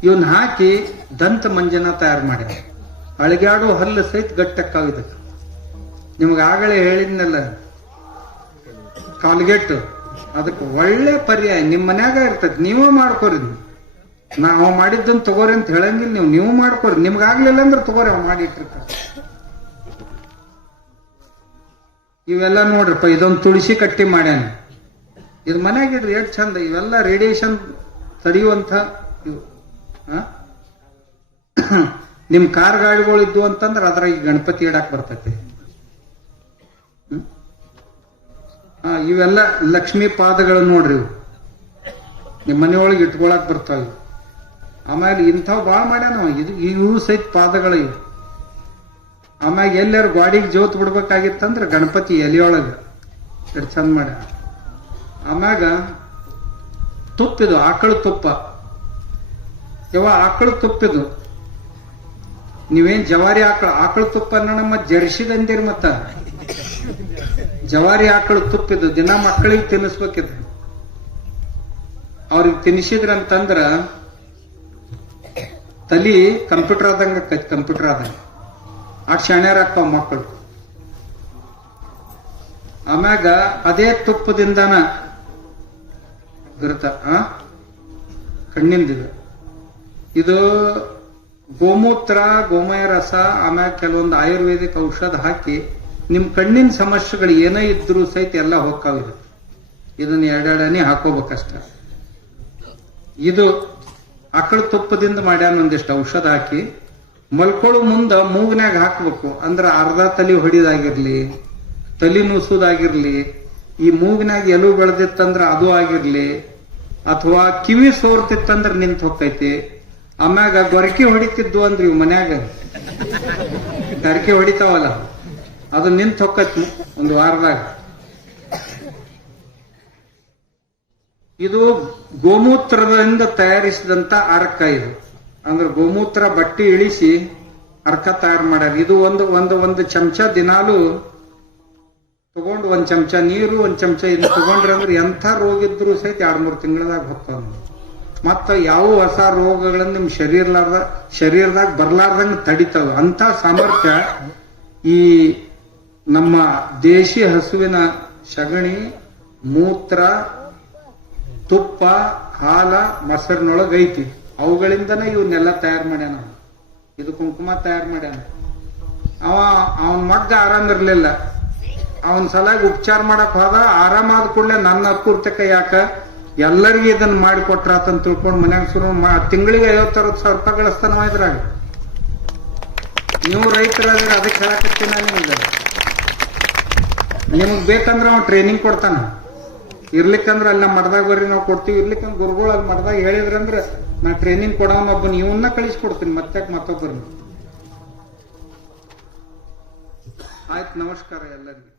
ಇವನ್ ಹಾಕಿ ದಂತ ಮಂಜನ ತಯಾರು ಮಾಡ್ಯಾರ. ಅಳಿಗಾಡು ಹಲ್ಲು ಸಹಿತ ಗಟ್ಟಕ್ಕಾಗಿದೆ. ನಿಮ್ಗೆ ಆಗಲೇ ಹೇಳಿದ್ನಲ್ಲ ಕಾಲ್ಗೇಟ್, ಅದಕ್ಕೆ ಒಳ್ಳೆ ಪರ್ಯಾಯ ನಿಮ್ಮ ಮನ್ಯಾಗ ಇರ್ತೈತಿ. ನೀವೇ ಮಾಡ್ಕೋರಿ. ನಾವು ಮಾಡಿದ್ದನ್ನು ತಗೋರಿ ಅಂತ ಹೇಳಂಗಿಲ್ಲ. ನೀವು ಮಾಡ್ಕೋರಿ. ನಿಮ್ಗಾಗ್ಲಿಲ್ಲ ಅಂದ್ರೆ ತಗೋರಿ, ಅವ್ ಮಾಡಿಟ್ಟಿರ್ತಾರೆ. ಇವೆಲ್ಲ ನೋಡ್ರಪ್ಪ, ಇದೊಂದು ತುಳಸಿ ಕಟ್ಟಿ ಮಾಡ್ಯಾನ. ಇದು ಮನ್ಯಾಗಿಡ್ರಿ, ಎಷ್ಟು ಚಂದ. ಇವೆಲ್ಲ ರೇಡಿಯೇಷನ್ ತಡೆಯುವಂತ ಇವು. ನಿಮ್ ಕಾರ್ ಗಾಡಿಗಳು ಇದ್ವು ಅಂತಂದ್ರೆ ಅದ್ರಾಗ ಗಣಪತಿ ಇಡಾಕ್ ಬರ್ತೈತಿ. ಇವೆಲ್ಲ ಲಕ್ಷ್ಮೀ ಪಾದಗಳು ನೋಡ್ರಿ. ಇವು ನಿಮ್ಮ ಮನೆಯೊಳಗೆ ಇಟ್ಕೊಳಕ್ ಬರ್ತಾವ. ಆಮೇಲೆ ಇಂಥವು ಭಾಳ ಮಾಡ್ಯಾನ ಇದು, ಇವು ಸಹಿತ ಪಾದಗಳು ಇವು. ಆಮ್ಯಾಗ ಎಲ್ಲಾರು ಗಾಡಿಗೆ ಜೋತ್ ಬಿಡ್ಬೇಕಾಗಿತ್ತಂದ್ರ ಗಣಪತಿ ಎಲಿಯೊಳಗ ಎಷ್ಟು ಚಂದ ಮಾಡ್ಯಾನ. ಆಮ್ಯಾಗ ತುಪ್ಪಿದು ಆಕಳ ತುಪ್ಪ, ಆಕಳ ತುಪ್ಪಿದು ನೀವೇನ್ ಜವಾರಿ ಆಕಳ ತುಪ್ಪ ನಮ್ಮ ಜರ್ಸಿದಂದಿರ್. ಮತ್ತ ಜವಾರಿ ಆಕಳ ತುಪ್ಪಿದು ದಿನ ಮಕ್ಕಳಿಗೆ ತಿನ್ನಿಸ್ಬೇಕಿದ್ರು. ಅವ್ರಿಗೆ ತಿನ್ನಿಸಿದ್ರಂತಂದ್ರ ತಲಿ ಕಂಪ್ಯೂಟರ್ ಆದಂಗ ಆಕೈತಿ, ಕಂಪ್ಯೂಟರ್ ಆದಂಗ ಆ ಶಾಣ್ಯಾರ ಹಾಕವ ಮಕ್ಕಳು. ಆಮ್ಯಾಗ ಅದೇ ತುಪ್ಪದಿಂದನ ಬರುತ್ತ ಕಣ್ಣಿಂದಿದು. ಇದು ಗೋಮೂತ್ರ, ಗೋಮಯ ರಸ, ಆಮ್ಯಾಗ ಕೆಲವೊಂದು ಆಯುರ್ವೇದಿಕ್ ಔಷಧ ಹಾಕಿ ನಿಮ್ ಕಣ್ಣಿನ ಸಮಸ್ಯೆಗಳು ಏನೇ ಇದ್ರು ಸಹಿತ ಎಲ್ಲ ಹೋಗ್ತಾವಿದೆ. ಇದನ್ನ ಎರಡೆರಡನೇ ಹಾಕೋಬೇಕಷ್ಟ. ಇದು ಆಕಳ ತುಪ್ಪದಿಂದ ಮಾಡ್ಯಾನ ಒಂದಿಷ್ಟು ಔಷಧ ಹಾಕಿ ಮಲ್ಕೊಳ್ಳೋ ಮುಂದ ಮೂಗ್ನ್ಯಾಗ ಹಾಕ್ಬೇಕು. ಅಂದ್ರ ಅರ್ಧ ತಲಿ ಹೊಡಿದಾಗಿರ್ಲಿ, ತಲಿ ನುಸುದಾಗಿರ್ಲಿ, ಈ ಮೂಗ್ನ್ಯಾಗ ಎಲು ಬೆಳೆದಿತ್ತಂದ್ರ ಅದು ಆಗಿರ್ಲಿ, ಅಥವಾ ಕಿವಿ ಸೋರ್ತಿತ್ತಂದ್ರ ನಿಂತ ಹೋಗ್ತೈತಿ. ಆಮ್ಯಾಗ ಗೊರಕಿ ಹೊಡಿತಿದ್ವು ಅಂದ್ರಿ ಇವ್ ಮನ್ಯಾಗ ಗರಕೆ ಹೊಡಿತಾವಲ್ಲ, ಅದು ನಿಂತ ಹೊಕ್ಕೈತಿ ಒಂದು ವಾರದಾಗ. ಇದು ಗೋಮೂತ್ರದಿಂದ ತಯಾರಿಸಿದಂತ ಅರ್ಕ. ಇದು ಅಂದ್ರೆ ಗೋಮೂತ್ರ ಬಟ್ಟಿ ಇಳಿಸಿ ಅರ್ಕ ತಯಾರು ಮಾಡ್ಯಾರ. ಇದು ಒಂದು ಚಮಚ ದಿನಾಲು ತಗೊಂಡು, ಒಂದ್ ಚಮಚ ನೀರು, ಒಂದ್ ಚಮಚ ಇದು ತಗೊಂಡ್ರಿ ಅಂದ್ರೆ ಎಂಥ ರೋಗ ಇದ್ರು ಸಹಿತ 2-3 ತಿಂಗಳದಾಗ ಹೋಗ್ತಾವ. ಮತ್ತ ಯಾವ ಹೊಸ ರೋಗಗಳನ್ನ ನಿಮ್ ಶರೀರದಾಗ ಬರ್ಲಾರ್ದಂಗ ತಡಿತಾವ. ಅಂತ ಸಾಮರ್ಥ್ಯ ಈ ನಮ್ಮ ದೇಶಿ ಹಸುವಿನ ಸಗಣಿ, ಮೂತ್ರ, ತುಪ್ಪ, ಹಾಲ, ಮೊಸರಿನೊಳಗ ಐತಿ. ಅವುಗಳಿಂದನೇ ಇವನ್ನೆಲ್ಲ ತಯಾರು ಮಾಡ್ಯಾನ. ಇದು ಕುಂಕುಮ ತಯಾರು ಮಾಡ್ಯಾನ. ಅವನ್ ಮಗ್ಗ ಆರಾಮಿರ್ಲಿಲ್ಲ. ಅವನ್ ಸಲಾಗಿ ಉಪಚಾರ ಮಾಡಕ್ ಹೋದ. ಆರಾಮಾದ ಕೂಡಲೇ ನನ್ನ ಅಕ್ಕೂರ್ತಕ ಯಾಕ ಎಲ್ಲರಿಗೂ ಇದನ್ನ ಮಾಡಿಕೊಟ್ರಾತಂತ ತಿಳ್ಕೊಂಡು ಮನ್ಯಾಗ ಶುರು ತಿಂಗಳಿಗೆ 50-60 ರೂಪಾಯಿ ಗಳಿಸ್ತಾನ ಇದ್ರಾಗ. ನೀವು ರೈತರಾದ್ರೆ ಅದಕ್ಕೆ ಹೇಳಕತ್ತೀನಿ ನಿಮ್ಗೆ. ನಿಮಗ್ ಬೇಕಂದ್ರೆ ಅವ್ನು ಟ್ರೈನಿಂಗ್ ಕೊಡ್ತಾನ. ಇರ್ಲಿಕ್ಕಂದ್ರ ಅಲ್ಲಿ ನಮ್ಮ ಮಠದಾಗ ಬರ್ರಿ ನಾವು ಕೊಡ್ತೀವಿ. ಇರ್ಲಿಕ್ಕಂದ್ರ ಗುರುಗಳು ಅಲ್ಲಿ ಮಠದಾಗ ಹೇಳಿದ್ರಂದ್ರ ನಾ ಟ್ರೈನಿಂಗ್ ಕೊಡೋನೊಬ್ಬನ ಇವನ್ನ ಕಳಿಸ್ಕೊಡ್ತೀನಿ. ಮತ್ತೆ ಮತ್ತೊಬ್ಬರನ್ನ. ಆಯ್ತು, ನಮಸ್ಕಾರ ಎಲ್ಲರಿಗೂ.